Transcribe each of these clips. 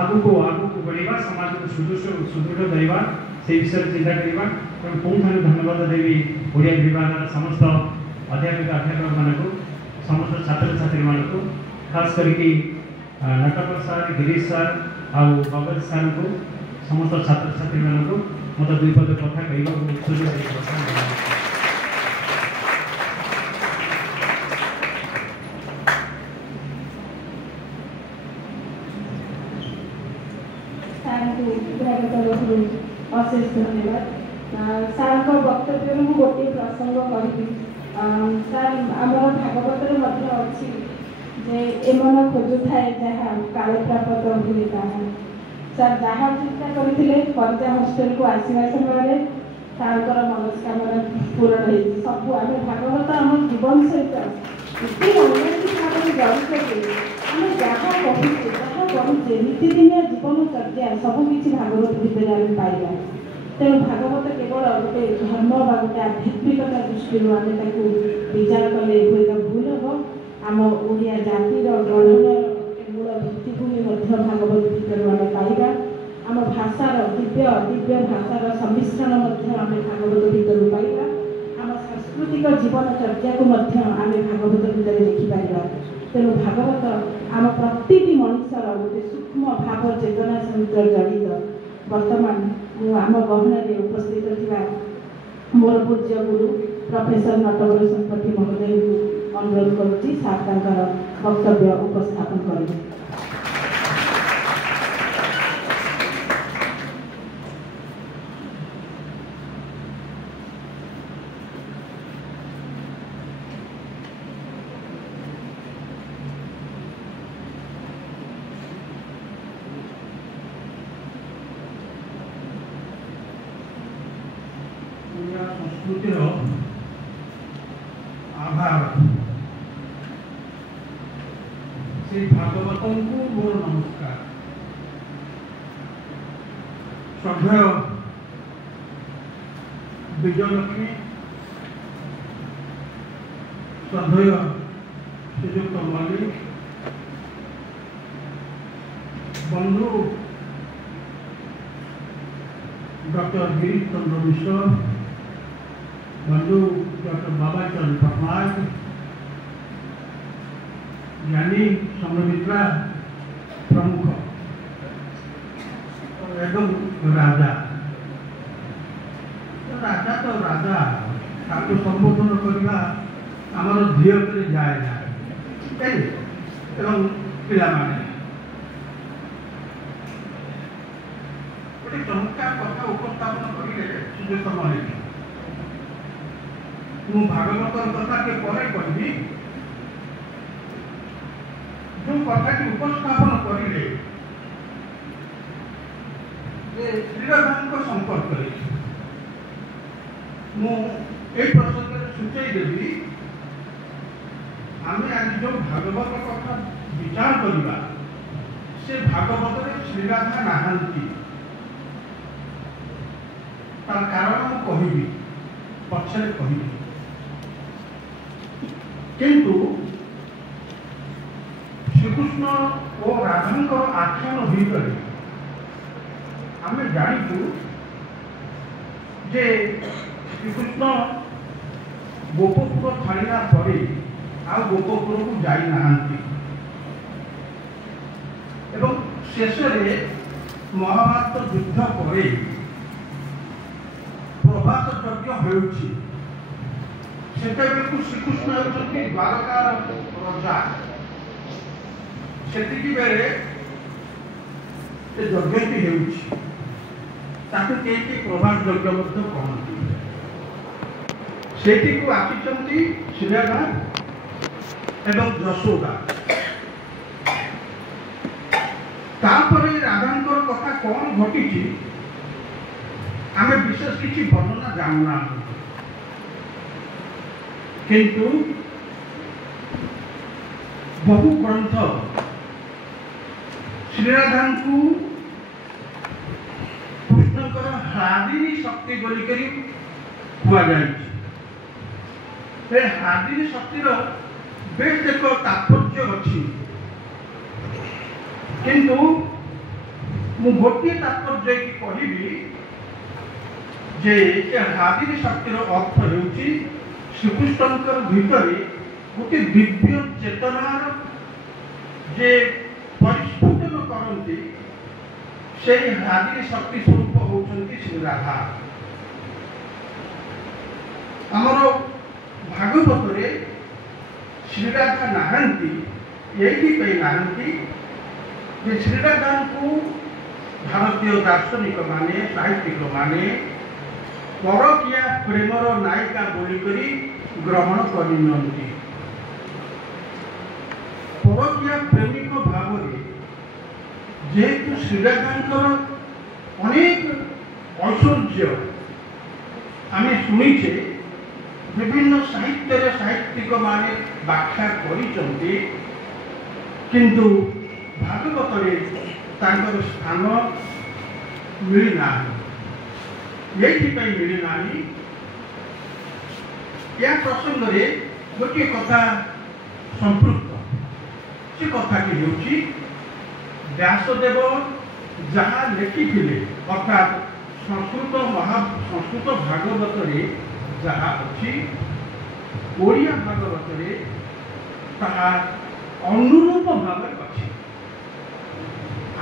आगु को बढ़ा समाज को सुदृढ़ करवा से विषय चिंता करवा पुणी थे धन्यवाद देवी ओडिया विभाग समस्त अध्यापक मानक समस्त छात्र छात्री मानक खास करके नटवर सार गिरीश सार आउ बबल सार को समस्त छात्र छात्री मानक मत दुई पद कथा कहवा अशेष धन्यवाद सार वक्तव्य में गोटे प्रसंग कहि सार आम भागवत अच्छी जे एमन खोजु थाए जहाँ काले प्राप्त हुए ताहा सार जहाँ चिंता करते पर्जा हॉस्टेल को आसवा समय सार मनस्कामना पूरण हो सब आम भागवत आम जीवन सहित एते अनैतिक भाव जड़ित आम जहाँ कहुचे जहाँ पढ़ुचे नीतिदिनिया जीवन चर्या सबकि भागवत भितर आम पाइबा तेणु भागवत केवल गोटे धर्म बा गोटे आध्यात्मिकता दृष्टि आम विचार कले हुए भूल हम आम ओडिया जातिर गढ़नर मूल भित्तिभूमि भागवत भितर आम पाइबा आम भाषार दिव्य भाषार सम्मिश्रण आम भागवत भितर पाइबा आम सांस्कृतिक जीवन चर्या को आम भागवत भितर देखिपर तेणु भागवत आम प्रति मनुष्यर गोटे सूक्ष्म भाव चेतना सहित जड़ित वर्तमान आम गहन उपस्थित थिबा मोर पूज्य गुरु प्रोफेसर नटवर संपति महोदय को अनुरोध करुच्ची सार वक्तव्य उपस्थापन करेंगे। संस्कृतिर आभार से भागवत को मोर नमस्कार श्रद्धेय विजयलक्ष्मी श्रद्धेय श्रीजुक्त मल्लिक बंधु डॉक्टर गिरीश चंद्र मिश्र बंधु डॉक्टर बाबाचरण पटनायक ज्ञानी सममित्रा प्रमुख एवं राजा राजा तो राजा ताको संबोधन करवा आमर धीर पर जाए ना एवं पिला माने गोटे चमत्कार कथा उपस्थापन करेंगे सुजेश मल्लिक मु भागवत कथा के परे कही जो कथा की उपस्थापन करेंगे श्रीराधा संपर्क मुझे प्रसंग में सूचई देवी आम आज जो भागवत कथा विचार करवा से भागवत श्रीराधा नहांती तार कारण मुझे पक्षरे कहि किंतु श्रीकृष्ण और राधा आख्यान भीतर आम जाचु जे श्रीकृष्ण गोपपुर छाड़ा पर आ गोपपुर को जाई नहांती एवं शेष महाभारत युद्ध पर प्रभास यज्ञ होउछि सेतेबेलू श्रीकृष्ण होउछन्ति द्वारकार राजा सेतिकी बेले से यज्ञटी होउछि ताकु केही प्रभास यज्ञ मध्य कहन्ति सेठी को आसिछन्ति श्रीराधा एवं यशोदा तापरे राधांकर कथा कौन घटी आम विशेष किसी वर्णना जानना किंतु बहु ग्रंथ श्रीराधा को कृष्णकर हादिनी शक्ति बोलिक कह हादिनी शक्तिर बेस एक तात्पर्य अच्छी किंतु मु गोटे तात्पर्य की कहबी जे हादिनी शक्तिर अर्थ होउची श्रीकृष्णकर भितर गोटे दिव्य चेतनार जे परिस्फुटन करती से हादिनी शक्ति स्वरूप होउचंती श्री राधा। आमर भागवत रे श्री राधा नाहंती यही नाहंती जे श्री राधा को भारतीय दार्शनिक माने साहित्यिक माने परकिया प्रेमर नायिका बोलिकरी ग्रहण करनियंती। परकिया प्रेमिक भाव जेहेतु श्रीराधांकर अनेक ऐश्वर्य आम शुणीचे विभिन्न साहित्य साहित्यिक माने व्याख्या करिसंती किंतु भागवत रे तांकर स्थान मिलना यही मिलना या प्रसंग में गोटे कथा संपृक्त से कथा की व्यासदेव जहाँ लिखिले अर्थात संस्कृत भागवत रे जहाँ अच्छी ओडिया भागवत रे ताहा अनुरूप भाव अच्छी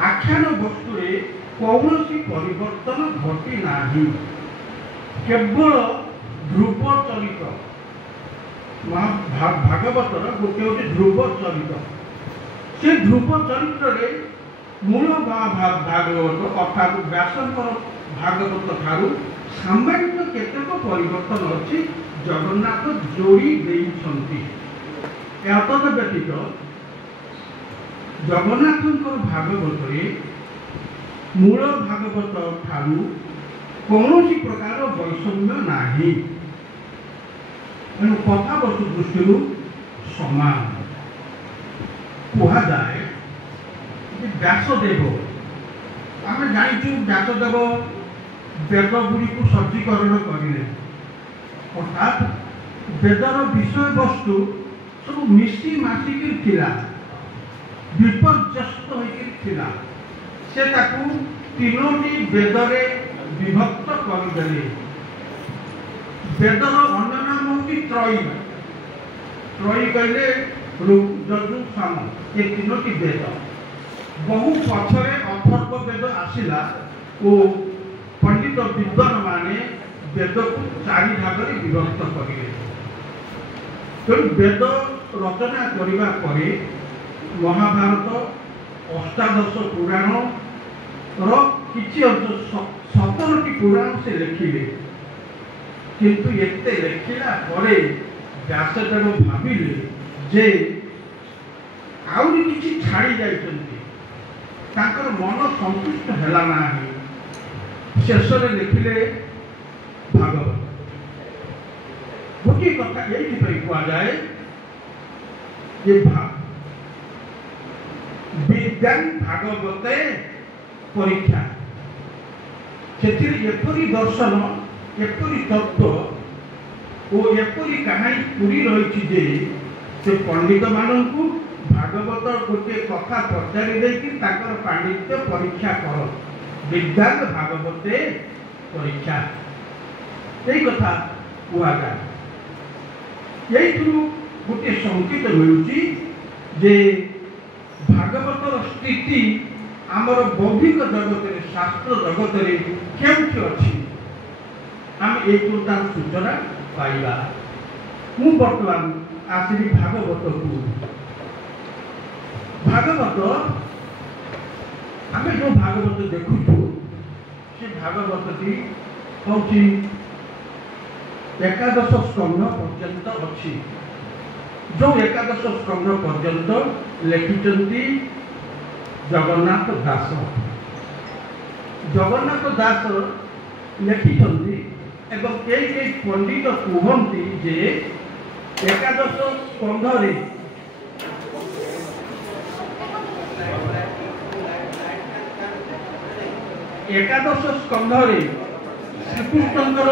आख्यान वस्तु रे कौनसी परिवर्तन घटी नाही केवल ध्रुव चरित भागवतर गोटे हूँ ध्रुव चरित से ध्रुव चरित्र रे मूल भागवत अर्थात व्यासंकर भागवत ठारू सामान्य केतेक परिवर्तन अच्छी जगन्नाथ जोड़ी देइछंती। एतद व्यतीत जगन्नाथंकर भागवत रे मूल भागवत ठारू कौन प्रकार वैषम्य नाही कथा वस्तु दृष्टि समान कह जाए व्यासदेव आम जाचु व्यासदेव वेद गुड़ी को सज्जीकरण करें अर्थात वेदर विषय वस्तु सब मिसी मासिक विपर्यस्त होता से तीनोटी वेदरे विभक्त करदे। वेदर अन्य नाम हूँ त्रयी त्रयी कहले ऋग यजु साम ये तीनोटी वेद बहु पछरे अथर्व वेद आसिला और पंडित विद्वान माने वेद को चारि भाग में विभक्त करेंगे। तेणु वेद रचना करने परे महाभारत अष्टादश पुराण किसी अंश 17टी पुराण से लिखिले किंतु एते लिखिला परे व्यासदेव भाविले जे आउरी किछि छाड़ी जाइछन्ति ताकर मन संतुष्ट हैला नाही शेष रे लिखिले भागवत। गोटे कथा यही कह जाए ये विज्ञान भागवते परीक्षा से एपरी दर्शन एपरी तत्व और एपरी कहानी पूरी रही जे से पंडित मानू भागवत गोटे कथा पचारि देकी ताकर पांडित्य परीक्षा कर विज्ञान भागवते परीक्षा यही कथा कहुए यही गोटे संकेत मिलूँ जे भागवतर स्थिति आमर बौद्धिक जगत शास्त्र जगत केउठी अच्छी आम एक सूचना पाइबा। मु बर्तमान आसरी भागवत को भागवत आम जो भागवत देखुचु से भागवतटी हूँ 11 स्कंध पर्यंत अच्छी जो 11 स्कंध पर्यंत लिखिंट जगन्नाथ दास। जगन्नाथ दास लिखिंट एवं कई पंडित कहते जे 11 स्कंध एकादश स्कंध श्रीकृष्णकर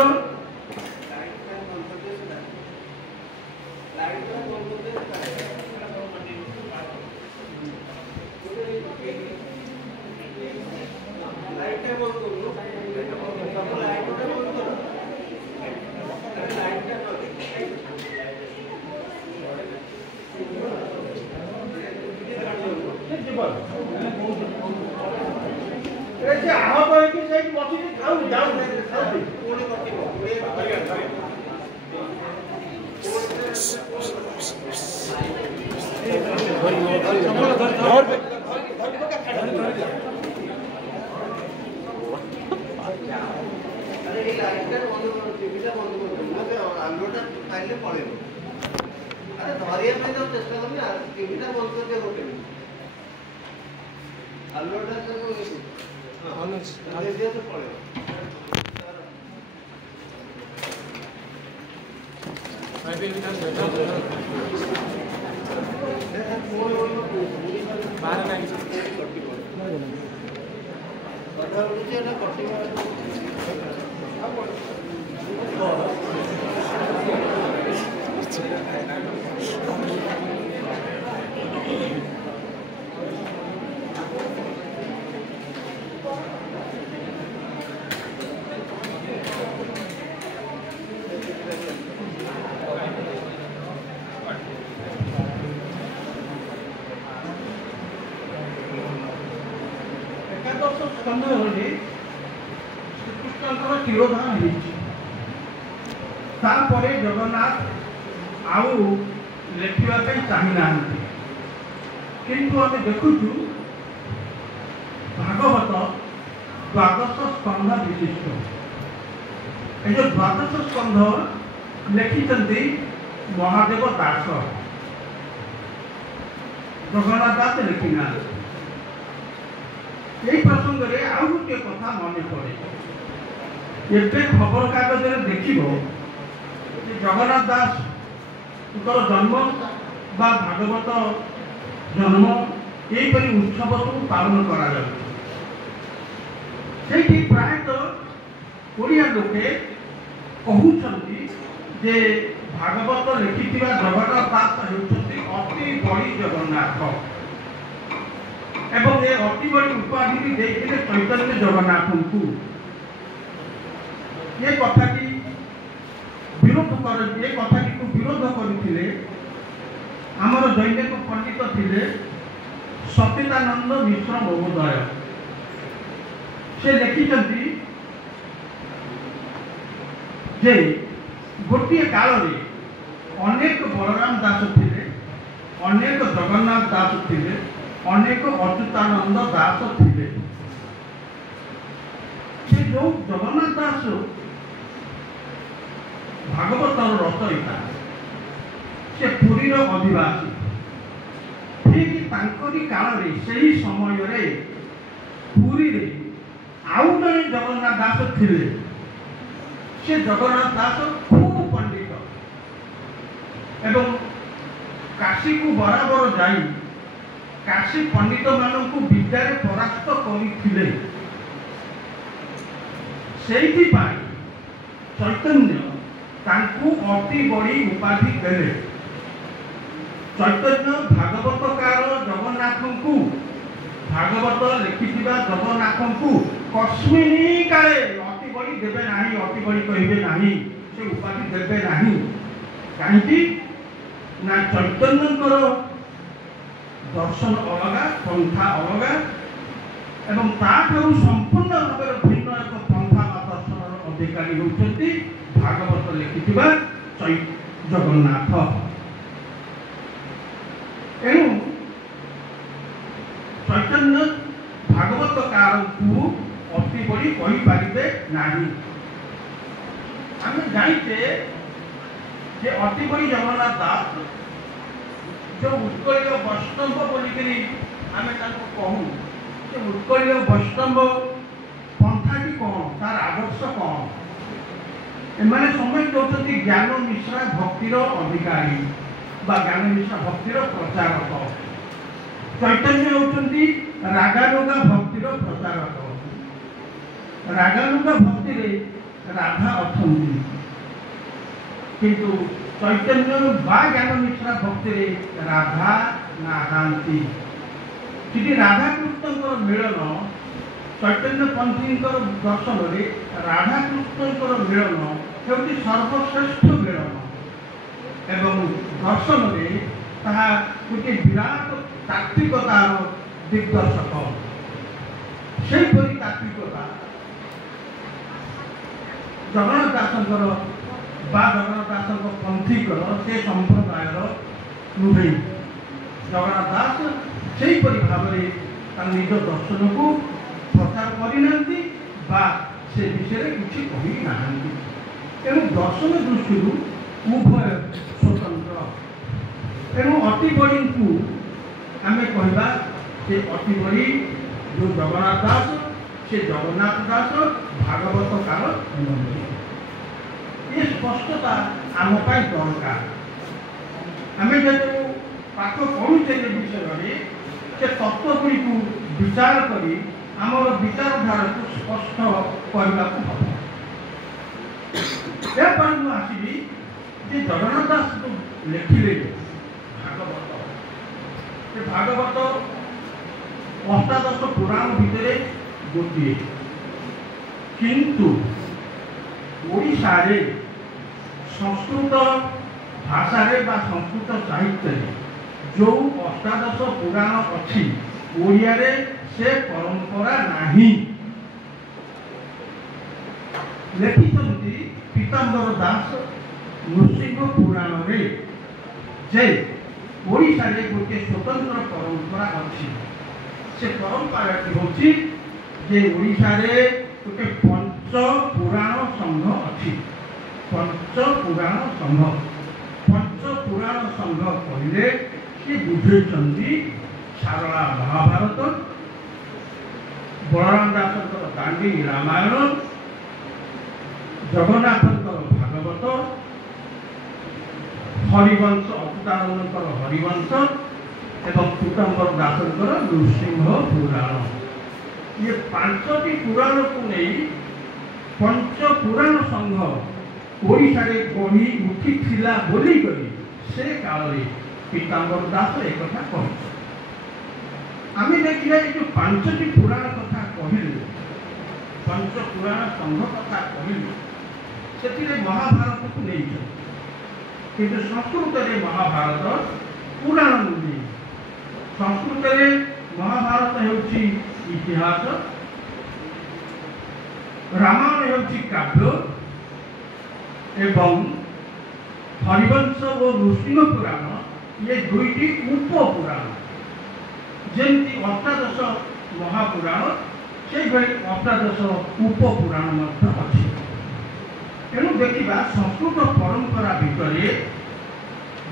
ଆହତ ହେଇକି ସେଇଠି ବସିକି ଖାଉ ଯାଉ ସ୍କନ୍ଧରେ ଶ୍ରୀକୃଷ୍ଣଙ୍କର ତିରୋଧାନ ହେଇଛି। ତାପରେ ଜଗନ୍ନାଥ ଆଉ ଲେଖିବା ପାଇଁ ଚାହିଁନାହାନ୍ତି, କିନ୍ତୁ ଆମେ ଦେଖୁଛୁ ଭାଗବତ ଦ୍ୱାଦଶ ସ୍କନ୍ଧ ବିଶିଷ୍ଟ। ଏ ଯେଉଁ ଦ୍ୱାଦଶ ସ୍କନ୍ଧ ଲେଖିଛନ୍ତି ମହାଦେବ ଦାସ, ଜଗନ୍ନାଥ ଦାସ ଲେଖିନାହାନ୍ତି। এই প্রসঙ্গে আউ গোটিয়ে কথা মনে পড়ে, এবে খবর কাগজে দেখিব যে জগন্নাথ দাসଙ୍କର জন্ম বা ভাগবত জন্ম এইপরি উৎসব ସବୁ ପାଳନ କରାଯାଉଛି। ସେଇଠି ପ୍ରାୟତଃ ଓଡ଼ିଆ ଲୋକେ କହୁଛନ୍ତି ଯେ ଭାଗବତ ଲେଖିଥିବା ଜଗନ୍ନାଥ ଦାସ ହେଉଛନ୍ତି ଅତି ବଡ଼ି ଜଗନ୍ନାଥ এবং এই অতি বড় উপাধি ଦେଇଥିଲେ চৈতন্য জগন্নাথଙ୍କୁ। ଏ କଥାଟି ବିରୋଧ କରିଥିଲେ ଆମର ଜୈନିକ ପଣ୍ଡିତ ଥିଲେ ସଚ୍ଚିଦାନନ୍ଦ ମିଶ୍ର ମହୋଦୟ। ସେ ଲେଖିଛନ୍ତି ଯେ ଗୋଟିଏ କାଳରେ ଅନେକ ବଳରାମ ଦାସ ଥିଲେ, ଅନେକ ଜଗନ୍ନାଥ ଦାସ ଥିଲେ, ଅନେକ ଅଚ୍ୟୁତାନନ୍ଦ ଦାସ ଥିଲେ। ସେ ଯେଉଁ ଜଗନ୍ନାଥ ଦାସ ଭାଗବତର ରଚୟିତା, ସେ ପୁରୀର ଅଧିବାସୀ। ଠିକ ତାଙ୍କରି କାଳରେ ସେହି ସମୟରେ ପୁରୀରେ ଆଉ ଜଣେ ଜଗନ୍ନାଥ ଦାସ ଥିଲେ। ସେ ଜଗନ୍ନାଥ ଦାସ ଖୁବ୍ ପଣ୍ଡିତ ଏବଂ କାଶୀକୁ ବରାବର ଯାଇ କାଶୀ ପଣ୍ଡିତ ମାନଙ୍କୁ ବିଦ୍ୟାରେ ପରାସ୍ତ କରିଥିଲେ। ସେଇଥିପାଇଁ ଚୈତନ୍ୟ ତାଙ୍କୁ ଅତି ବଡ଼ି ଉପାଧି ଦେଲେ। ଚୈତନ୍ୟ ଭାଗବତକାର ଜଗନ୍ନାଥଙ୍କୁ, ଭାଗବତ ଲେଖିଥିବା ଜଗନ୍ନାଥଙ୍କୁ କସ୍ମିନି କାଳେ ଅତି ବଡ଼ି ଦେବେ ନାହିଁ, ଅତି ବଡ଼ି କହିବେ ନାହିଁ, ସେ ଉପାଧି ଦେବେ ନାହିଁ। କାହିଁକି ନା ଚୈତନ୍ୟଙ୍କର ଦର୍ଶନ ଅଲଗା, ପନ୍ଥା ଅଲଗା ଏବଂ ତାଠାରୁ ସମ୍ପୂର୍ଣ୍ଣ ଭାବରେ ଭିନ୍ନ ଏକ ପନ୍ଥା ବା ଦର୍ଶନର ଅଧିକାରୀ ହେଉଛନ୍ତି ଭାଗବତ ଲେଖିଥିବା ଜଗନ୍ନାଥ। ଏଣୁ ଚୈତନ୍ୟ ଭାଗବତକାରଙ୍କୁ ଅତି ବଡ଼ି କହିପାରିବେ ନାହିଁ। ଆମେ ଜାଣିଛେ ଯେ ଅତି ବଡ଼ି ଜଗନ୍ନାଥ ଦାସ ଯେଉଁ ଉତ୍କଳୀୟ ବୈଷ୍ଣବ ବୋଲିକିରି ଆମେ ତାଙ୍କୁ କହୁ, ଯେ ଉତ୍କଳୀୟ ବୈଷ୍ଣବ ପନ୍ଥାଟି କ'ଣ, ତାର ଆଦର୍ଶ କ'ଣ? ଏମାନେ ସମସ୍ତେ ହେଉଛନ୍ତି ଜ୍ଞାନ ମିଶ୍ରା ଭକ୍ତିର ଅଧିକାରୀ ବା ଜ୍ଞାନ ମିଶ୍ରା ଭକ୍ତିର ପ୍ରଚାରକ। ଚୈତନ୍ୟ ହେଉଛନ୍ତି ରାଗାନୁଗା ଭକ୍ତିର ପ୍ରଚାରକ। ରାଗାନୁଗା ଭକ୍ତିରେ ରାଧା ଅଛନ୍ତି, କିନ୍ତୁ ଚୈତନ୍ୟ ବା ଜ୍ଞାନ ମିଶ୍ରା ଭକ୍ତିରେ ରାଧା ନାହାନ୍ତି। ସେଠି ରାଧାକୃଷ୍ଣଙ୍କର ମିଳନ चैतन्य पंथी दर्शन में राधाकृष्ण मिलन हूँ सर्वश्रेष्ठ मिलन एवं दर्शन में ताहा गोटे विराट तात्विकतार दिग्दर्शक से तात्विकता जगन्नाथ दासंकर जगन्नाथ दास पंथीकर से संप्रदायर नुहे जगन्नाथ दास से भाव में निज दर्शन को प्रचार करना से विषय किसी कहना तेणु दर्शन दृष्टि उभय स्वतंत्र तेणु अति बड़ी को आम कहवा से अति बड़ी जो जगन्नाथ दास से जगन्नाथ दास भागवत काल ये स्पष्टता आम दरकार आम जो पाठ पढ़ुचे विषय से तत्वगुड़ी को विचार कर आमर विचारधारा को स्पष्ट करने हम यापर आसवि जे जगन्नाथ दास जो लिखिले भागवत भागवत अष्टादश पुराण भितर गोटे किंतु ओडिशा रे संस्कृत भाषा रे बा संस्कृत साहित्य जो अष्टादश पुराण अच्छी ओडिया रे से परंपरा नहीं लिखिं पीताम्बर दास नृसिंह पुराण रे जे ओडिशा रे गोटे स्वतंत्र परंपरा अच्छी से परंपरा होची जे ओडिशा रे गोटे पंच पुराण संघ अच्छी पंच पुराण संघ कहले कि बुझे सारला महाभारत बलराम दासंकर दांडी रामायण जगन्नाथंकर भागवत हरिवंश अच्युतानंदर हरिवंश एवं पीताम्बर दासंकर नृसिंह पुराण ये पांचटी पुराण को नहीं पंच पुराण संघ ओडिशा रे गढ़ी उठी थिला बोली करी से काल रे पीताम्बर दास एक कथा कहि आमे देखिए जो पांचटी पुराण कथा कहिलु पंच पुराण संघ कथा कहिलु सेतिरे महाभारत को नहीं किंतु संस्कृत रे महाभारत पुराण नहीं संस्कृत रे महाभारत हेउची इतिहास रामायण हेउची काव्य एवं हरिवंश और नृसिंह पुराण ये दुईटी उप पुराण जमती अष्टादश महापुराण से अष्टादश उप पुराण अच्छी तेणु देखा संस्कृत परंपरा भितर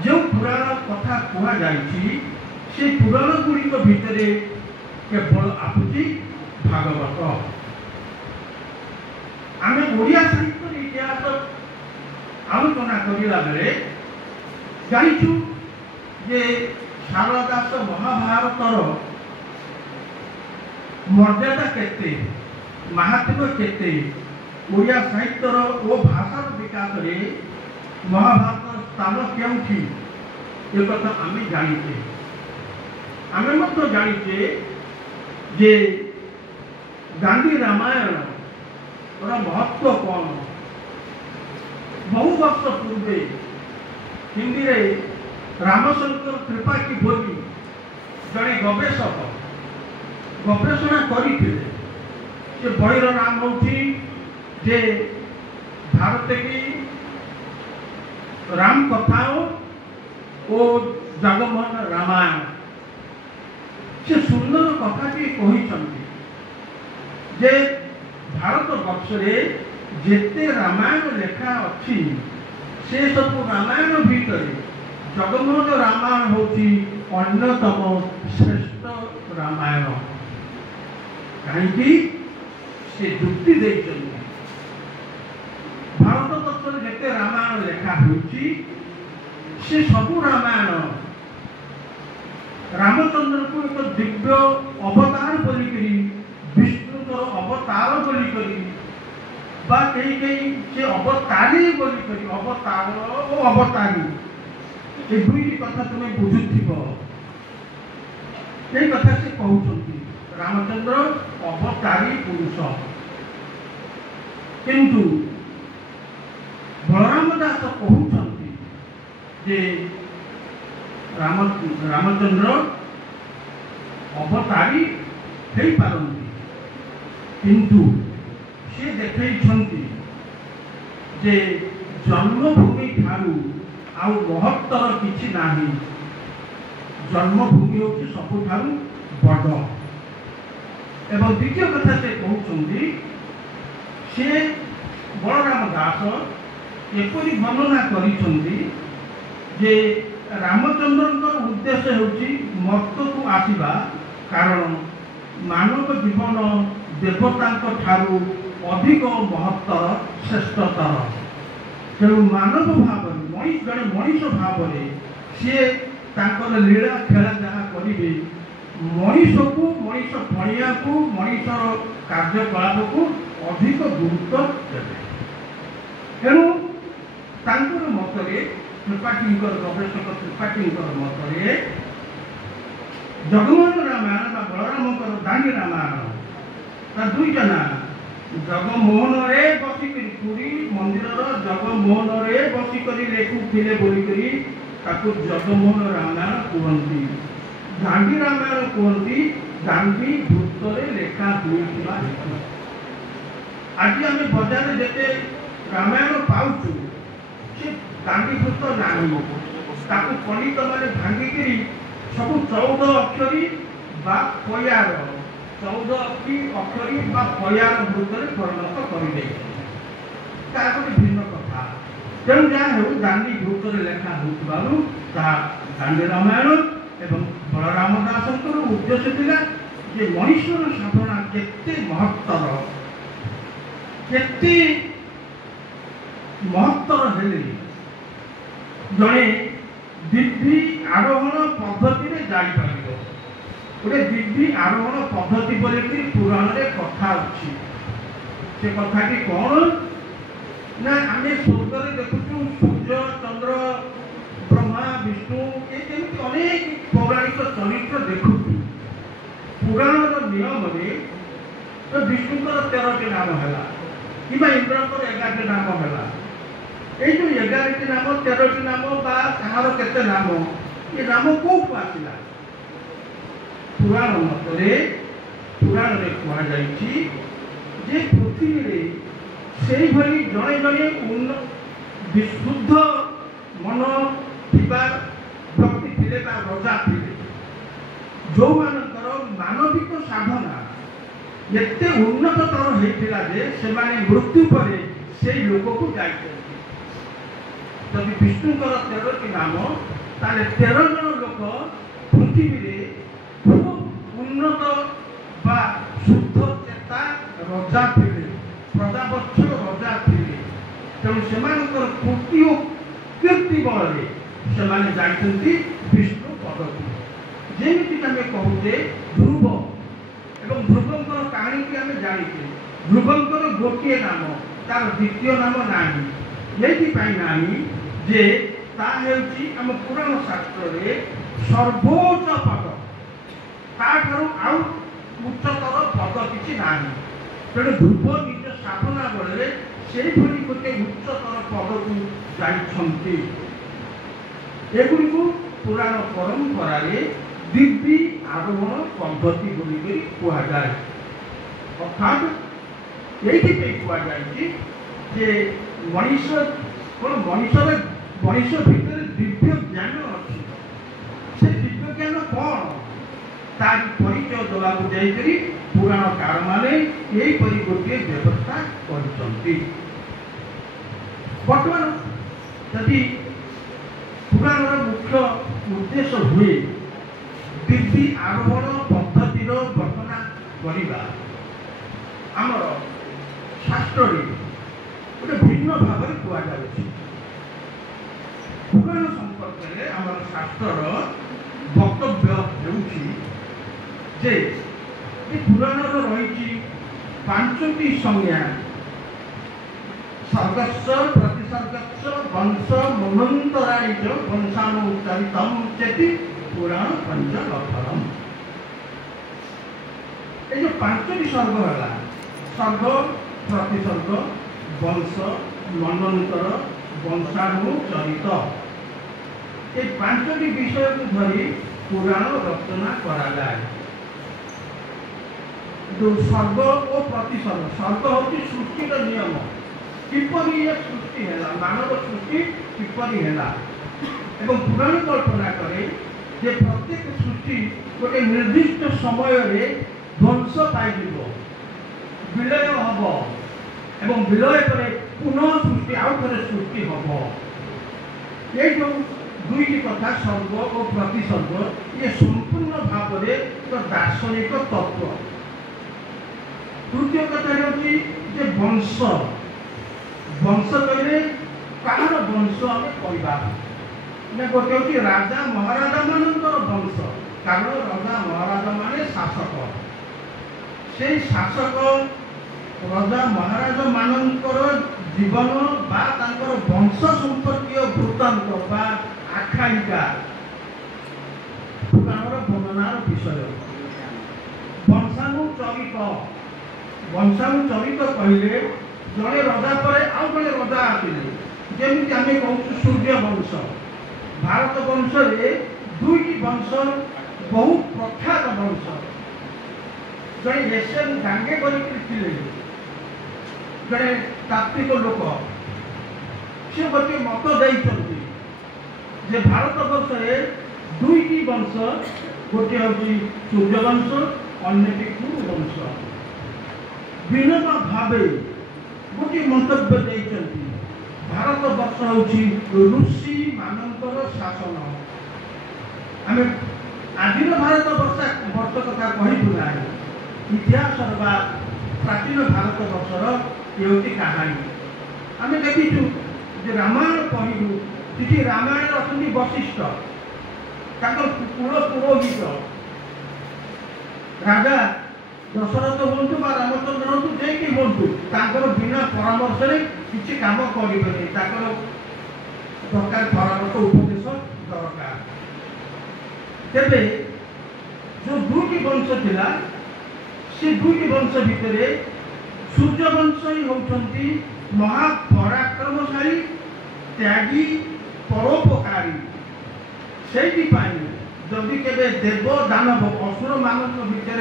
जो पुराण कथा कहुई से पुराण गुड़िक भितर केवल आसुची भागवत आम ओडिया साहित्य इतिहास आलोचना करला बेले जानिछु जे शारदा दास महाभारतर मर्यादा केते महात्म्य केते ओडिया साहित्यर ओ भाषार विकास रे महाभारत स्थान क्योंकि ये कथा आम जानिचे आम जानिचे जे गांधी रामायण महत्व कौन बहु वर्ष पूर्वे हिंदी रे रामशंकर त्रिपाठी बोली जड़े गवेषक गवेषणा करते बड़ीर नाम हूँ जे भारत की राम कथाओं और जगमोहन रामायण से सुंदर कथाटी कहते जे भारत वर्ष जेते रामायण लेखा अच्छी से सब रामायण भितर जगमोहन रामायण होची अन्यतम श्रेष्ठ रामायण कहीं से जुक्ति भारत वर्ष जेते रामायण लेखा होची से सबू रामायण रामचंद्र को एक दिव्य अवतार बोलिकी विष्णुतर अवतार बोलिकी से अवतारी बोलिकी अवतार और अवतारी ये दुईटी कथा तुम्हें बुझुथिब ये कथा से कहते रामचंद्र अवतारी पुरुष किंतु बलराम दास कहते जे रामचंद्र अवतारी हो पारती किंतु से देखते जे जन्मभूमि ठारू आउ महत्तर किछि नाही जन्मभूमि होची सबुठारू बड़ एवं द्वितीय कथा से कहते से बलराम दास एपरी वर्णना करिसेंती जे रामचंद्र उद्देश्य होची मर्त्य को आसीबा कारण मानव जीवन देवता ठारू अधिक महत्तर श्रेष्ठतर तेणु मानव भाव जड़े मनीष भाव सी लीला खेला जहाँ करेंगे मनीष को मनीष पड़िया को मनीष कार्यकलाप को अधिक गुरुत्व देते तेणु मतरे त्रिपाठी गवेषक त्रिपाठी मतरे जगमोहन रामायण बलराम दानी रामायण दुईटा ना जगमोहन रे बसिक पुरी मंदिर जगमोहन रे बसिक लेखुले बोलिकी जगमोहन रामायण कहती दांडी रामायण कहती दांडी भूतरे लेखा हुआ आज आम बजार जिते रामायण पाचु से दांडी भूत ना पंडित मैंने भांगिकी सब 14 अक्षरी बा पयार 14 अक्षरी बा पयार भूतरे परिणत कर भिन्न कथा तेणु जहाँ हो दांडी भूतरे लेखा हो दांडी रामायण एवं बलराम दासंकर उद्देश्य थिला जे मनुष्यर साधना केते महत्तर हेले जड़े दिव्य आरोहण पद्धति में जापर गोटे दिव्य आरोहण पद्धति बोलिकी पुराण रे कथा अच्छी से कथाटी कौन ना आम स्वर्ग देखुचु सूर्य चंद्र ब्रह्मा विष्णु ये अनेक पौराणिक चरित्र देखुचु पुराण नियम तो विष्णुकर 13टी नाम है कि इंद्रकर 11टी नाम है ये जो 11टी नाम 13टी नाम कहार केते नाम ये नाम कौटू आसला पुराण मतरे पुराण रे कहा जाइछि जे पृथ्वी रे सेही भली जणे जणे विशुद्ध मन थिबा व्यक्ति थिले बा रजा थिले जो मानकर मानविक साधना एते उन्नततर होइतिला जे सेमाने मृत्यु परे सेही लोक को जाइछे जदि विष्णुकर 13टी नाम ताले 13 जन लोक पृथ्वी रे खूब उन्नत बा शुद्ध चेता रजा थिले प्रजापक्ष रजा थिले तेणु सेमानकर कीर्ति और कीर्ति बल से जाइछन्ति विष्णु पदक जेमिति आमे कहूते ध्रुव एवं ध्रुवंकर कहानी की आमे जानिछे ध्रुवंकर गोटे नाम तार द्वितीय नाम नाही येथिपाई नाही जे ता हेउची आम पुराण शास्त्र रे सर्वोच्च पद ताठारु आउ उच्चतर पद किछि नाही तेणु ध्रुव निज साधना बेले से गोटे उच्चतर पद को जाइछन्ति एगुड़ी को पुराण परंपरा दिव्य आरोहण पद्धति बोलिकी कहुए अर्थात ये कहुए जे मनीष कौन मनीष भितर दिव्य ज्ञान अच्छी से दिव्य ज्ञान कौन तार परिचय देवाक जाइकरी पुराणकार माने यहीपरि गोटे व्यवस्था कर बर्तमान यदि पुराण मुख्य उद्देश्य हुए दिव्य आरोहण पद्धतिर वर्णना करवा आमर शास्त्र गोटे भिन्न भाव कहुई पुराण संपर्क में आमर शास्त्र वक्तव्य जे पुराण रही 5टी संज्ञा सर्गस्व प्रतिसर्गस्व वंश मनंतराणी च वंशानुचरितम चेति पुराण पंचलक्षणम ये जो पांचटी सर्ग है सर्ग प्रतिसर्ग वंश मनंतर वंशानुचरित ये पांचटी विषय को धरी पुराण रचना करा जो सर्ग और प्रतिसर्ग सर्ग हूँ सृष्टिर नियम किपरि ये सृष्टि है मानव सृष्टि किपरि है पुराण कल्पना करे जे प्रत्येक सृष्टि गोटे निर्दिष्ट समय रे ध्वंस पाइब विलय हम एवं विलय पर पुनः सृष्टि आउ थे सृष्टि हम ये जो दुईटी कथा सर्ग और प्रतिसर्ग ये संपूर्ण भाव में एक दार्शनिक तत्व। तृतीय कथा होची जे वंश वंश कहले कहार वंश आम कहवा ना गोटे हूँ राजा महाराजा मानकर वंश कारण राजा महाराजा माने शासक से शासक राजा महाराजा मानकर जीवन बा तांकर वंश संपर्कीय वृत्तांत बा आख्यायिका पुराणर वर्णनार विषय वंशानुचरित कहले जड़े रजा पर आउ जड़े रजा आसिले जमी आम कहूँ सूर्य वंश भारत वंश में दुईटी वंश बहुत प्रख्यात वंश जड़े एशियन गांगे करे जड़े तात्विक लोक से गोटे मत देते जे भारत वर्ष में दुईटी वंश गोटे हूँ सूर्यवंश अन्यटी कुरु वंश भिन्न भाव गोटे मंतव्य देते भारत वर्ष हूँ ऋषि मानकर शासन आम आज भारत वर्ष कथा कहूँ ना इतिहास प्राचीन भारत वर्षर ये कहानी आम देखीचु रामायण कहलु कि रामायण अच्छी वशिष्ठ कुल पुरोहित राजा दशरथ हूँ रामचंद्र हूँ जे कि हूँ बिना परामर्श किसी काम करें दरकार परामर्श उपदेश दरकार तेरे जो दुईटी वंश थिला से दुईटी वंश भितर सूर्यवंश ही होती महापराक्रमशाली त्यागी परोपकारी से जदि केवे देव दानव असुर मान भितर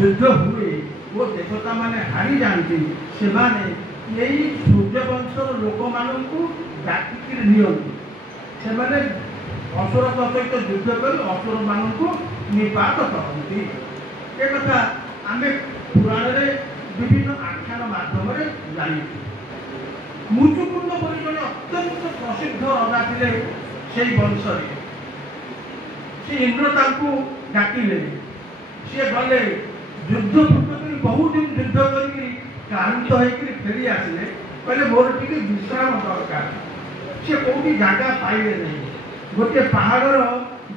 युद्ध हुए वो देवता माने हारी जाती से यही सूर्यवंशर लोक मानू डाकिक नियंती असुर सहित युद्ध कर असुर मानू निपात करती ये कथा आम पुराण विभिन्न आख्यान माध्यम जानी मुचुकुंद बोली जड़े अत्यंत प्रसिद्ध राजा थे से वंश से इंद्र डाकिले सी गले युद्ध बहुत दिन युद्ध कर क्लांत होकर फेरी आसिले कहले मोर टी विश्राम दरकार सी कौटी जगह पाइले नहीं गोटे पहाड़र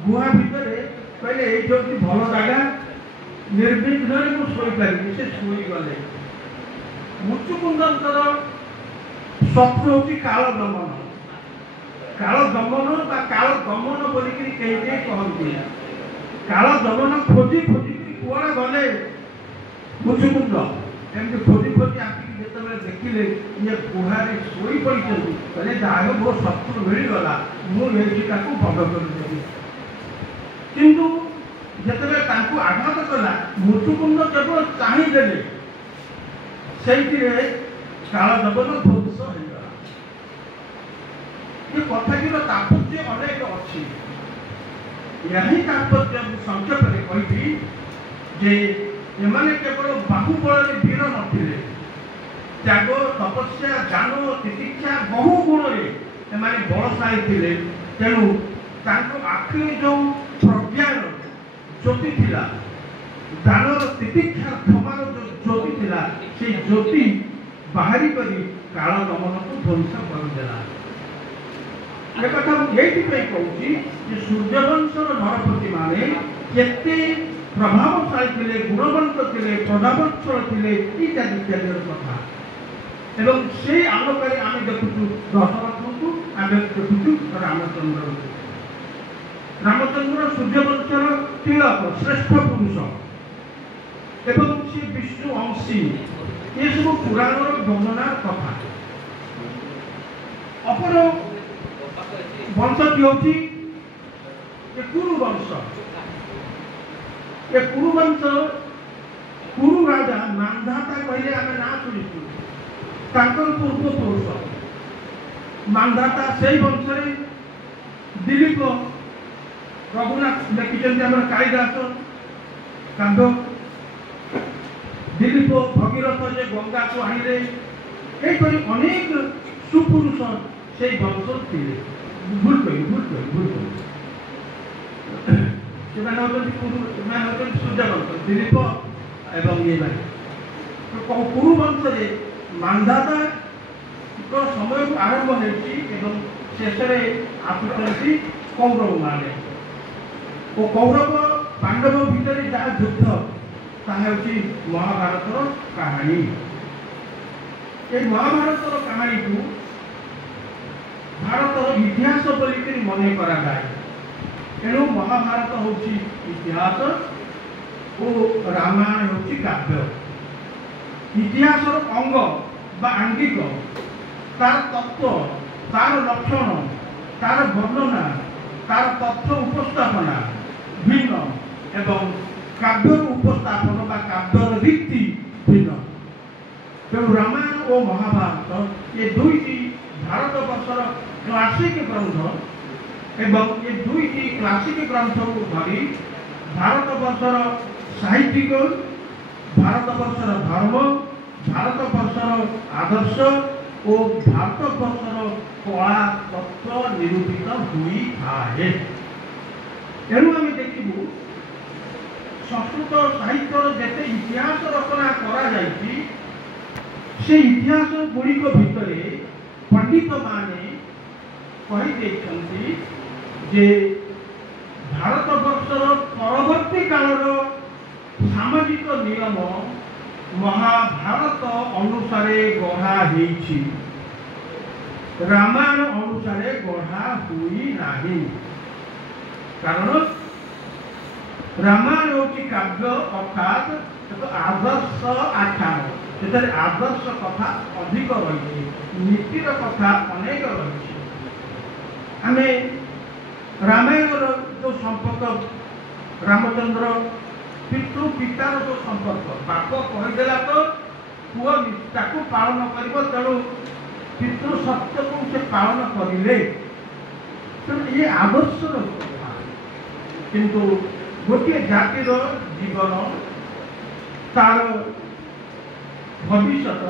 गुहा भितर कहले ये भल जगह निर्विघ्न शोपारि से शोगले मुचुकुंदर शत्रु हूँ काल दमन काल दमन बोलिक कहते काल दमन खोजी खोजी कुआड़े गले मुचुकुंद एमती खोजी खोजी आसिक जो देखिले ये गुहारे शोई पड़ते कहले जहाँ मो शत्रु मिलगला मुझे बंद करदेवी किंतु जिते आघात कला मुचुकुंद केवल चाहिए से काल दमन ध्वंस होगा ये कथाटीर तात्पर्य अनेक अच्छी यही तात्पर्य संक्षेप में कही जे एमाने केवल बाहुबल वीर नथिले त्याग तपस्या ज्ञान तितिक्षा बहु गुण में बलशाली थे तेणु आखिरी जो प्रज्ञान ज्योति थिला दानर तितिक्षा क्षमार जो ज्योति थिला से ज्योति बाहरी करी काल दमन को ध्वंस करदेला ये कथा ये कहूँ सूर्यवंशर नरपति माने केते प्रभावशाली थे गुणवंत थे प्रजावत्सल थे इत्यादि इत्यादि कथा एवं से आलोक आम देखु दशरथ को आम देखु रामचंद्र रामचंद्र सूर्यवंशर तिलक श्रेष्ठ पुरुष ଏବଂ ସେ ବିଷ୍ଣୁ ଅଂଶୀ ଏସବୁ ପୁରାଣର ବର୍ଣ୍ଣନା କଥା। ଅପର ବଂଶଟି ହେଉଛି କୁରୁ ବଂଶ। ଏ କୁରୁ ବଂଶ, କୁରୁ ରାଜା ମାନ୍ଧାତା କହିଲେ ଆମେ ନାଁ ଶୁଣିଛୁ, ତାଙ୍କର ପୂର୍ବପୁରୁଷ ମାନ୍ଧାତା। ସେଇ ବଂଶରେ ଦିলীପ ରଘୁନାଥ ଲେଖିଛନ୍ତି ଆମର କାଳିଦାସ କାବ୍ୟ। ଦିলীପ ଭଗୀରଥ ଯେ ଗଙ୍ଗାକୁ ଆଣିଲେ, ଏହିପରି ଅନେକ ସୁପୁରୁଷ ସେଇ ବଂଶ ଥିଲେ। ଭୁଲ କହିଲି ସେମାନେ ହେଉଛନ୍ତି ସୂର୍ଯ୍ୟବଂଶ, ଦିলীପ ଏବଂ ଇଏ ଭାଇ। କୁରୁ ବଂଶରେ ମାନ୍ଧାତାଙ୍କ ସମୟକୁ ଆରମ୍ଭ ହେଉଛି ଏବଂ ଶେଷରେ ଆସୁଛନ୍ତି କୌରବମାନେ। ଓ କୌରବ ପାଣ୍ଡବ ଭିତରେ ଯାହା ଯୁଦ୍ଧ, ତାହା ହେଉଛି ମହାଭାରତର କାହାଣୀ। ଏ ମହାଭାରତର କାହାଣୀକୁ ଭାରତର ଇତିହାସ ବୋଲିକରି ମନେ କରାଯାଏ। ଏଣୁ ମହାଭାରତ ହେଉଛି ଇତିହାସ ଓ ରାମାୟଣ ହେଉଛି କାବ୍ୟ। ଇତିହାସର ଅଙ୍ଗ ବା ଆଙ୍ଗିକ, ତାର ତତ୍ତ୍ୱ, ତାର ଲକ୍ଷଣ, ତାର ବର୍ଣ୍ଣନା, ତାର ତଥ୍ୟ ଉପସ୍ଥାପନା ଭିନ୍ନ ଏବଂ କାବ୍ୟର ଉପସ୍ଥାପନ ବା କାବ୍ୟର ଭିତ୍ତି ଭିନ୍ନ। ତେଣୁ ରାମାୟଣ ଓ ମହାଭାରତ ଏ ଦୁଇଟି ଭାରତବର୍ଷର କ୍ଲାସିକ ଗ୍ରନ୍ଥ ଏବଂ ଏ ଦୁଇଟି କ୍ଲାସିକ ଗ୍ରନ୍ଥକୁ ଧରି ଭାରତବର୍ଷର ସାହିତ୍ୟିକ, ଭାରତବର୍ଷର ଧର୍ମ, ଭାରତବର୍ଷର ଆଦର୍ଶ ଓ ଭାରତବର୍ଷର କଳା ତତ୍ତ୍ୱ ନିରୂପିତ ହୋଇଥାଏ। ଏଣୁ ଆମେ ଦେଖିବୁ ସଂସ୍କୃତ ସାହିତ୍ୟର ଯେତେ ଇତିହାସ ରଚନା କରାଯାଇଛି, ସେ ଇତିହାସ ଗୁଡ଼ିକ ଭିତରେ ପଣ୍ଡିତମାନେ କହିଦେଇଛନ୍ତି ଯେ ଭାରତବର୍ଷର ପରବର୍ତ୍ତୀ କାଳର ସାମାଜିକ ନିୟମ ମହାଭାରତ ଅନୁସାରେ ଗଢ଼ା ହେଇଛି, ରାମାୟଣ ଅନୁସାରେ ଗଢ଼ା ହୋଇନାହିଁ। କାରଣ ରାମାୟଣ ହେଉଛି କାବ୍ୟ, ଅର୍ଥାତ୍ ଏକ ଆଦର୍ଶ ଆଖ୍ୟାନ। ସେଥିରେ ଆଦର୍ଶ କଥା ଅଧିକ ରହିଛି, ନୀତିର କଥା ଅନେକ ରହିଛି। ଆମେ ରାମାୟଣର ଯେଉଁ ସମ୍ପର୍କ, ରାମଚନ୍ଦ୍ର ପିତୃ ପିତାର ଯେଉଁ ସମ୍ପର୍କ, ବାପ କହିଦେଲା ତ ପୁଅ ତାକୁ ପାଳନ କରିବ, ତେଣୁ ପିତୃ ସତ୍ୟକୁ ସେ ପାଳନ କରିଲେ। ତେଣୁ ଇଏ ଆଦର୍ଶର କଥା। କିନ୍ତୁ ଗୋଟିଏ ଜାତିର ଜୀବନ, ତାର ଭବିଷ୍ୟତ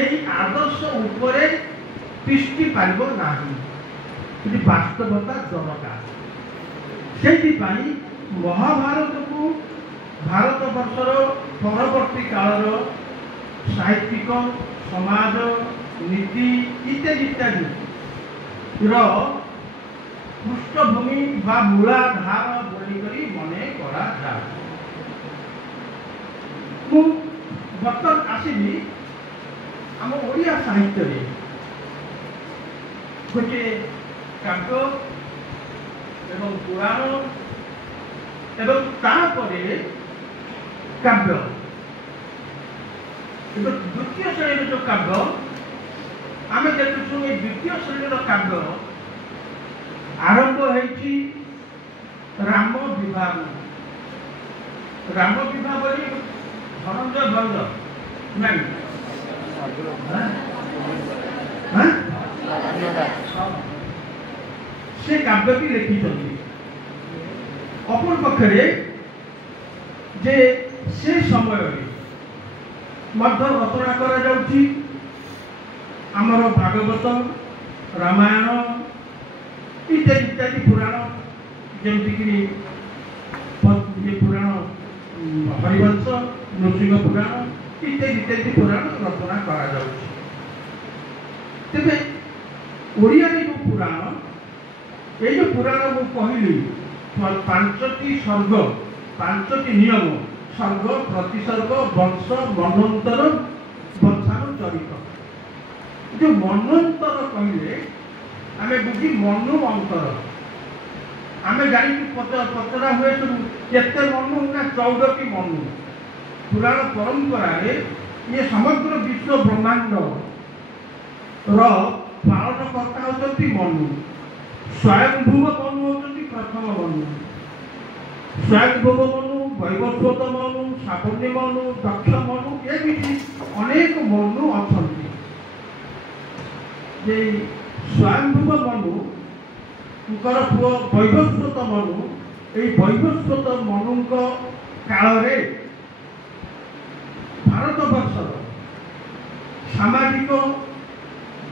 ଏହି ଆଦର୍ଶ ଉପରେ ତିଷ୍ଠି ପାରିବ ନାହିଁ। ଏଠି ବାସ୍ତବତା ଦରକାର। ସେଇଥିପାଇଁ ମହାଭାରତକୁ ଭାରତବର୍ଷର ପରବର୍ତ୍ତୀ କାଳର ସାହିତ୍ୟିକ, ସମାଜ, ନୀତି ଇତ୍ୟାଦି ଇତ୍ୟାଦିର ପୃଷ୍ଠଭୂମି ବା ମୂଳାଧାର ବୋଲିକରି ମନେ କରାଯାଏ। ମୁଁ ବର୍ତ୍ତମାନ ଆସିବି ଆମ ଓଡ଼ିଆ ସାହିତ୍ୟରେ ଗୋଟିଏ କାବ୍ୟ ଏବଂ ପୁରାଣ ଏବଂ ତାପରେ କାବ୍ୟ। କିନ୍ତୁ ଦ୍ୱିତୀୟ ଶ୍ରେଣୀର ଯେଉଁ କାବ୍ୟ ଆମେ ଦେଖୁଛୁ, ଏ ଦ୍ୱିତୀୟ ଶ୍ରେଣୀର କାବ୍ୟ ଆରମ୍ଭ ହେଇଛି ରାମ ବିବାହ। ରାମ ବିବାହ ବୋଲି ଧନଞ୍ଜୟ ଭଞ୍ଜ ନାଇଁ, ସେ କାବ୍ୟଟି ଲେଖିଛନ୍ତି। ଅପରପକ୍ଷରେ ଯେ ସେ ସମୟରେ ମଧ୍ୟ ରଚନା କରାଯାଉଛି ଆମର ଭାଗବତ, ରାମାୟଣ ଇତ୍ୟାଦି ଇତ୍ୟାଦି ପୁରାଣ, ଯେମିତିକି ପୁରାଣ ହରିବଂଶ, ନୃସିଂହ ପୁରାଣ ଇତ୍ୟାଦି ଇତ୍ୟାଦି ପୁରାଣ ରଚନା କରାଯାଉଛି। ତେବେ ଓଡ଼ିଆରେ ଯେଉଁ ପୁରାଣ, এই যে পুরাণ মু কহিলি 5টি সর্গ, 5টি নিয়ম, সর্গ, প্রতিসর্গ, বংশ, মন্বন্তর, বংশানুচরিত। যে মন্বন্তর কহিলে আমি বুঝি মনু অন্তর। আমি জানি পচরা হুয়ে সব কেতে মনু না 14টি মনু। पुराण परंपरा ये समग्र विश्व ब्रह्मांड पालनकर्ता होती मनु। स्वयंभुव मनु होती प्रथम मनु। स्वयंभुव मनु, वैवस्वत मनु, सापण्य मनु, दक्ष मनु, एमती अनेक मनु अच्छा। स्वयंभुव मनु पुओ वैवस्वत मनु, ये वैवस्वत मनु काल भारत वर्ष सामाजिक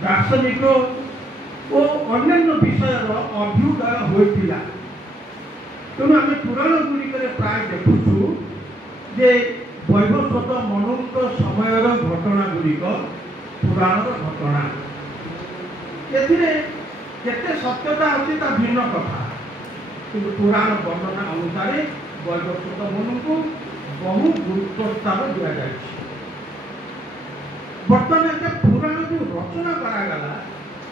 दार्शनिक और अन्य विषय अभ्युदय होता। तेणु आम पुराण गुड़िक प्राय देखुचु जे वैवस्वत मनु समय घटना गुड़िक पुराण घटना केते सत्यता अच्छी भिन्न कथा, कि पुराण वर्णना अनुसार वैवस्वत मनु को बहु गुरुत्व स्थान दि जाए। बर्तमान पुराण जो रचना करागला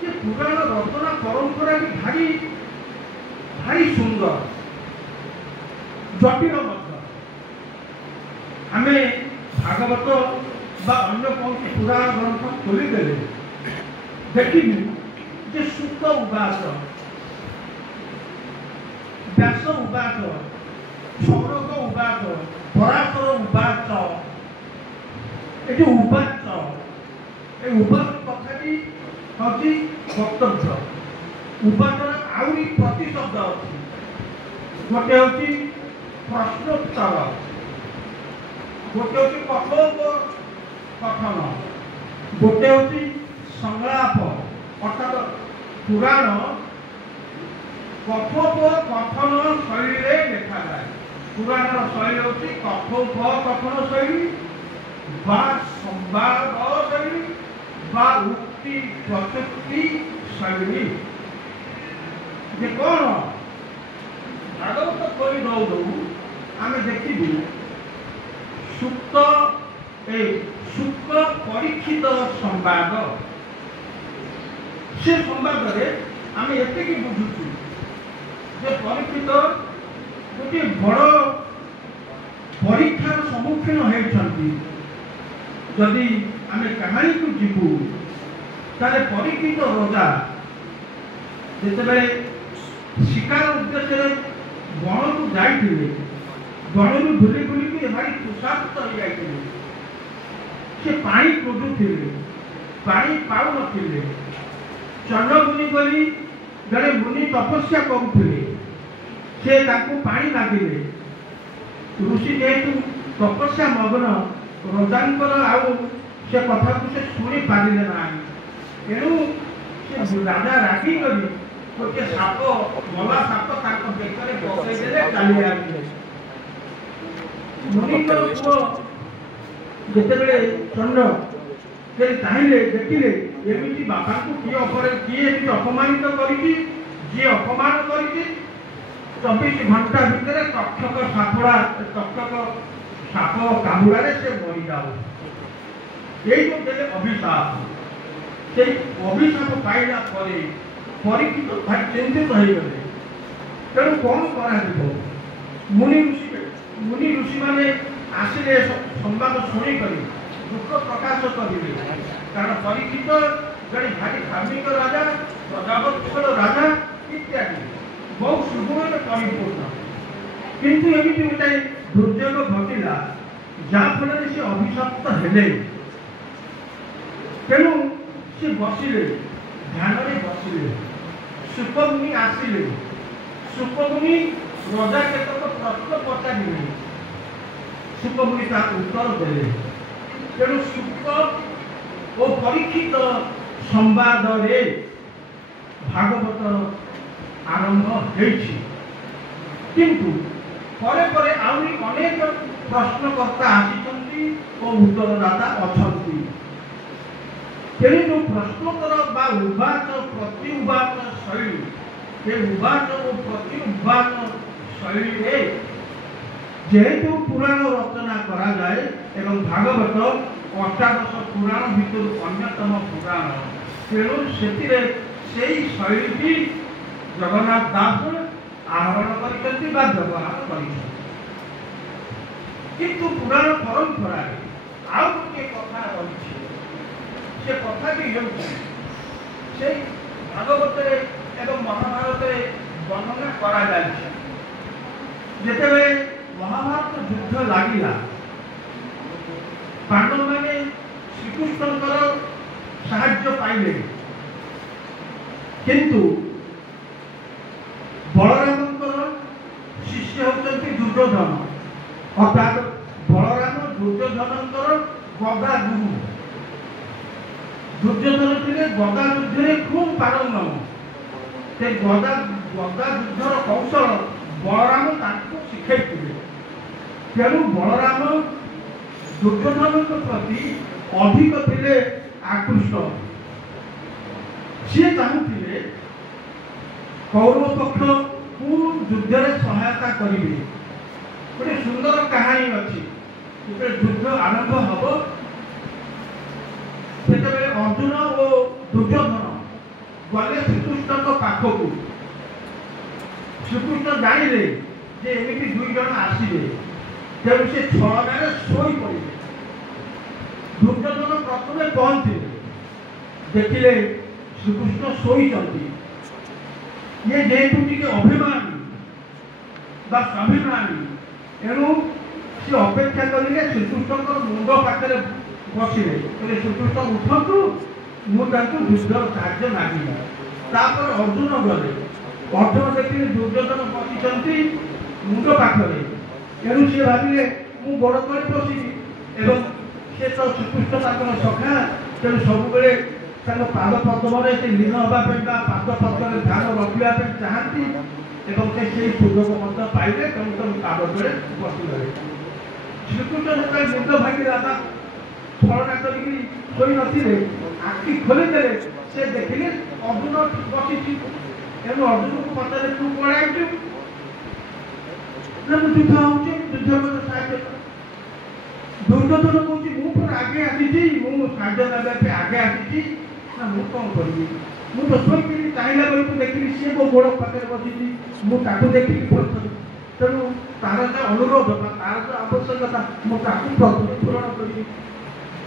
ये पुराण रचना परंपरा भी भारी भारी सुंदर जटिल आम भागवत बा अन्य कौन पुराण ग्रंथ खोलीदे देखिए जे सुत उवाच, व्यास उवाच, सौरभ उवाच, पराशर उवाच, ये उवाच उवाच कथाटी हूँ वक्तव्य। उवाचर आहरी प्रतिशब्द अच्छी, गोटे हूँ प्रश्नोत्तर, गोटे हूँ कथोपकथन, गोटे हूँ संलाप। अर्थात पुराण कथोपकथन शैली लिखा जाए। पुराण शैली हूँ कथोपकथन शैली बा संवाद शैली बा उक्ति प्रसक्ति शैली। जे कौन भागवत खोली दौ दौ आम देखू शुक्ल परीक्षित संवाद। से संवाद आम एति बुझुचु जे परीक्षित गोटे बड़ परीक्षार सम्मुखीन होती। जदि आम कहानी को जीवु ताले परीक्षित राजा जिते शिकार उद्देश्य वन को जाइए, वन में बुली बुलिक भारी तुषारित हो जाते। से पानी खोजुले, पानी पाऊ न। चंद्रमुनि गली जड़े मुनि तपस्या करुले, से पानी मागिले। ऋषि जेहेतु तपस्या मग्न रजांकर आउ से कथा को से शुणी पारे ना। तेणु से राजा रागी कर गोटे साप मला साप बेकर पकईदे चली आए। मुनिकर पुओ जिते चंद्र से चाहिए देखिले एमती बापा को किए अपमानित कर अपमान कर 24 घंटा भितर तक्षक सापड़ा तक्षक साप कामुड़े से मरी जाऊ। यही जो देले अभिशाप, से अभिशाप पाइला परीक्षित भाई चिंतित हो गए। तेणु कौन कर मुनि ऋषि मैंने आसिले संवाद शुणिक दुख प्रकाश करेंगे। कारण परीक्षित जड़े भारी धार्मिक राजा, प्रजावत्सल राजा इत्यादि बहुत सुगुण परिपूर्ण। किंतु एमती गोटे दुर्योग घटला जहाँफल से अभिशप्त हेले। तेणु से बसिले ध्यान में बसिले। सुपमुनि आसिले। सुपमुनि राजा केतक प्रश्न पचारे। सुपमुनि ता उत्तर देले। तेणु सुप और परीक्षित संवाद भागवत आरंभ होइछि। किंतु परे परे आउरी अनेक प्रश्नकर्ता आसिछन्ति और उत्तरदाता अछन्ति। तेणु जो प्रश्नोत्तर बा उवाच प्रति उवाच शैली, ये उवाच और प्रति उवाच शैली जेहेतु पुराण रचना करा जाए एवं भागवत 18 पुराण भितर अन्यतम पुराण। तेणु से शैली जगन्नाथ दास आहरण कर व्यवहार कर। किंतु पुराण परंपरा आउ गोटे कथा रही से कथाटी से भागवत एवं महाभारत वर्णना करा जिते महाभारत युद्ध लगिला पांडव मैंने श्रीकृष्ण साहाय्य पाइले किंतु बलराम शिष्य होती दुर्योधन अर्थात बलराम दुर्योधन गदा गुरु दुर्योधन थे गदा युद्ध खूब पारंगम से गदा युद्धर कौशल बलराम शिखाई तेणु बलराम दुर्योधन प्रति अधिक थे आकृष्ट सी चाहूले कौरव पक्ष को युद्ध में सहायता करेंगे गोटे सुंदर कहानी अच्छी युद्ध आरंभ हम से अर्जुन और दुर्योधन गले श्रीकृष्ण पाखक श्रीकृष्ण जानिले जे एमती दुई जन आसवे तेणु से छलनार शोई पड़े दुर्योधन प्रथम पहुंचे देखिले श्रीकृष्ण शोई ये जेहेतु टी अभिमानी स्वाभिमानी तेणु सी अपेक्षा करेंगे श्रीकृष्ण मुंड पाखे बसिले श्रीकृष्ण उठतु मुझे युद्ध साहाଯ୍य मांगला तापर अर्जुन गले अर्जुन देखिए दुर्योधन बसी मुंड पाखे तेणु सी भाविले मु बड़ कर बसि सी तो श्रीकृष्ण सखा तेणु सब पाद पद्म लीन होगापी पाद पद्म ध्यान रखा चाहती से सुजोग पाइले तेणु तुम पादे बसगले श्रीकृष्ण जो मुंड भांगा छलना करी नी आखि खोलीदे से देखिले अर्जुन बसी तेणु अर्जुन को पचारे तू कौन आयु युद्ध होती युद्ध में साहय दुर्योधन कौन मुझे आगे आसी साहय नापे आगे आसी मु कौन करी मु तो शोक चाहिए बेलू देखी सी मो गोड़ पाखे बसी मुझे देखिकी तेणु तार जो अनुरोध तार जो आवश्यकता मुझे पूरण करी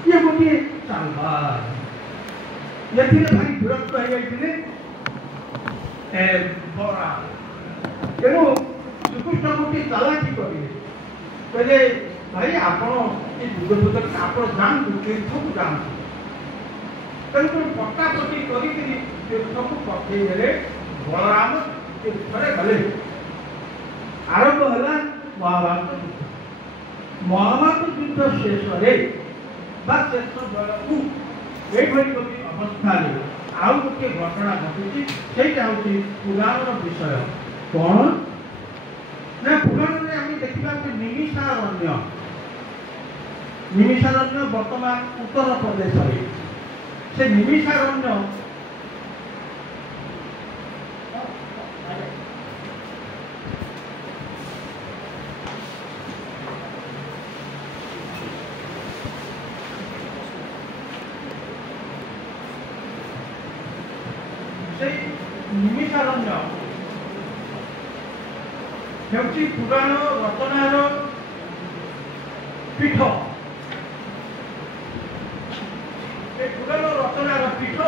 ये गोटे चालबाज ये भारी विरक्त हो जाते तेणु श्रीकृष्ण गोटे चालाकी करेंगे कहले भाई आप युद्ध आप जातु तीर्थ को जातु तेणुक पटापटी कर तीर्थ को पठेदेले बलराम तीर्थ गले आरंभ है महाभारत युद्ध शेष शेष बेलू ये गोटे अवस्था आउ गोटे घटना घटुची से पुराण विषय कौन ना पुराण में आम देखा निमिषारण्य वर्तमान उत्तर प्रदेश से निमिषारण्य पुराण रचनार पीठ पुराण रचनार पीठ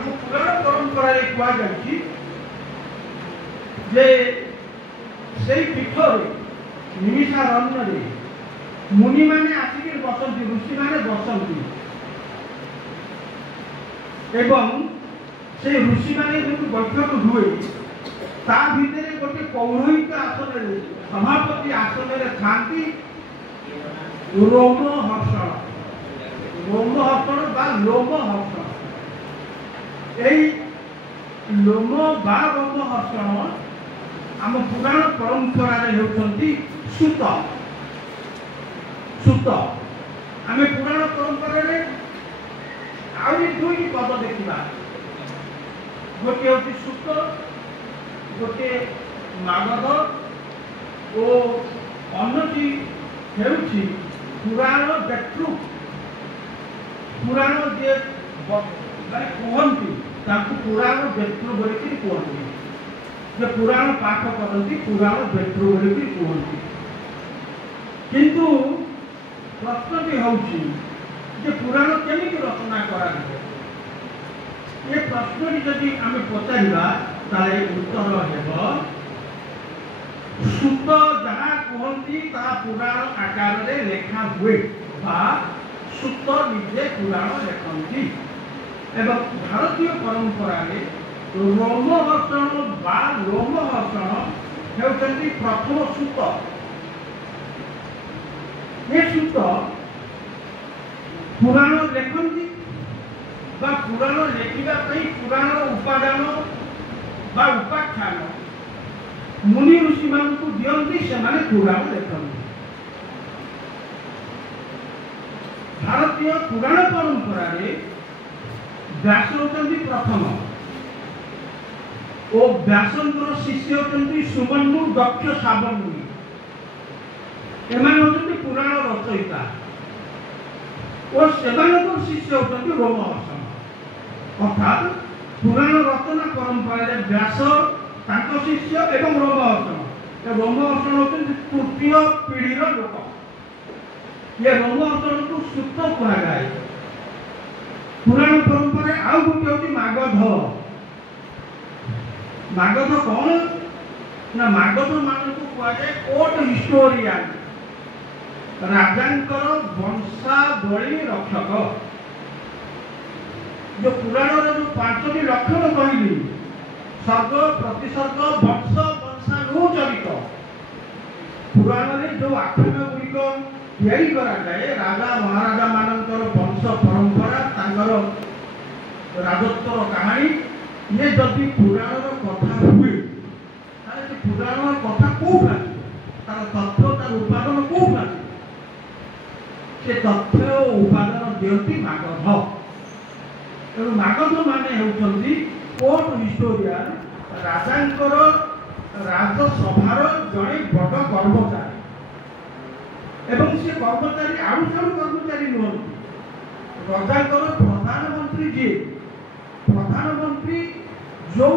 ये पुराण परंपरा कहुई से पीठ निमिषारण्य मुनि माने आसिक बसती ऋषि माने बसती एवं से ऋषि माने जो बैठक हुए ता भितर गोटे पौरोहित आसन सभापति आसन थांती रोमहर्षण बा लोमहर्षण लोम बा रोमहर्षण आम पुराण परंपरा होती सूत सूत आम पुराण परंपरा आउरी दुईटी पद देखा गोटे हूँ सूत गोटे मागध और अन्यटी हेउछि पुराण बेट्रु पुराण जे माने कहती पुराण बेट्रु बोली कहती जे पुराण पाठ करती पुराण बेट्रु बोली कहती किंतु प्रश्नटी होउछि जे पुराण केमिति रचना कराଯିବ ये प्रश्नटी जदि आमे पचारिबा ताले उत्तर हेबो सुत जहाँ कहती ता पुराण आकार रे लेखा हुए बा सुत निजे पुराण लेखती एवं भारतीय परंपरा रे रोमहर्षण बा रोमहर्षण हेउचंती प्रथम सुत ये सुत पुराण लेखती बा पुराण लेखिबा पई पुराण उपादान बा उपाख्यान मुनि ऋषि मानकु दियंती सेमाने पुराण लेखती भारतीय पुराण परंपरा रे व्यास होचंती प्रथम ओ व्यासंकर शिष्य होचंती सुमनु दक्ष साबमुनि एमाने होचंती पुराण रचयिता ओ सेमानकर शिष्य होचंती रोमहर्षण अर्थात पुराण रचना परंपरा रे व्यास तांको शिष्य एवं रोमहर्षण होचंती तृतीय पीढ़ी रो लोक ये रोमहर्षण को सुत कहा जाए पुराण परंपरा आउ गोटे होची मागध कौन ना मागध मानकु कहा जाए कोर्ट हिस्टोरियन राजांकर वंशावली रक्षक जो पुराण रे जो पांचटी लक्षण कहली सर्ग प्रतिसर्ग वंश वंशानुचरित पुराण रे जो आख्यान गुड़िक तैयारी करा जाए राजा महाराजा मानकर वंश परंपरा तांकर राजत्वर कहानी ये जदि पुराण कथा हुए ताले से पुराण कथा को आसी तार तथ्य तार उपादान को आसी से तथ्य उपादान दियंती मागध तेणु मागध माने हेउचंती कोर्ट हिस्टोरियन राजांकर राजसभार जड़े बड़ कर्मचारी एवं से कर्मचारी आउ कर्मचारी नुहंती राजांकर प्रधानमंत्री जी प्रधानमंत्री जो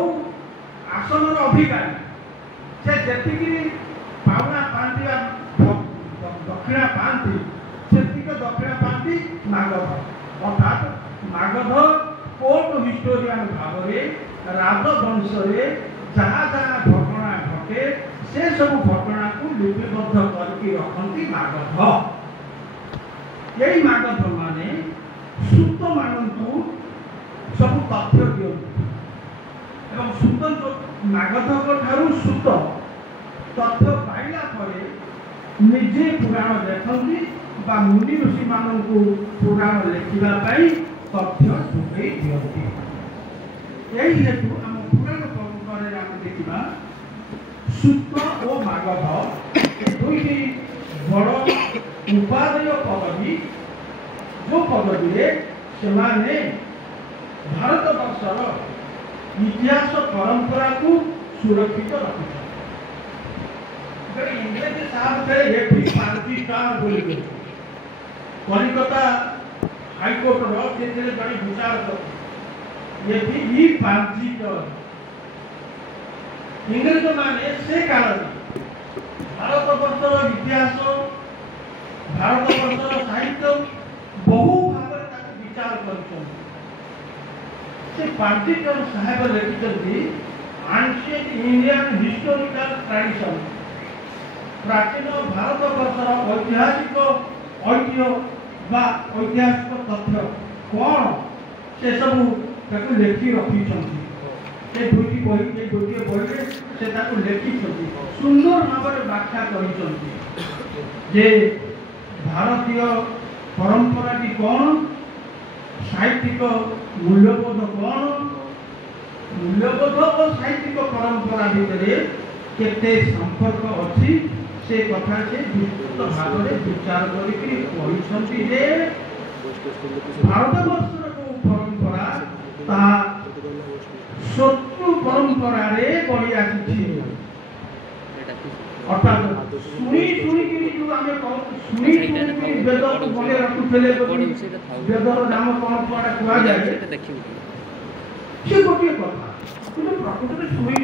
आसनर अधिकारी से जेतिकी पावना पांती दक्षिणा पांती सेतिक दक्षिणा पांती मागध अर्थात मागध कोर्ट हिस्टोरियन भाव राजवंश जहाँ जहाँ घटना घटे से सब घटना को लिपिबद्ध करके रखती मागध यही मागध माने सुत मानकु सब तथ्य दियंती एवं सुत मागध ठारू सुत तथ्य पाइला परे निजे पुराण लेखती बा मुनि ऋषि मानकु पुराण लेखिबा पई तथ्य जोगई दियंती यही हेतु आम पुराण परंपरा रे आम देखिबा सुत और मागध दुईटी बड़ उपादेय पदवी जो पदवी रे सेमाने भारत वर्षर इतिहास परंपरा को सुरक्षित रखिछन इंग्रेजी साहब थे एफी पांची स्टार बोली कलिकता हाईकोर्ट रो से जड़े विचारक एफी ई पांची इंग्रेज माने से काल भारत वर्षर इतिहास भारत वर्षर साहित्य बहु भाव विचार कर पार्टीकर साहेब लिखिं आंशियंट इंडियन हिस्टोरिकल ट्रेडिशन प्राचीन भारत वर्षर ऐतिहासिक ऐतिह्य बा ऐतिहासिक तथ्य कौन से सब लिखि रखी दुईटी बही से लिखि सुंदर भाव व्याख्या कर भारतीय परंपरा की कौन साहित्यिक मूल्यबोध कौन मूल्यबोध और साहित्यिक परंपरा भितर केते संपर्क अच्छी से कथा से विस्तृत भाव में विचार करके भारत वर्षर जो परंपरा ता शत्रु परंपरा रे बढ़ी आसी अर्थात सुनी जो आमे सुनी वेद को मने रखुथले वेदर नाम कौन पड़ा कुआ जाए से गोटे कथा किंतु प्रकृत में सुनी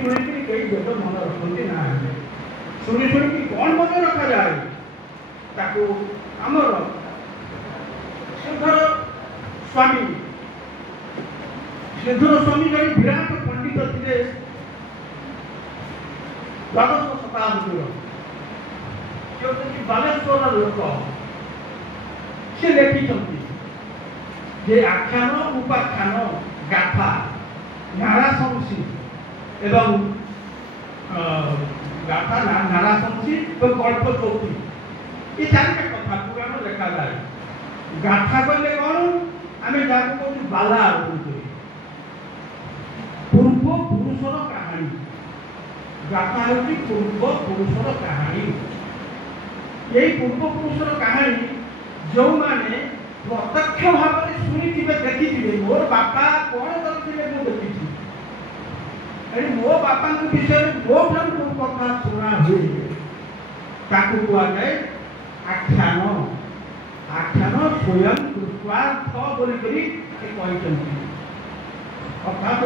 कई वेद मन रखते ना सुनी कौन मन रखा जाए ତାକୁ ଆମର ଶ୍ରୀଧର ସ୍ୱାମୀ ଜଣେ ବିରାଟ ପଣ୍ଡିତ ଥିଲେ ଦ୍ୱାଦଶ ଶତାବ୍ଦୀର, ସେ ହେଉଛନ୍ତି ବାଲେଶ୍ୱରର ଲୋକ। ସେ ଲେଖିଛନ୍ତି ଯେ ଆଖ୍ୟାନ ଉପାଖ୍ୟାନ ଗାଥା ନାରାଶଂସୀ ଏବଂ ଗାଥା ନାରାଶଂସୀ ଏବଂ ଗଳ୍ପ ଚୌକି, ଏ ଚାରିଟା କଥା ପୁରାଣ ଲେଖାଯାଏ। ଗାଥା କହିଲେ କ'ଣ? ଆମେ ଯାହାକୁ କହୁଛୁ ବାଲା ପୂର୍ବ ପୁରୁଷର କାହାଣୀ। ଗାଥା ହେଉଛି ପୂର୍ବ ପୁରୁଷର କାହାଣୀ। এই ପୂର୍ବପୁରୁଷର କାହାଣୀ ଯେଉଁମାନେ ପ୍ରତ୍ୟକ୍ଷ ଭାବରେ ଶୁଣିଥିବେ, ଦେଖିଥିବେ, ମୋର ବାପା କ'ଣ କରିଥିଲେ ମୁଁ ଦେଖିଛି, ମୋ ବାପାଙ୍କ ବିଷୟରେ ମୋ ଠାରୁ ଯେଉଁ କଥା ଶୁଣା ହୁଏ ତାକୁ କୁହାଯାଏ ଆଖ୍ୟାନ। ଆଖ୍ୟାନ ସ୍ୱୟଂ କୃତ୍ୱାର୍ଥ ବୋଲିକରି ସେ କହିଛନ୍ତି। ଅର୍ଥାତ୍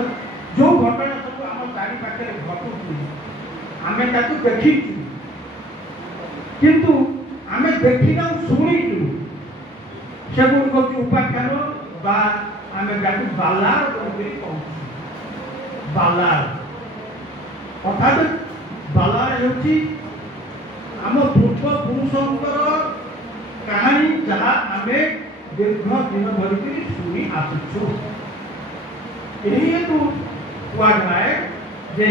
ଯେଉଁ ଘଟଣା ସବୁ ଆମ ଚାରି ପାଖରେ ଘଟୁଛି ଆମେ ତାକୁ ଦେଖିଛୁ, କିନ୍ତୁ ଆମେ ଦେଖିନାଉ, ଶୁଣିଛୁ। ସେଗୁଡ଼ିକ ହେଉଛି ଉପାଖ୍ୟାନ ବା ଆମେ ତାକୁ ବାଲାର ବୋଲିକରି କହୁଛୁ। ବାଲାର ଅର୍ଥାତ୍ ବାଲାର ହେଉଛି ଆମ ପୂର୍ବପୁରୁଷଙ୍କର କାହାଣୀ, ଯାହା ଆମେ ଦୀର୍ଘ ଦିନ ଧରିକରି ଶୁଣି ଆସୁଛୁ। ଏହି ହେତୁ କୁହାଯାଏ ଯେ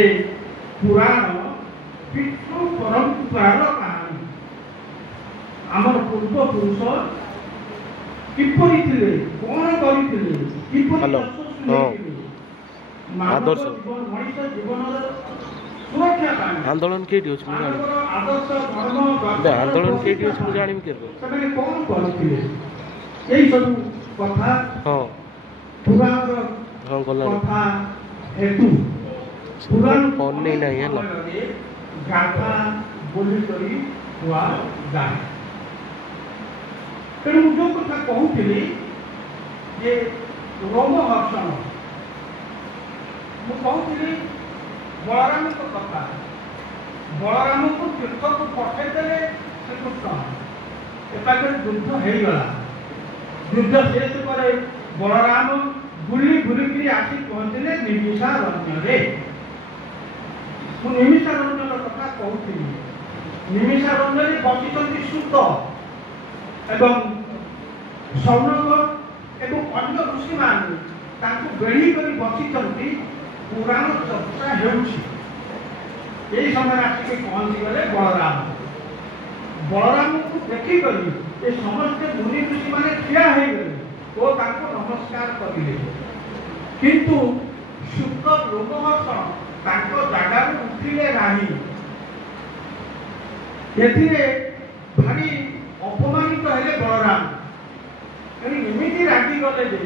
ପୁରାଣ ପିତୃ ପରମ୍ପରାର କାହାଣୀ। ଆମର ପୂର୍ବପୁରୁଷ କିପରି ଥିଲେ, କ'ଣ କରିଥିଲେ, କିପରି ଆଦର୍ଶ ମଣିଷ ଜୀବନର ସୁରକ୍ଷା ପାଇଁ ଆନ୍ଦୋଳନ କେଠି ଅଛି ମୁଁ ଜାଣିବି, ଆଦର୍ଶ ଧର୍ମ ଆନ୍ଦୋଳନ କେଠି ଅଛି ମୁଁ ଜାଣିବି କେବେ ସେମାନେ କ'ଣ କରିଥିଲେ, ଏଇ ସବୁ କଥା ହଁ ପୁରାଣର ହଁ ଗଲାଣି କଥା ହେତୁ ପୁରାଣ ଫୋନ୍ ନେଇ ନାହିଁ ହେଲା। ଗାଥା ବୋଲିକରି କୁହାଯାଏ। ତେଣୁ ମୁଁ ଯେଉଁ କଥା କହୁଥିଲି ଯେ ରୋମହର୍ଷଣ, ମୁଁ କହୁଥିଲି ବଳରାମଙ୍କ କଥା। ବଳରାମଙ୍କୁ ତୀର୍ଥକୁ ପଠାଇଦେଲେ ଶ୍ରୀକୃଷ୍ଣ, ଏପାଖରେ ଯୁଦ୍ଧ ହେଇଗଲା। ଯୁଦ୍ଧ ଶେଷ ପରେ ବଳରାମ ବୁଲିକିରି ଆସି ପହଞ୍ଚିଲେ ନିମିଷାରଣ୍ୟରେ। ମୁଁ ନିମିଷାରଣ୍ୟର କଥା କହୁଥିଲି। ନିମିଷାରଣ୍ୟରେ ବସିଛନ୍ତି ସୂତ ଏବଂ ସୌନକ ଏବଂ ଅନ୍ୟ ଋଷିମାନେ ତାଙ୍କୁ ବେଢ଼ି କରି ବସିଛନ୍ତି। ପୁରାଣ ଚର୍ଚ୍ଚା ହେଉଛି। ଏହି ସମୟରେ ଆସିକି ପହଞ୍ଚିଗଲେ ବଳରାମ। ବଳରାମଙ୍କୁ ଦେଖିକରି ଏ ସମସ୍ତେ ମୁନି ଋଷିମାନେ ଠିଆ ହେଇଗଲେ ଓ ତାଙ୍କୁ ନମସ୍କାର କରିଲେ। କିନ୍ତୁ ସୂତ ଲୋମହର୍ଷଣ ତାଙ୍କ ଜାଗାରୁ ଉଠିଲେ ନାହିଁ। ଏଥିରେ ଭାରି ଅପମାନିତ ହେଲେ ବଳରାମ। ତେଣୁ ଏମିତି ରାଗିଗଲେ ଯେ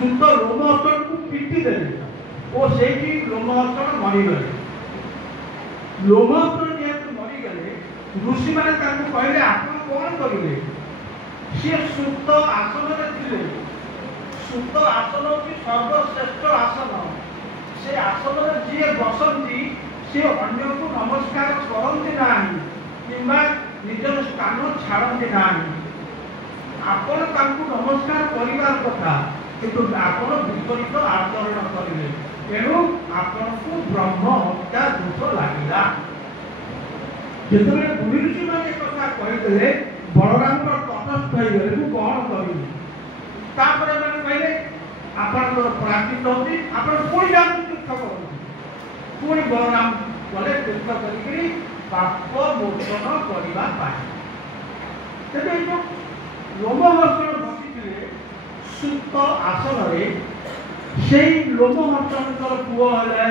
ସୂତ ଲୋମହର୍ଷଣକୁ ପିଟି ଦେଲେ ଓ ସେଇଠି ଲୋମହର୍ଷଣ ମରିଗଲେ। ଲୋମହର୍ଷଣ ଯେହେତୁ ମରିଗଲେ, ଋଷିମାନେ ତାଙ୍କୁ କହିଲେ ଆପଣ କ'ଣ କରିଲେ? ସିଏ ସୂତ ଆସନରେ ଥିଲେ। ସୂତ ଆସନ ହେଉଛି ସର୍ବଶ୍ରେଷ୍ଠ ଆସନ। ସେ ଆସନରେ ଯିଏ ବସନ୍ତି ସେ ଅନ୍ୟକୁ ନମସ୍କାର କରନ୍ତି ନାହିଁ କିମ୍ବା ନିଜର ସ୍ଥାନ ଛାଡ଼ନ୍ତି ନାହିଁ। ଆପଣ ତାଙ୍କୁ ନମସ୍କାର କରିବାର କଥା, କିନ୍ତୁ ଆପଣ ବିପରୀତ ଆଚରଣ କରିଲେ, ତେଣୁ ଆପଣଙ୍କୁ ବ୍ରହ୍ମ ହତ୍ୟା ଦୋଷ ଲାଗିଲା। ଯେତେବେଳେ ମୁନି ଋଷିମାନେ କଥା କହିଦେଲେ, ବଳରାମର ତଟସ୍ଥ ହେଇଗଲେ, ମୁଁ କ'ଣ କରିବି? ତାପରେ ମାନେ କହିଲେ ଆପଣଙ୍କର ପ୍ରାଚିତ ହେଉଛି, ଆପଣ ପୁଣି ଯାଆନ୍ତୁ ତୀର୍ଥ କରନ୍ତୁ। ପୁଣି ବଳରାମ ଗଲେ ତୀର୍ଥ କରିକିରି ପାପ ମୋଚନ କରିବା ପାଇଁ। ତେବେ ଏଇ ଯେଉଁ ଲୋମହର୍ଷଣ ବସିଥିଲେ ସୂତ ଆସନରେ, ସେଇ ଲୋମହର୍ଷଣଙ୍କର ପୁଅ ହେଲେ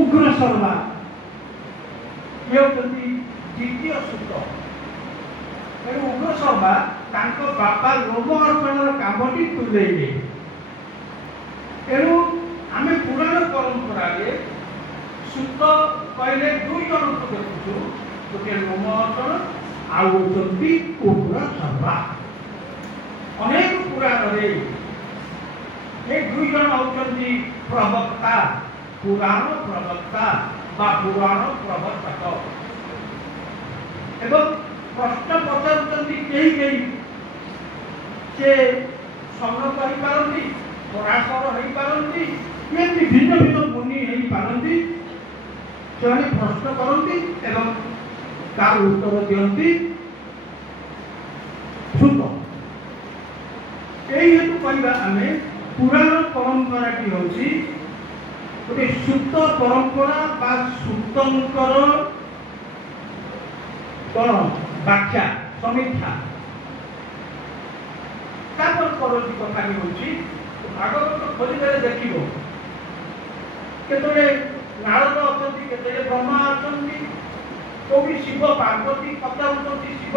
ଉଗ୍ରଶର୍ମା। ଇଏ ହେଉଛନ୍ତି ଦ୍ୱିତୀୟ ସୂତ। ତେଣୁ ଉଗ୍ରଶର୍ମା ତାଙ୍କ ବାପା ଲୋମହର୍ଷଣର କାମଟି ତୁଲେଇଲେ। ତେଣୁ ଆମେ ପୁରାଣ ପରମ୍ପରାରେ ସୂତ କହିଲେ ଦୁଇ ଜଣଙ୍କୁ ଦେଖୁଛୁ, ଗୋଟିଏ ଲୋମହର୍ଷଣ ଆଉ ହେଉଛନ୍ତି ଉଗ୍ରଶର୍ମା। ଅନେକ ପୁରାଣରେ ଏ ଦୁଇ ଜଣ ହେଉଛନ୍ତି ପ୍ରବକ୍ତା, ପୁରାଣ ପ୍ରବକ୍ତା ବା ପୁରାଣ ପ୍ରବର୍ତ୍ତକ। ଏବଂ प्रश्न पचारुचंती केही केही से संग करि पारंती पराशर होई पारंती एमती भिन्न भिन्न मुनि होई पारंती से प्रश्न करती एवं तार उत्तर दियंती सुत यही हेतु कहवा आम पुराण परंपराटी हूँ गोटे सुत परंपरा बा सुतंकर कौन व्याख्या समीक्षा परवर्ती कथा हूँ भागवत खोलिदे देख केतरे नारद अच्छा केतरे ब्रह्मा अच्छा कौटी शिव पार्वती पचारुंट शिव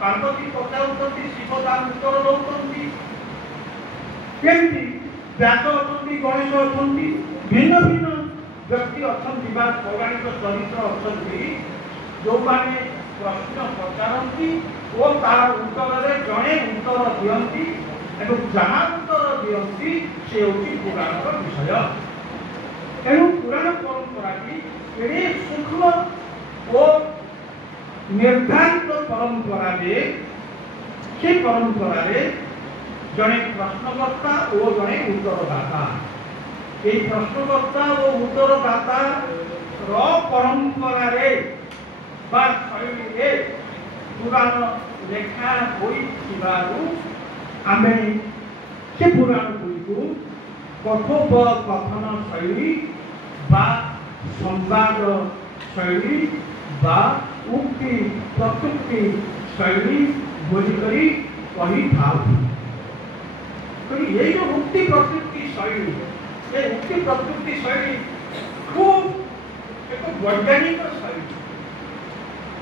पार्वती पचारुंट शिव तार उत्तर दौरान केमती व्यास अच्छा गणेश अच्छा भिन्न भिन्न व्यक्ति अच्छा पौराणिक चरित्र अच्छा जो मैंने प्रश्न पचारती और तार उत्तर जड़े उत्तर दियंती एवं जहाँ उत्तर दियंती से होची पुराण विषय एवं पुराण परंपरा की एड़े सूक्ष्म और निर्धारित परंपरा से परंपरा जड़े प्रश्नकर्ता और जड़े उत्तरदाता ये प्रश्नकर्ता और उत्तरदाता परंपरा शैली पुराण लेखा आम से पुराण गुड़ी कथोपकथन शैली बा संवाद शैली बा उक्ति प्रकृति शैली बोलिकरी कही था ये जो उक्ति प्रकृति शैली ये उक्ति प्रकृति शैली खूब एक वैज्ञानिक शैली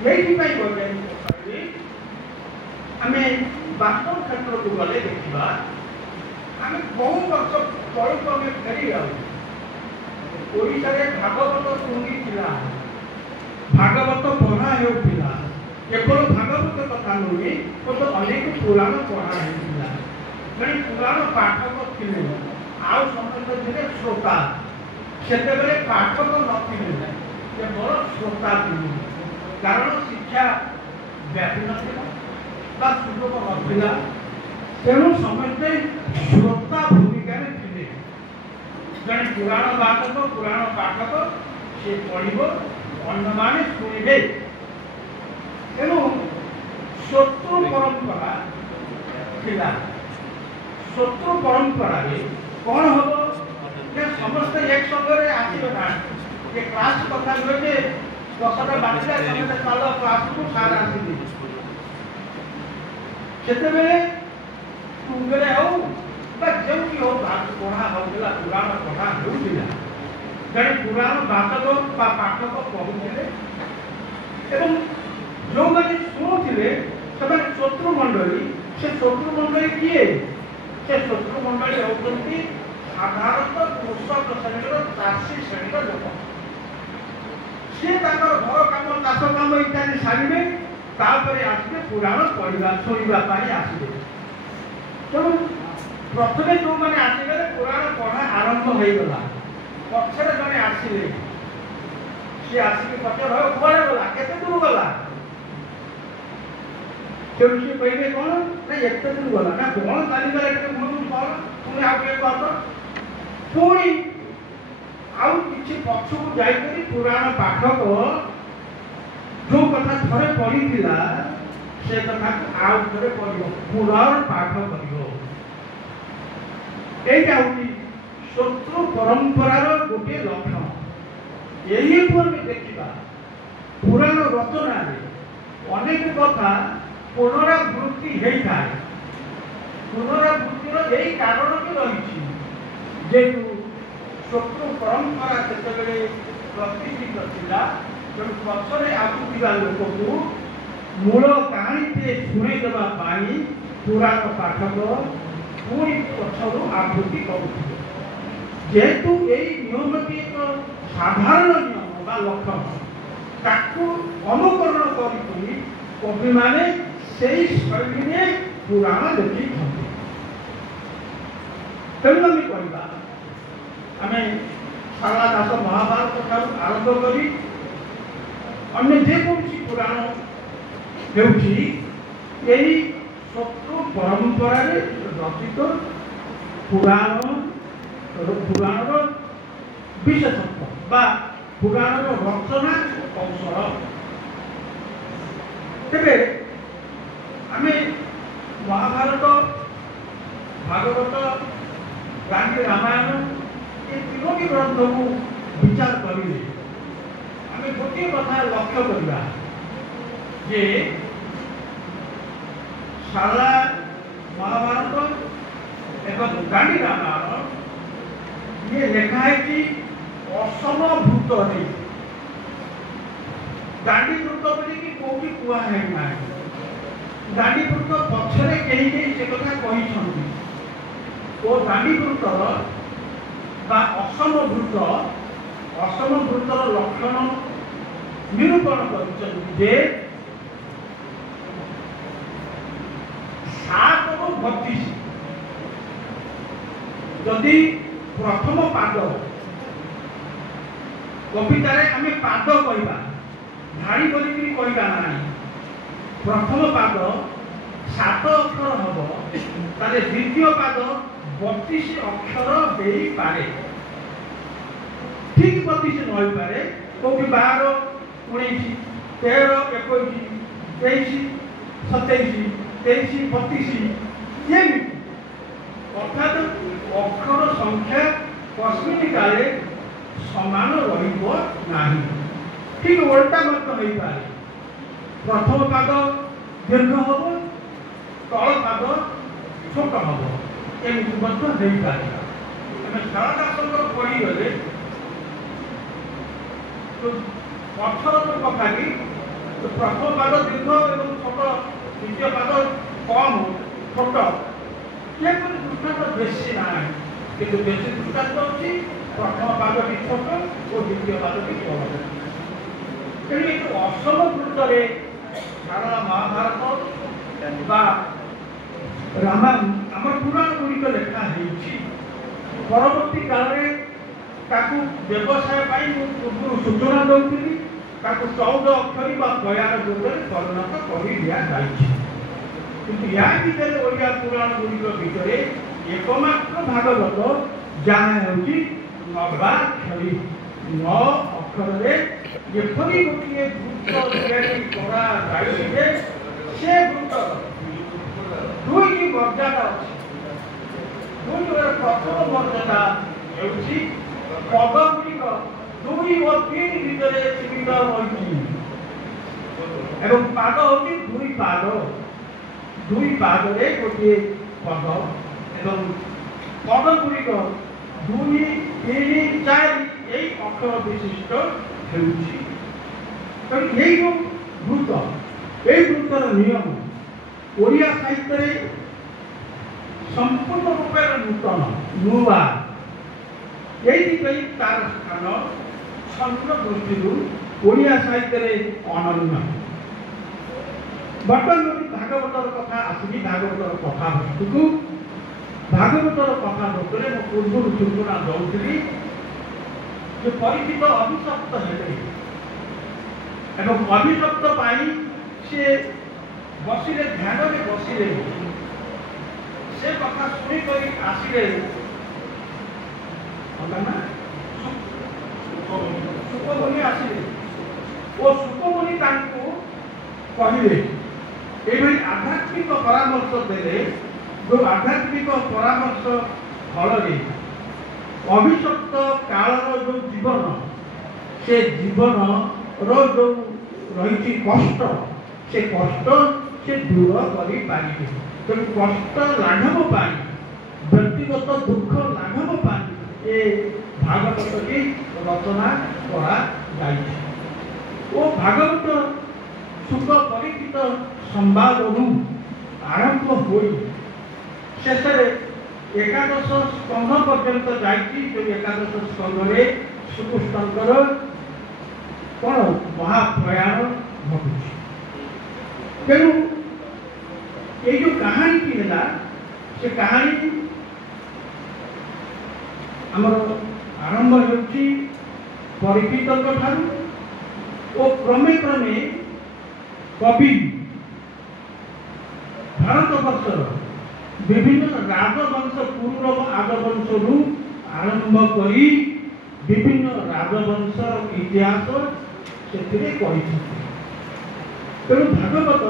यही वैज्ञानिक शैली आम वास्तव क्षेत्र को गले देखा आम बहु वर्ष तौक आम फेरी ओडिशा भागवत टुंगी थिला भागवत पढ़ा होता केवल भागवत कथा नुहे तो अनेक पुराण पढ़ा होता जड़े पुराण पाठक थे आउ समस्त थे श्रोता से पाठक नथिले केवल श्रोता थे कारण शिक्षा व्यापी ना सुयोग नाला तेणु समस्ते श्रोता भूमिका थे जड़े पुराण बाचक पुराण पाठक से पढ़ अन्न माने शुणे तेणु शत्रु परंपरा थिला शत्रु परंपरा कौन हम समस्ते एक संगे आसवे ना ये क्लास कथा नुहे 10टा बाजिला समस्ते चल क्लास को सार आसि से तुंगे हो जो कि हो पढ़ा होगा पुराण पढ़ा होता जड़े पुराण बाचक पाठक पढ़ुले एवं जो मैंने शुणुले से शत्रुमंडली से शत्रुमंडली किए से शत्रुमंडली होती साधारणतः कृषक श्रेणी चाषी श्रेणी लोक सी घर कम चाष कम इत्यादि सारे तापर आसवे पुराण पढ़ा शुणापी आसवे तेणु प्रथम जो मैंने आसगले पुराण पढ़ा आरंभ होगा पक्षर जड़े आसिले सी आसिक पचार कड़े गला केते दूर गला तेणु सी कहे कौन ना एत दूर गला ना कौन चलीगला पुणी आगे कर पुणी आउ कि पक्षक जाकर पुराण पाठक जो कथा थे पढ़ी से कथा आउ थे पढ़ पुनर् पाठ कर शत्रु परंपरार गोटे लक्षण यही देखा पुराण रचना अनेक कथा पुनरावृत्ति होता है पुनरावृत्तिर यही कारण भी रही जेतु शत्रु परंपरा से प्रतिष्ठित था तेणु पक्षरे आसुवा लोक को मूल कहानी शुणे देवाई पुराण पाठक पुणी पक्षर आवृत्ति करुले जेहेतु यही नियमटी एक साधारण नियम बा लक्षण ताकू अनुकरण करी कवि माने से शैली पुराण लिखी तेणु आम कहवा आम शारदा दास महाभारत ठार आरंभ करी अन्य जेकोसी पुराण ହେଉଛି ଏହି ଶତ୍ରୁ ପରମ୍ପରାରେ ରଚିତ ପୁରାଣର ବିଶେଷତ୍ୱ ବା ପୁରାଣର ରଚନା କୌଶଳ। ତେବେ ଆମେ ମହାଭାରତ, ଭାଗବତ, ଗାନ୍ଧୀ ରାମାୟଣ ଏ ତିନୋଟି ଗ୍ରନ୍ଥକୁ ବିଚାର କରିଲେ ଆମେ ଗୋଟିଏ କଥା ଲକ୍ଷ୍ୟ କରିବା ଯେ ସାରା ମହାଭାରତ ଏବଂ ଗାନ୍ଧୀ ରାମାୟଣ ଇଏ ଲେଖା ହେଇଛି ଅସମଭୂତରେ। ଦାଣ୍ଡିବୃତ୍ତ ବୋଲିକି କୋଉଠି କୁହାଯାଇ ନାହିଁ। ଦାଣ୍ଡିବୃତ୍ତ ପଛରେ କେହି କେହି ସେ କଥା କହିଛନ୍ତି ଓ ଦାଣ୍ଡିବୃତ୍ତର ବା ଅସମଭୂତର ଲକ୍ଷଣ ନିରୂପଣ କରିଛନ୍ତି ଯେ 7ରୁ 32 ଯଦି ପ୍ରଥମ ପାଦ କବିତାରେ ଆମେ ପାଦ କହିବା, ଧାଡ଼ି ବୋଲିକି କହିବା ନାହିଁ। ପ୍ରଥମ ପାଦ 7 ଅକ୍ଷର ହବ, ତାହେଲେ ଦ୍ୱିତୀୟ ପାଦ 32 ଅକ୍ଷର ହେଇପାରେ। ଠିକ 32 ନ ହେଇପାରେ, କୋଉଠି 12, 19, 13, 21, 23, 27, 23, 32 ଏମିତି। ଅର୍ଥାৎ ଅକ୍ଷର ସଂଖ୍ୟା କସ୍ମିକ କାଳେ ସମାନ ରହିବ ନାହିଁ। ଠିକ ଓଲଟା ମଧ୍ୟ ହେଇପାରେ। ପ୍ରଥମ ପାଦ ଦୀର୍ଘ ହବ, ତଳ ପାଦ ଛୋଟ ହବ, ଏମିତି ମଧ୍ୟ ହେଇପାରେ। ଆମେ ଶାରଦାସଙ୍କର ପଢ଼ିଗଲେ ପଥର କଥା କି ପ୍ରଥମ ପାଦ ଦୀର୍ଘ ଏବଂ ଛୋଟ, ଦ୍ୱିତୀୟ ପାଦ କମ ଛୋଟ, ଏପରି ଦୃଷ୍ଟାନ୍ତ ବେଶୀ ନାହିଁ। କିନ୍ତୁ ବେଶୀ ଦୃଷ୍ଟାନ୍ତ ଅଛି ପ୍ରଥମ ପାଦଟି ଛୋଟ ଓ ଦ୍ୱିତୀୟ ପାଦଟି ବଡ଼। ତେଣୁ ଏ ଅସମଭୂତରେ ସାରଳା ମହାଭାରତ ବା ରାମାୟଣ ଆମର ପୁରାଣ ଗୁଡ଼ିକ ଲେଖା ହେଇଛି। ପରବର୍ତ୍ତୀ କାଳରେ ତାକୁ ବ୍ୟବସାୟ ପାଇଁ ମୁଁ ପୂର୍ବରୁ ସୂଚନା ଦେଉଥିଲି, ତାକୁ 14 ଅକ୍ଷରୀ ବା 92 ଯୋଗରେ ପରିଣତ କରି ଦିଆଯାଇଛି। କିନ୍ତୁ ୟା ଭିତରେ ଓଡ଼ିଆ ପୁରାଣ ଗୁଡ଼ିକ ଭିତରେ ଏକମାତ୍ର ଭାଗବତ ଯାହା ହେଉଛି 9 ଅକ୍ଷରରେ ଏପରି ଗୋଟିଏ ବୃତ୍ତ ତିଆରି କରାଯାଇଛି ଯେ ସେ ବୃତ୍ତର 2ଟି ମର୍ଯ୍ୟାଦା ଅଛି। ପ୍ରଥମ ମର୍ଯ୍ୟାଦା ହେଉଛି ପଦ ଗୁଡ଼ିକ 2 ଓ 3 ଭିତରେ ସୀମିତ ରହିଛି ଏବଂ ପାଦ ହେଉଛି 2 ପାଦ। 2 ପାଦରେ ଗୋଟିଏ ପଦ ଏବଂ ପଦ ଗୁଡ଼ିକ 2, 3, 4 এই অক্ষর বিশিষ্ট ହେଉଛି। ତେଣୁ ଏଇ ଯେଉଁ ବୃତ୍ତ, এই ବୃତ୍ତର ନିୟମ ଓଡ଼ିଆ ସାହିତ୍ୟରେ ସମ୍ପୂର୍ଣ୍ଣ ରୂପେ ନୂତନ ନୂଆ। ଏଇଥିପାଇଁ ତାର ସ୍ଥାନ ଛନ୍ଦ ଦୃଷ୍ଟିରୁ ଓଡ଼ିଆ ସାହିତ୍ୟରେ ଅନନ୍ୟ। ବର୍ତ୍ତମାନ ଯଦି ଭାଗବତର କଥା ଆସିବି, ଭାଗବତର କଥାବସ୍ତୁକୁ, ଭାଗବତର କଥାବସ୍ତୁରେ ମୁଁ ପୂର୍ବରୁ ସୂଚନା ଦେଉଥିଲି ଯେ ପରିଚିତ ଅଭିଶପ୍ତ ହେଲେ ଏବଂ ଅଭିଶପ୍ତ ପାଇଁ ସେ ବସିଲେ, ଧ୍ୟାନରେ ବସିଲେ, ସେ କଥା ଶୁଣିକରି ଆସିଲେ ସୁକମୁନି ଆସିଲେ ଓ ସୁକମୁନି ତାଙ୍କୁ କହିଲେ, ଏଇଭଳି ଆଧ୍ୟାତ୍ମିକ ପରାମର୍ଶ ଦେଲେ। ଯେଉଁ ଆଧ୍ୟାତ୍ମିକ ପରାମର୍ଶ ଫଳରେ ଅଭିଶପ୍ତ କାଳର ଯେଉଁ ଜୀବନ, ସେ ଜୀବନର ଯେଉଁ ରହିଛି କଷ୍ଟ, ସେ କଷ୍ଟ ସେ ଦୂର କରିପାରିବେ। ତେଣୁ କଷ୍ଟ ଲାଘବ ପାଇଁ, ବ୍ୟକ୍ତିଗତ ଦୁଃଖ ଲାଘବ ପାଇଁ ଏ ଭାଗବତଟି ରଚନା କରାଯାଇଛି ଓ ଭାଗବତ ସୁଖ ପରିଚିତ ସମ୍ବାଦରୁ ଆରମ୍ଭ ହୋଇ ଶେଷରେ 11 ସ୍କନ୍ଧ ପର୍ଯ୍ୟନ୍ତ ଯାଇଛି। ଯେଉଁ 11 ସ୍କନ୍ଧରେ ଶ୍ରୀକୃଷ୍ଣଙ୍କର କ'ଣ ମହାପ୍ରୟାଣ ଘଟୁଛି। ତେଣୁ ଏଇ ଯେଉଁ କାହାଣୀଟି ହେଲା, ସେ କାହାଣୀ ଆମର ଆରମ୍ଭ ହେଉଛି ପରୀକ୍ଷିତଙ୍କ ଠାରୁ ଓ କ୍ରମେ କ୍ରମେ କବି ଭାରତବର୍ଷର ବିଭିନ୍ନ ରାଜବଂଶ ପୂର୍ବ ରାଜବଂଶରୁ ଆରମ୍ଭ କରି ବିଭିନ୍ନ ରାଜବଂଶର ଇତିହାସ ସେଥିରେ କହିଛନ୍ତି। ତେଣୁ ଭାଗବତ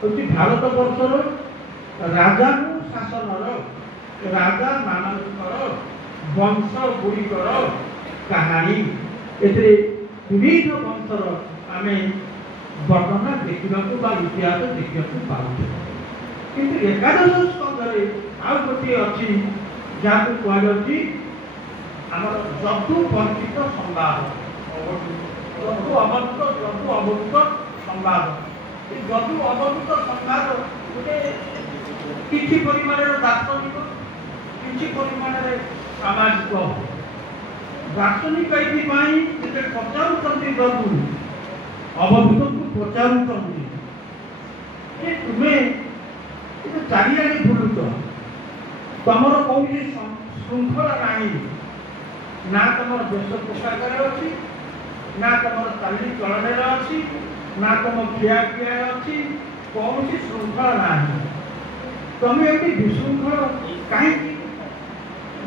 ହେଉଛି ଭାରତବର୍ଷର ରାଜାକୁ ଶାସନର ରାଜାମାନଙ୍କର ବଂଶ ଗୁଡ଼ିକର କାହାଣୀ। ଏଥିରେ ବିବିଧ ବଂଶର ଆମେ ବର୍ଣ୍ଣନା ଦେଖିବାକୁ ବା ଇତିହାସ ଦେଖିବାକୁ ପାଉଛୁ। କିନ୍ତୁ ଏକାଦଶ ସ୍କନ୍ଧରେ ଆଉ ଗୋଟିଏ ଅଛି ଯାହାକୁ କୁହାଯାଉଛି ଆମର ଯଦୁ ବର୍ଣ୍ଣିତ ସମ୍ବାଦ, ଯଦୁ ଅବଧୂତ ସମ୍ବାଦ। ଏ ଯଦୁ ଅବଧୂତ ସମ୍ବାଦ ଗୋଟେ କିଛି ପରିମାଣରେ ଦାର୍ଶନିକ, କିଛି ପରିମାଣରେ ସାମାଜିକ। ଦାର୍ଶନିକ ଏଥିପାଇଁ ଯେତେ ପଚାରୁଛନ୍ତି ଯଦୁ ଅବଧୂତକୁ ପଚାରୁଛନ୍ତି ଯେ ତୁମେ ଚାରିଆଡ଼େ ବୁଲୁଛ, ତମର କୌଣସି ଶୃଙ୍ଖଳା ନାହିଁ, ନା ତମର ବେଶ ପୋଷାକରେ ଅଛି, ନା ତମର ଚାଲିଚଳନରେ ଅଛି, ନା ତମ ଖିଆପିଆରେ ଅଛି, କୌଣସି ଶୃଙ୍ଖଳା ନାହିଁ। ତମେ ଏମିତି ବିଶୃଙ୍ଖଳ କାହିଁକି?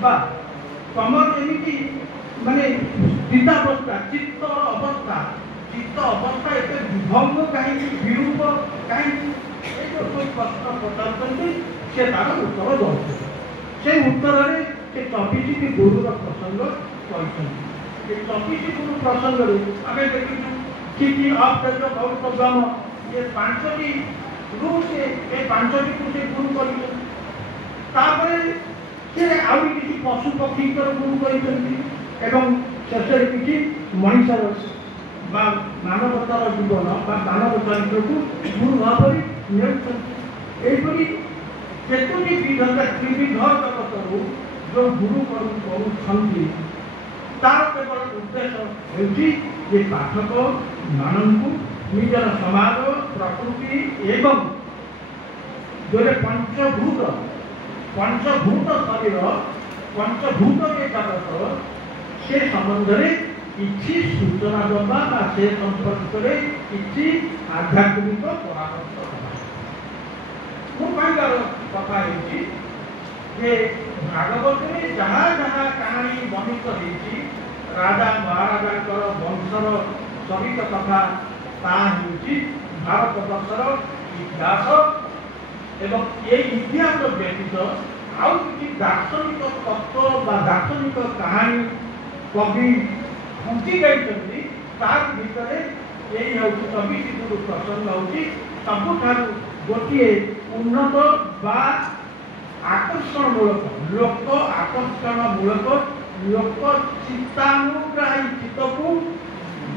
ବା ତମର ଏମିତି ମାନେ ସ୍ଥିତାବସ୍ଥା, ଚିତ୍ତ ଅବସ୍ଥା ଏତେ ବିଭଙ୍ଗ କାହିଁକି, ବିରୂପ କାହିଁକି? এই ଯେଉଁ ପ୍ରଶ୍ନ ପଚାରୁଛନ୍ତି ସେ ତାର ଉତ୍ତର ଦେଉଛନ୍ତି। ସେ ଉତ୍ତରରେ ସେ 24ଟି ଗୁରୁର ପ୍ରସଙ୍ଗ କହିଛନ୍ତି। ଏ 24 ଗୁରୁ ପ୍ରସଙ୍ଗରେ ଆମେ ଦେଖିଛୁ କିଛି ଅପ୍ତବ୍ୟ କୌତବ୍ୟମ ଏ 5ଟି ରୁ ସେ ଏ 5ଟିକୁ ସେ ଗୁରୁ କରିଛନ୍ତି। ତାପରେ ସେ ଆହୁରି କିଛି ପଶୁ ପକ୍ଷୀଙ୍କର ଗୁରୁ କରିଛନ୍ତି ଏବଂ ଶେଷରେ କିଛି ମଣିଷର ବା ମାନବତାର ଜୀବନ ବା ମାନବ ଚରିତ୍ରକୁ ଗୁରୁ ଭାବରେ ନେଉଛନ୍ତି। ଏହିପରି କେତୋଟି ତ୍ରିବିଧ ଜଗତରୁ ଯେଉଁ ଗୁରୁ କରୁଛନ୍ତି ତାର କେବଳ ଉଦ୍ଦେଶ୍ୟ ହେଉଛି ଯେ ପାଠକ ମାନଙ୍କୁ ନିଜର ସମାଜ, ପ୍ରକୃତି ଏବଂ ଯୋଉରେ ପଞ୍ଚଭୂତ ଶରୀର, ପଞ୍ଚଭୂତ ଏ ଜଗତ ସେ ସମ୍ବନ୍ଧରେ କିଛି ସୂଚନା ଦେବା ବା ସେ ସମ୍ପର୍କରେ କିଛି ଆଧ୍ୟାତ୍ମିକ ପରାମର୍ଶ ଦେବା। ମୁଁ କହିବାର କଥା ହେଉଛି ଯେ ଭାଗବତରେ ଯାହା ଯାହା କାହାଣୀ ବର୍ଣ୍ଣିତ ହେଇଛି ରାଜା ମହାରାଜାଙ୍କର ବଂଶର ଚରିତ କଥା, ତାହା ହେଉଛି ଭାରତବର୍ଷର ଇତିହାସ। ଏବଂ এই ଇତିହାସ ବ୍ୟତୀତ ଆଉ କିଛି ଦାର୍ଶନିକ ତତ୍ତ୍ୱ ବା ଦାର୍ଶନିକ କାହାଣୀ କବି ଖୁଣ୍ଟି ଯାଇଛନ୍ତି, ତାର ଭିତରେ ଏଇ ହେଉଛି 24 ଗୁରୁ ପ୍ରସଙ୍ଗ ହେଉଛି ସବୁଠାରୁ ଗୋଟିଏ ଉନ୍ନତ ବା ଆକର୍ଷଣମୂଳକ, ଲୋକ ଆକର୍ଷଣମୂଳକ, ଲୋକ ଚିତ୍ତାନୁଗ୍ରାହୀ, ଚିତ୍ତକୁ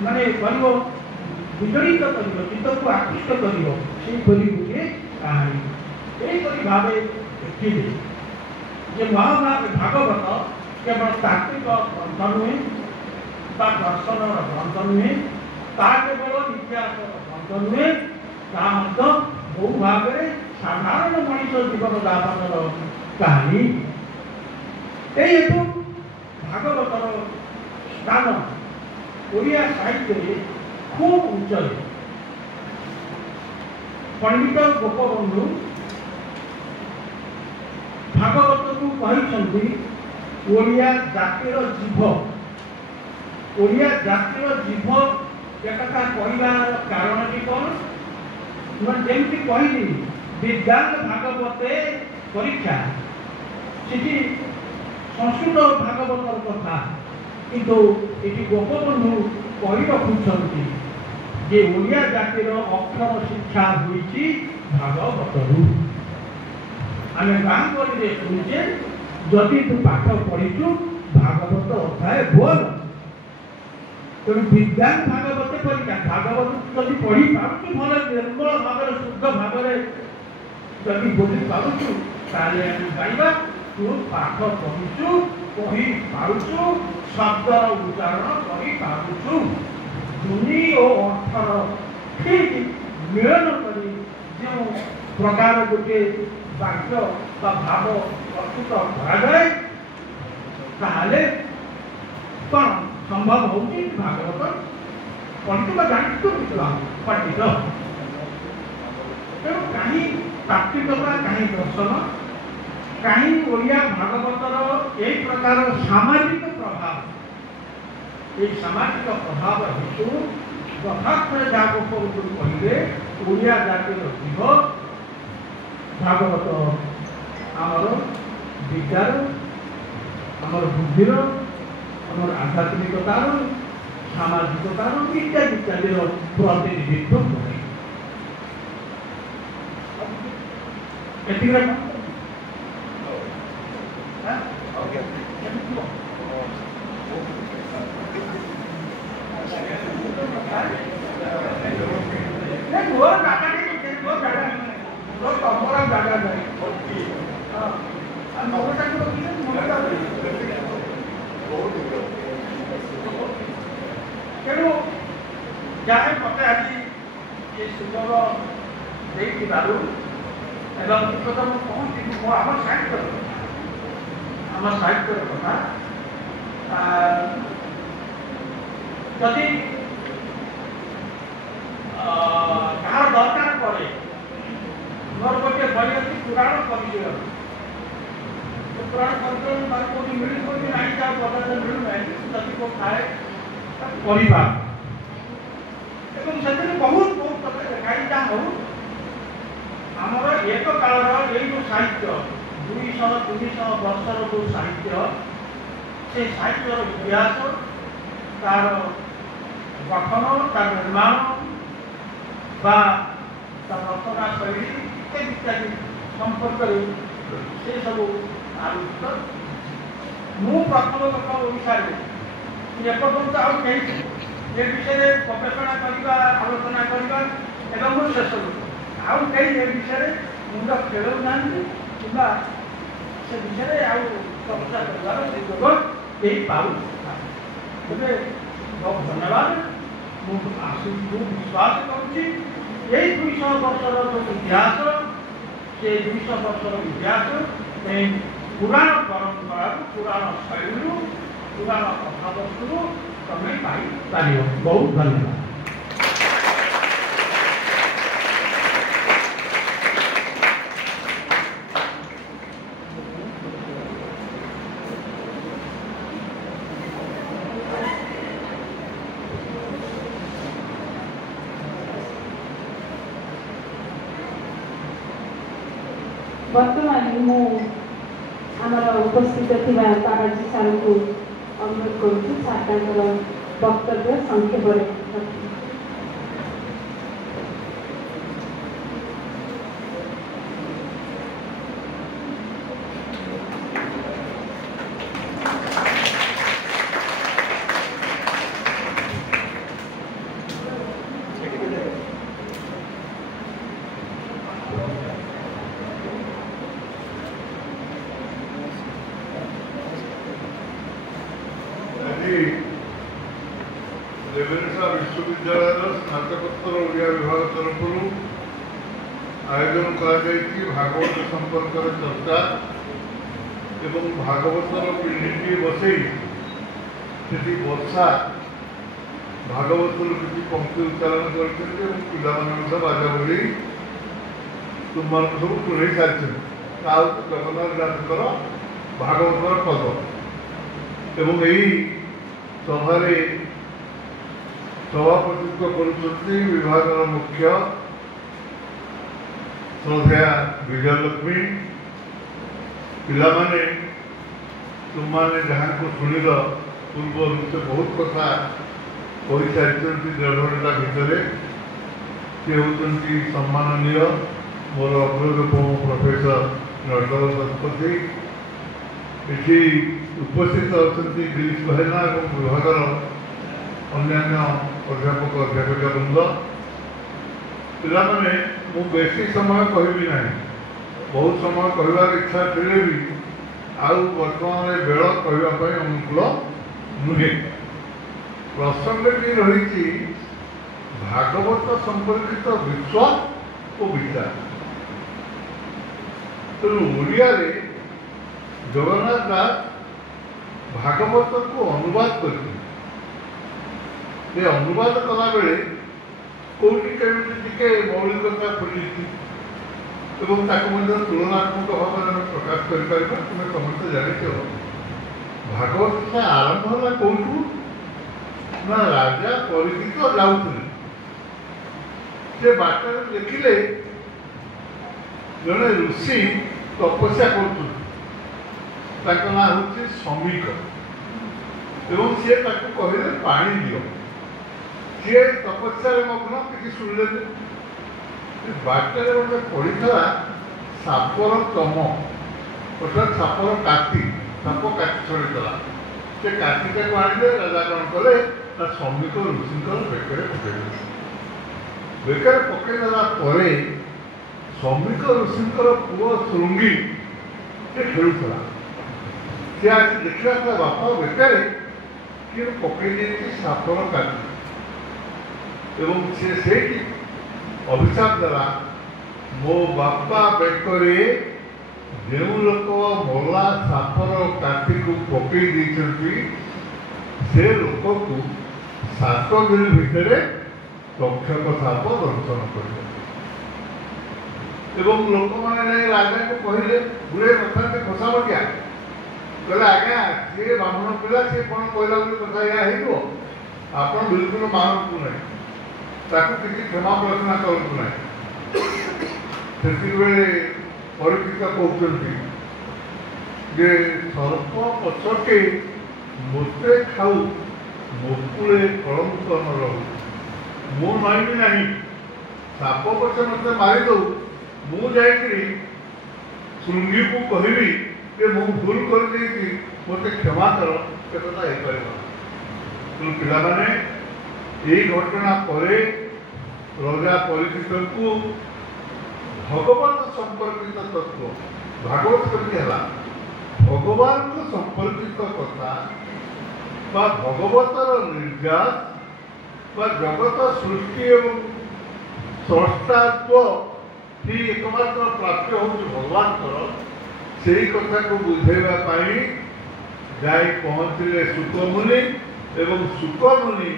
ମାନେ କରିବ, ବିଜଡ଼ିତ କରିବ, ଚିତ୍ତକୁ ଆକୃଷ୍ଟ କରିବ, ସେହିପରି ଗୋଟିଏ କାହାଣୀ। ଏହିପରି ଭାବେ ଦେଖିବେ ଯେ ଭାଗବତ କେବଳ ତାତ୍ତ୍ୱିକ ଗ୍ରନ୍ଥ ନୁହେଁ ବା ଦର୍ଶନର ଗ୍ରନ୍ଥ ନୁହେଁ, ତାହା କେବଳ ଇତିହାସର ଗ୍ରନ୍ଥ ନୁହେଁ, ତାହା ମଧ୍ୟ ବହୁ ଭାବରେ ସାଧାରଣ ମଣିଷ ଜୀବନ ଯାପନର କାହାଣୀ। ଏହି ହେତୁ ଭାଗବତର ସ୍ଥାନ ଓଡ଼ିଆ ସାହିତ୍ୟରେ ଖୁବ୍ ଉଚ୍ଚରେ। ପଣ୍ଡିତ ଗୋପବନ୍ଧୁ ଭାଗବତକୁ କହିଛନ୍ତି ଓଡ଼ିଆ ଜାତିର ଜୀବ। ଓଡ଼ିଆ ଜାତିର ଜୀବ ଏକଥା କହିବାର କାରଣଟି କ'ଣ? ଯେମିତି କହିଲି ବିଜ୍ଞାନ ଭାଗବତେ ପରୀକ୍ଷା, ସେଠି ସଂସ୍କୃତ ଭାଗବତର କଥା, କିନ୍ତୁ ଏଠି ଗୋପବନ୍ଧୁ କହି ରଖୁଛନ୍ତି ଯେ ଓଡ଼ିଆ ଜାତିର ଅକ୍ଷର ଶିକ୍ଷା ହୋଇଛି ଭାଗବତରୁ। ଆମେ ଗାଁ ଗହଳିରେ ଶୁଣୁଛେ ଯଦି ତୁ ପାଠ ପଢିଛୁ ଭାଗବତ ଅଧ୍ୟାୟ ବୋଲ। ତେଣୁ ବିଜ୍ଞାନ ଭାଗବତ ପରୀକ୍ଷା, ଭାଗବତ ଯଦି ପଢି ପାରୁଛୁ ଭଲ ନିର୍ମଳ ଭାବରେ ଶୁଦ୍ଧ ଭାବରେ ଯଦି ବୋଲି ପାରୁଛୁ ତାହେଲେ ଆମେ ଗାଇବା ତୁ ପାଠ ପଢିଛୁ, କହି ପାରୁଛୁ, ଶବ୍ଦର ଉଚ୍ଚାରଣ କରିପାରୁଛୁ। ଧ୍ୱନି ଓ ଅର୍ଥର ଠିକ୍ ମିଳନ କରି ଯେଉଁ ପ୍ରକାର ଗୋଟିଏ ବାକ୍ୟ ବା ଭାବ ପ୍ରସ୍ତୁତ କରାଯାଏ ତାହେଲେ କ'ଣ ସମ୍ଭବ ହେଉଛି? ଭାଗବତ ପଣ୍ଡିତ ବା ଜାଣିତ ପଣ୍ଡିତ। ତେଣୁ କାହିଁ तात्विकता कहीं दर्शन कहीं ओडिया भागवतर एक प्रकार सामाजिक प्रभाव ये सामाजिक प्रभाव हेतु यथार्थ जाग कहे ओडिया जातिर जीव भागवत आमर विद्यार आमर बुद्धिर आमर आध्यात्मिकतार सामाजिकतार इत्यादि इत्यादि प्रतिनिधित्व करे तेणु जहाँ मत आज ये सुंदर देखू एवं कथा मुझे कहूँ आम साहित्य कथा जदि कहार दरकार पड़े मोर गोटे बही अच्छी पुराण परिचय पुराण परिचय कौटी मिल ना क्या पदार्थ मिलूना जदि को खाए पढ़ा से बहुत बहुत कथा देखाई जहाँ हो आमर एक कालर ये जो साहित्य 200-300 वर्षर जो साहित्य से साहित्यर इतिहास तार गठन तार निर्माण बा रचना शैली इत्यादि इत्यादि संपर्क से सब आलोचित मु प्रथम कथा ओडिशा एपर्यंत आउ कहीं ये विषय गवेषणा करवा आलोचना करवा एवं मु शेष आउ कहीं ये विषय मुंड खेलू ना कि से विषय आउ चर्चा कर सुযোগ यही पाऊ तेरे बहुत धन्यवाद मुझे विश्वास करुँची यही 200 वर्षर जो इतिहास से 200 वर्षर इतिहास पुराण परंपरा पुराण शैली पुराण कथावस्तु तुम्हें पाई बहुत धन्यवाद। बर्तमान मु आमर उपस्थित थिबा बाबाजी सार को अनुरोध करुछु सार वक्तव्य संक्षेप रेवेन्सा विश्वविद्यालय स्नातकोत्तर ओडिया विभाग तरफ आयोजन कर भागवत संपर्क चर्चा एवं भागवतर पीढ़ी बसई से वर्षा भागवतर किसी पंक्ति उच्चारण कर बाजा बोली तुम सब शुणी सारी जगन्नाथ दासकर भागवतर पद एवं यही सभारे सभापतित्व करुछंती विभाग मुख्य श्रद्धेया विजयलक्ष्मी पिलामाने तुमने जहाँ को शुणिल पूर्व से बहुत कथा कही सारी 1.5 घंटा भितर सी होती सम्माननीय मोर अग्रज प्रोफेसर नटवर शतपथी ये उपस्थित अच्छा गिरीश बहेना और विभागर अन्य अध्यापक अध्यापिका वृंद पे मु बेसी समय कहबी ना बहुत समय कहबार इच्छा थे भी आउ बर्तमान बेल कहवाई अनुकूल नुहे प्रसंगटी रही भागवत संपर्कित विश्वास और विचार तेणु ओडिया जगन्नाथ दास भागवत को अनुवाद करते अनुवाद कला बेले कौटी केमी टे मौलिकता खोली ଏବଂ ତାକୁ ମଧ୍ୟ ତୁଳନାତ୍ମକ ଭାବରେ ଆମେ ପ୍ରକାଶ କରିପାରିବା। ତୁମେ ସମସ୍ତେ ଜାଣିଛ ଭାଗବତ କଥା ଆରମ୍ଭ ହେଲା କୋଉଠୁ ନା ରାଜା ପରିଚିତ ଯାଉଥିଲେ, ସେ ବାଟରେ ଦେଖିଲେ ଜଣେ ଋଷି ତପସ୍ୟା କରୁଛନ୍ତି, ତାଙ୍କ ନାଁ ହେଉଛି ସମୀକ, ଏବଂ ସିଏ ତାକୁ କହିଲେ ପାଣି ଦିଅ। ସିଏ ତପସ୍ୟାରେ ମଗ୍ନ, କିଛି ଶୁଣିଲେନି। ବାଟରେ ଗୋଟେ ପଡ଼ିଥିଲା ସାପର ଚମ, ଅର୍ଥାତ୍ ସାପର କାତି, ସାପ କାଟି ଛଡ଼ିଥିଲା। ସେ କାତିଟାକୁ ଆଣିଲେ, ରାଜା କ'ଣ କଲେ ନା ସମୀକ ଋଷିଙ୍କର ବେକରେ ପକାଇଦେଲେ। ବେକରେ ପକାଇଦେଲା ପରେ ସମୀକ ଋଷିଙ୍କର ପୁଅ ଶୃଙ୍ଗୀ ସେ ଖେଳୁଥିଲା। ସେ ଆସି ଦେଖିଲା ତା ବାପା ବେକରେ କିଏ ପକାଇ ଦେଇଛି ସାପର କାତି, ଏବଂ ସେ ସେଇଠି ଅଭିଶାପ ଦେଲା, ମୋ ବାପା ବେକରେ ଯେଉଁ ଲୋକ ମଲା ସାପର କାତିକୁ ପକାଇ ଦେଇଛନ୍ତି ସେ ଲୋକକୁ 7 ଦିନ ଭିତରେ ତକ୍ଷକ ସାପ ଦଂଶନ କରିବ। ଏବଂ ଲୋକମାନେ ଯାଇ ରାଜାଙ୍କୁ କହିଲେ, ଗୁଡ଼େ କଥାଟେ ଖୋସାମତିଆ, କହିଲେ ଆଜ୍ଞା ସିଏ ବ୍ରାହ୍ମଣ ପିଲା, ସିଏ କ'ଣ କହିଲା ବୋଲି କଥା ଏହା ହେଇଯିବ, ଆପଣ ବିଲକୁଲ ମାନନ୍ତୁ ନାହିଁ, ତାକୁ କିଛି କ୍ଷମା ପ୍ରାର୍ଥନା କରନ୍ତୁ ନାହିଁ। ସେତିକିବେଳେ ପରୀକ୍ଷିତ କହୁଛନ୍ତି ଯେ ସର୍ପ ପଛକେ ମୋତେ ଖାଉ ମୁକୁଳେ କଳଙ୍କ ନ ରହୁ, ମୁଁ ମାରିବି ନାହିଁ, ସାପ ପଛେ ମୋତେ ମାରିଦଉ, ମୁଁ ଯାଇକରି ଶୃଙ୍ଗୀକୁ କହିବି ଯେ ମୁଁ ଭୁଲ କରିଦେଇଛି, ମୋତେ କ୍ଷମା କର, ସେ କଥା ହେଇପାରିବ। ତେଣୁ ପିଲାମାନେ ଏହି ଘଟଣା ପରେ ରାଜା ପରୀକ୍ଷିତଙ୍କୁ ଭଗବାନ ସମ୍ପର୍କିତ ତତ୍ତ୍ୱ, ଭାଗବତ କେମିତି ହେଲା, ଭଗବାନଙ୍କ ସମ୍ପର୍କିତ କଥା ବା ଭଗବତର ନିର୍ଯାସ ବା ଜଗତ ସୃଷ୍ଟି ଏବଂ ସ୍ରଷ୍ଟାତ୍ୱ ହିଁ ଏକମାତ୍ର ପ୍ରାପ୍ୟ ହେଉଛି ଭଗବାନଙ୍କର, ସେହି କଥାକୁ ବୁଝାଇବା ପାଇଁ ଯାଇ ପହଞ୍ଚିଲେ ଶୁକମୁନି। ଏବଂ ଶୁକମୁନି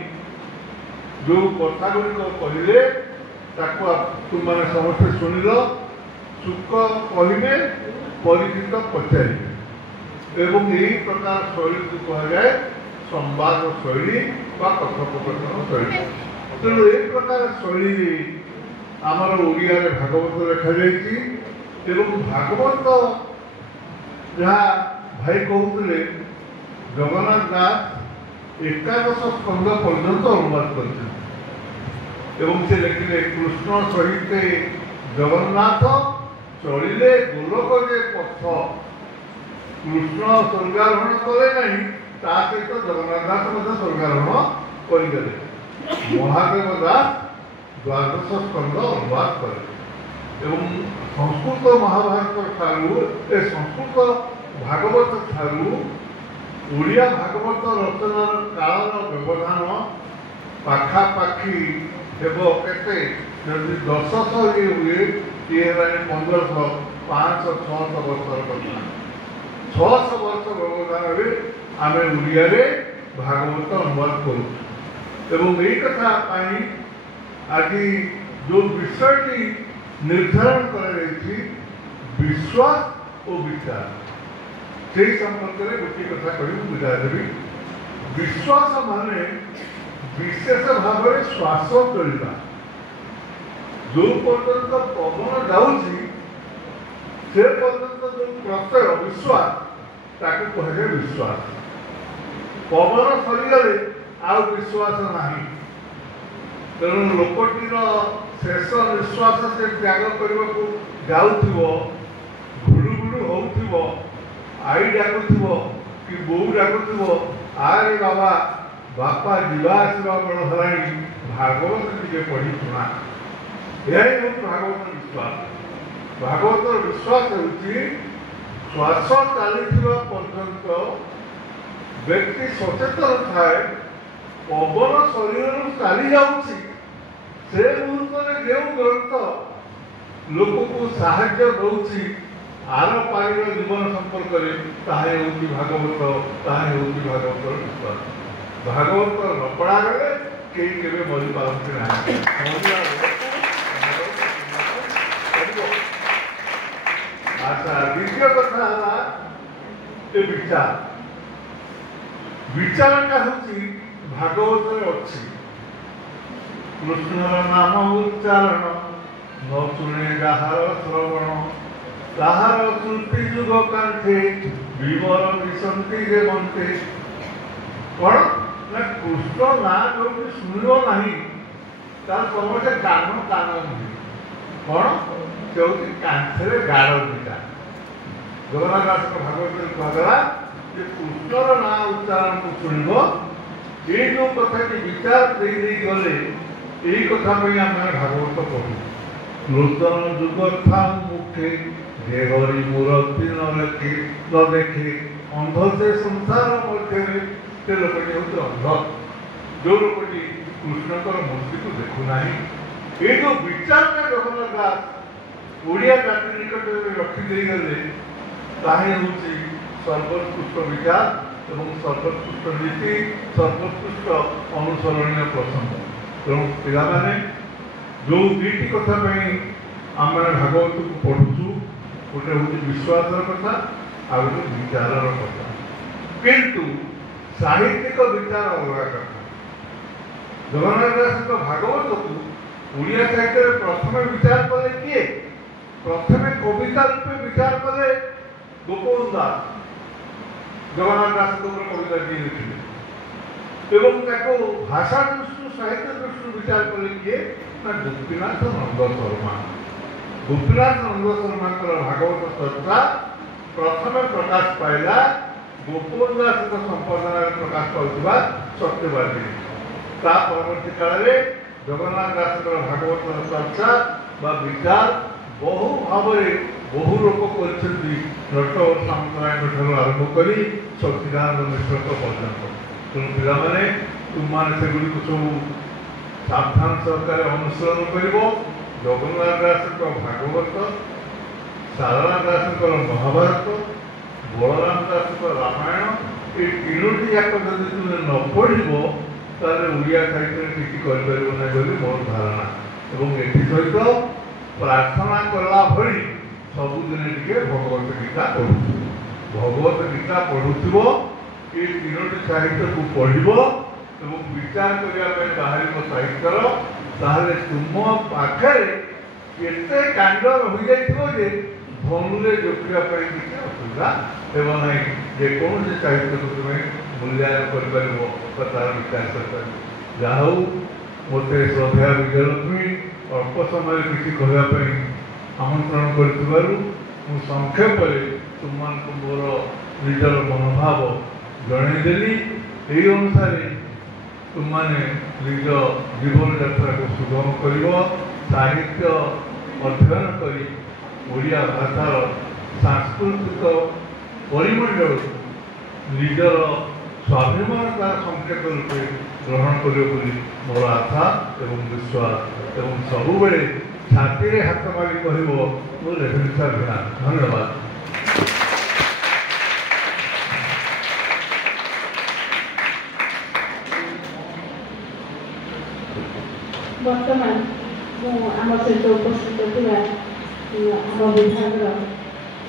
ଯେଉଁ କଥା ଗୁଡ଼ିକ କହିଲେ ତାକୁ ତୁମମାନେ ସମସ୍ତେ ଶୁଣିଲ। ଶୁକ କହିବେ, ପରୀକ୍ଷିତ ପଚାରିବେ, ଏବଂ ଏହି ପ୍ରକାର ଶୈଳୀକୁ କୁହାଯାଏ ସମ୍ବାଦ ଶୈଳୀ ବା କଥୋପକଥନ ଶୈଳୀ। ତେଣୁ ଏହି ପ୍ରକାର ଶୈଳୀ ଆମର ଓଡ଼ିଆରେ ଭାଗବତ ଲେଖାଯାଇଛି। ଏବଂ ଭାଗବତ ଯାହା ଭାଇ କହୁଥିଲେ, ଜଗନ୍ନାଥ ଦାସ 11 ସ୍କନ୍ଧ ପର୍ଯ୍ୟନ୍ତ ଅନୁବାଦ କରିଛନ୍ତି। ଏବଂ ସେ ଲେଖିଲେ, କୃଷ୍ଣ ସହିତ ଜଗନ୍ନାଥ ଚଳିଲେ ଗୋଲକ ଯେ ପଥ, କୃଷ୍ଣ ସ୍ୱର୍ଗାରୋହଣ କଲେ ନାହିଁ, ତା ସହିତ ଜଗନ୍ନାଥ ଦାସ ମଧ୍ୟ ସ୍ୱର୍ଗାରୋହଣ କରିଦେଲେ। ମହାଦେବ ଦାସ 12 ସ୍କନ୍ଧ ଅନୁବାଦ କଲେ। ଏବଂ ସଂସ୍କୃତ ମହାଭାରତ ଠାରୁ ସଂସ୍କୃତ ଭାଗବତ ଠାରୁ ଓଡ଼ିଆ ଭାଗବତ ରଚନାର କାଳର ବ୍ୟବଧାନ ପାଖାପାଖି ହେବ କେତେ, ଯଦି 1000 ହୁଏ, ଇଏ ହେଲାଣି 1500, 500-600 ବର୍ଷର କଥା। 600 ବର୍ଷ ବ୍ୟବଧାନରେ ଆମେ ଓଡ଼ିଆରେ ଭାଗବତ ଅନୁବାଦ କରୁଛୁ। ଏବଂ ଏହି କଥା ପାଇଁ ଆଜି ଯେଉଁ ବିଷୟଟି ନିର୍ଦ୍ଧାରଣ କରାଯାଇଛି ବିଶ୍ୱାସ ଓ ବିଚାର, ସେହି ସମ୍ପର୍କରେ ଗୋଟିଏ କଥା କହି ମୁଁ ବିଦାୟ ଦେବି। ବିଶ୍ୱାସ ମାନେ ବିଶେଷ ଭାବରେ ଶ୍ୱାସ ଚଳିବା। ଯେଉଁ ପର୍ଯ୍ୟନ୍ତ ପବନ ଯାଉଛି ସେ ପର୍ଯ୍ୟନ୍ତ ଯେଉଁ ପ୍ରତ୍ୟୟ ବିଶ୍ୱାସ, ତାକୁ କୁହାଯାଏ ବିଶ୍ୱାସ। ପବନ ସରିଗଲେ ଆଉ ବିଶ୍ୱାସ ନାହିଁ। ତେଣୁ ଲୋକଟିର ଶେଷ ନିଶ୍ୱାସ ସେ ତ୍ୟାଗ କରିବାକୁ ଯାଉଥିବ, ଘୁଡ଼ୁ ଘୁଡ଼ୁ ହେଉଥିବ, ଆଈ ଡାକୁଥିବ କି ବୋଉ ଡାକୁଥିବ, ଆରେ ବାବା ବାପା ଯିବା ଆସିବା ବେଳ ହେଲାଣି, ଭାଗବତ ଟିକେ ପଢ଼ି ଶୁଣା। ଏହା ହିଁ ହେଉଛି ଭାଗବତର ବିଶ୍ୱାସ। ଭାଗବତର ବିଶ୍ୱାସ ହେଉଛି ଶ୍ୱାସ ଚାଲିଥିବା ପର୍ଯ୍ୟନ୍ତ ବ୍ୟକ୍ତି ସଚେତନ ଥାଏ, ପବନ ଶରୀରରୁ ଚାଲି ଯାଉଛି, ସେ ମୁହୂର୍ତ୍ତରେ ଯେଉଁ ଗ୍ରନ୍ଥ ଲୋକକୁ ସାହାଯ୍ୟ ଦେଉଛି ଆର ପାରିର ଜୀବନ ସମ୍ପର୍କରେ, ତାହା ହେଉଛି ଭାଗବତ, ତାହା ହେଉଛି ଭାଗବତର ବିଶ୍ୱାସ। ଭାଗବତ ନ ପଢ଼ା ଗଲେ କେହି କେବେ ମରିପାରନ୍ତି ନାହିଁ। अच्छा द्वितीय कथा है विचार विचारटा हूँ भागवत अच्छी कृष्णर नाम उच्चारण न शुणे गाहार श्रवण ताहार श्रुति जुग कांठे विवर विसंति रे बंते कौन ना कृष्ण ना जो शुणव नहीं तार समस्ते कान कान कौन से कांठे गाड़ दिटा जगन्नाथ दास भागवत कहला जे कृष्णर ना उच्चारण को शुणव ये जो कथा की विचार दे गले यही कथा आम भागवत पढ़ू नूतन जुग था मुखे देहरी मूर्ति न देखे अंध से संसार मध्य से लोकटी हूँ अंध जो लोकटी कृष्णकर मूर्ति को देखुना ये जो विचार जगन्नाथ दास ओडिया जाति निकट में रखिदे गले ताहे हूँ सर्वोत्कृष्ट विचार एवं सर्वोत्कृष्ट नीति सर्वोत्कृष्ट अनुसरणीय प्रसंग तेणु पिलाने जो दुईटी कथा आम भागवत को पढ़ुचु गोटे हूँ विश्वासर कथा आ गए विचार कथा किंतु साहित्यिक विचार अलग कथा जगन्नाथ दास भागवत को ओडिया साहित्य प्रथम विचार कले किए प्रथम कविता रूपे विचार कले गोपबंधु दास जगन्नाथ दास कविता दिए लिखिले एवं भाषा दृष्टि साहित्य दृष्टि विचार कले किए ना गोपीनाथ नंद शर्मा गोपीनाथ नंद शर्मा भागवत चर्चा प्रथम प्रकाश पाइला गोपबंधु दास संपादन प्रकाश पाउथिबा सत्यवादी ता परवर्ती काल में जगन्नाथ दास भागवत चर्चा बा विचार बहु भाव बहु लोक कर नट सामंतराय ठार आरंभ कर सच्चिदानंद मिश्र पर्यंत तेणु पिलाने तुमने सेगुड़ी सब सावधान सहकार अनुसरण कर जगन्नाथ दास भागवत सारला दास महाभारत बलराम दास रामायण ये तीनोटी जाक जब तुम न पढ़ ताले ओडिया साहित्य किसी कर मोर धारणा और ये सहित प्रार्थना कला भली सबुदिन टे भगवत गीता पढ़ु भगवत गीता पढ़ुव ये तीनोटी साहित्य को पढ़ और विचार करने बाहर साहित्यर ताहले तुम पाखे एते कांड रही जाए धनुरे जोखियापी किसी असुविधा हेब ना जेकोसी साहित्य को तुम्हें मूल्यांकन कर तार विचार कर जहा मत श्रद्धा विजयलक्ष्मी अल्प समय किसी कहवाई आमंत्रण कर संक्षेप तुमको मोर निजर मनोभाव जनईदेली यही अनुसार तुमने निज जीवन यात्रा को सुगम कर साहित्य अध्ययन कर ओडिया भाषार सांस्कृतिक परिमंडल निजर स्वाभिमानता संकेत रूपे ग्रहण कर मोर आशा एवं विश्वास एवं सबुबले छाती हाथ मारी कह मो रेभेन्सा वीणा धन्यवाद। वर्तमान आम सहित उपस्थित आम विभाग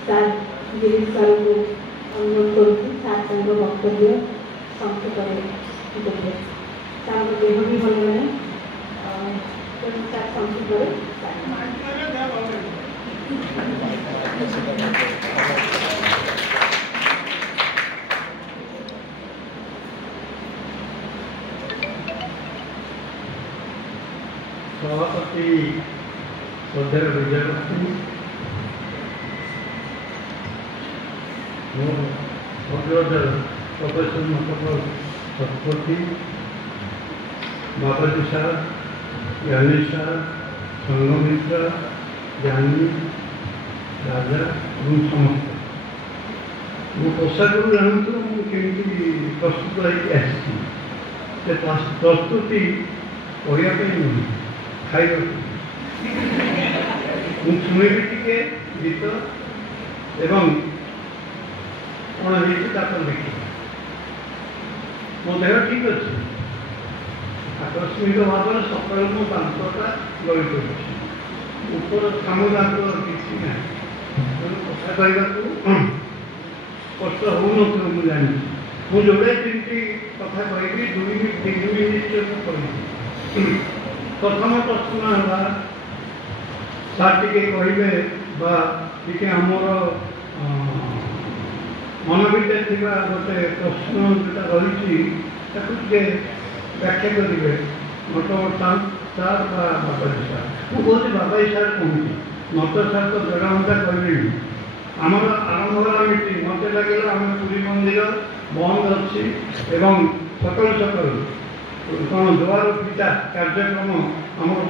सार गिरीश सर को अनुरोध कर वक्तव्य संक्षेप देते सार देह भी भल नहीं संक्षेप सभापति श्रद्धार विजयलक्ष्मी अग्रजर प्रोफेसर महत्व शतपथी बाबाजी सार ज्ञानी सार संगमित्रा ज्ञानी राजा और समस्त मो पोशाक जानतु मुझे प्रस्तुत होती प्रस्तुति पढ़ाई नुह खाई शुणी टे गीत एवं कौन है देखी मो देह ठीक अच्छे आकस्मिक भाव में सकाल मुझा गणित ऊपर काम दांत किसी ना କଥା କହିବାକୁ କଷ୍ଟ ହେଉନଥିବ ମୁଁ ଜାଣିଛି। ମୁଁ ଯୋଡ଼େ ତିନିଟି କଥା କହିବି, 2-3 ମିନିଟ୍ ମୁଁ କହିବି। ପ୍ରଥମ ପ୍ରଶ୍ନ ହେଲା, ସାର୍ ଟିକେ କହିବେ ବା ଟିକେ ଆମର ମନ ଭିତରେ ଥିବା ଗୋଟେ ପ୍ରଶ୍ନ ଯେଉଁଟା ରହିଛି ତାକୁ ଟିକେ ବ୍ୟାଖ୍ୟା କରିବେ। ମତ ସାର୍ ବା ବାବାଜୀ ସାର୍, ମୁଁ କହୁଛି ବାବାଜୀ ସାର୍ କହୁଛି, ମତ ସାର୍ ତ 1.5 ଘଣ୍ଟା କହିଲେଣି। ଆମର ଆରମ୍ଭ ହେଲା ମିଟିଂ, ମୋତେ ଲାଗିଲା ଆମ ପୁରୀ ମନ୍ଦିର ବନ୍ଦ ଅଛି ଏବଂ ସକାଳୁ ସକାଳୁ କ'ଣ ଦୁଆର ପିଟା କାର୍ଯ୍ୟକ୍ରମ ଆମର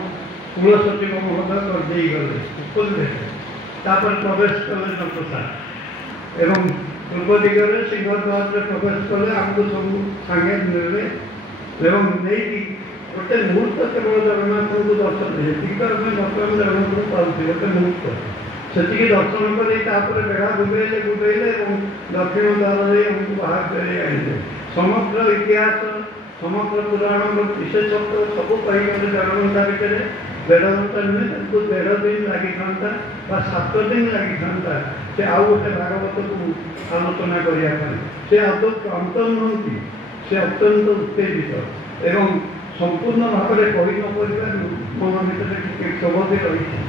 କୁଳ ସଚିବ ମହୋଦୟ କରିଦେଇଗଲେ ବୁଝିଲେ। ତାପରେ ପ୍ରବେଶ କଲେ ନଟସାର ଏବଂ ପୂର୍ବ ଦିଗରେ ସିଂହଦ୍ୱାରରେ ପ୍ରବେଶ କଲେ, ଆମକୁ ସବୁ ସାଙ୍ଗେ ନେଲେ ଏବଂ ନେଇକି ଗୋଟେ ମୁହୂର୍ତ୍ତ କେବଳ ଜଗନ୍ନାଥଙ୍କୁ ଦର୍ଶନ ହେତିକି ଆମେ ବର୍ତ୍ତମାନ ଜଗନ୍ନାଥଙ୍କୁ ପାଉଛୁ, ଗୋଟେ ମୁହୂର୍ତ୍ତ ସେତିକି ଦର୍ଶନ କରି ତାପରେ ବେଢ଼ା ବୁଲେଇଲେ ଏବଂ ଦକ୍ଷିଣ ଦ୍ୱାର ଦେଇ ଆମକୁ ବାହାର କରି ଆଣିଲେ। ସମଗ୍ର ଇତିହାସ, ସମଗ୍ର ପୁରାଣର ବିଶେଷତ୍ୱ ସବୁ କହିଗଲେ ଜଗନ୍ନାଥ ଭିତରେ। 1.5 ଘଣ୍ଟା ନୁହେଁ, ତାଙ୍କୁ 1.5 ଦିନ ଲାଗିଥାନ୍ତା ବା 7 ଦିନ ଲାଗିଥାନ୍ତା ସେ ଆଉ ଗୋଟେ ଭାଗବତକୁ ଆଲୋଚନା କରିବା ପାଇଁ। ସେ ଆଦୌ କ୍ଳାନ୍ତ ନୁହନ୍ତି, ସେ ଅତ୍ୟନ୍ତ ଉତ୍ତେଜିତ ଏବଂ ସମ୍ପୂର୍ଣ୍ଣ ଭାବରେ କହି ନ କରିବାରୁ ମନ ଭିତରେ ଟିକେ କ୍ଷୋଭ ବି ରହିଛି,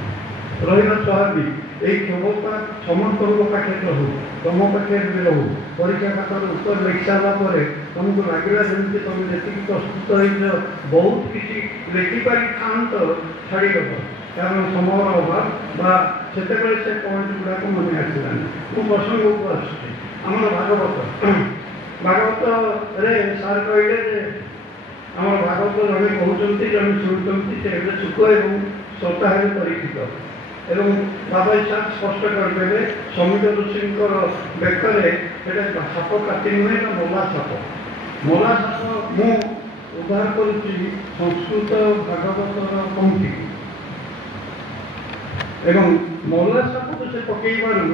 ରହିବା ସ୍ୱାଭାବିକ। এই କ୍ଷୋଭଟା ସମସ୍ତଙ୍କ ପାଖରେ ରହୁ, ତମ ପାଖରେ ବି ରହୁ। ପରୀକ୍ଷା ଖାତାର ଉତ୍ତର ଲେଖି ସାରିଲା ପରେ ତମକୁ ଲାଗିଲା ଯେମିତି ତମେ ଯେତିକି ପ୍ରସ୍ତୁତ ହେଇଛ ବହୁତ କିଛି ଲେଖିପାରିଥାନ୍ତ, ଛାଡ଼ିଗଲ କାରଣ ସମୟର ଅଭାବ ବା ସେତେବେଳେ ସେ ପଏଣ୍ଟ ଗୁଡ଼ାକ ମନେ ଆସିଲାନି। ମୁଁ ପ୍ରସଙ୍ଗକୁ ଆସୁଛି। ଆମର ଭାଗବତରେ ସାର୍ କହିଲେ ଯେ ଆମର ଭାଗବତ ଜଣେ କହୁଛନ୍ତି ଜଣେ ଶୁଣୁଛନ୍ତି, ସେ ହେଲେ ସୁଖ ଏବଂ ଶ୍ରୋତା ହେଲେ ପରୀକ୍ଷିତ। ଏବଂ ବାବାଜୀ ସାର୍ ସ୍ପଷ୍ଟ କରିଦେଲେ ସମିତ ଋଷିଙ୍କର ବେକରେ ସେଟା ସାପ କାଟି ନୁହେଁ, ବା ମଲା ସାପ। ମଲା ସାପ ମୁଁ ଉଦ୍ଧାର କରୁଛି ସଂସ୍କୃତ ଭାଗବତର ପଂକ୍ତି ଏବଂ ମଲା ସାପକୁ ସେ ପକେଇବାରୁ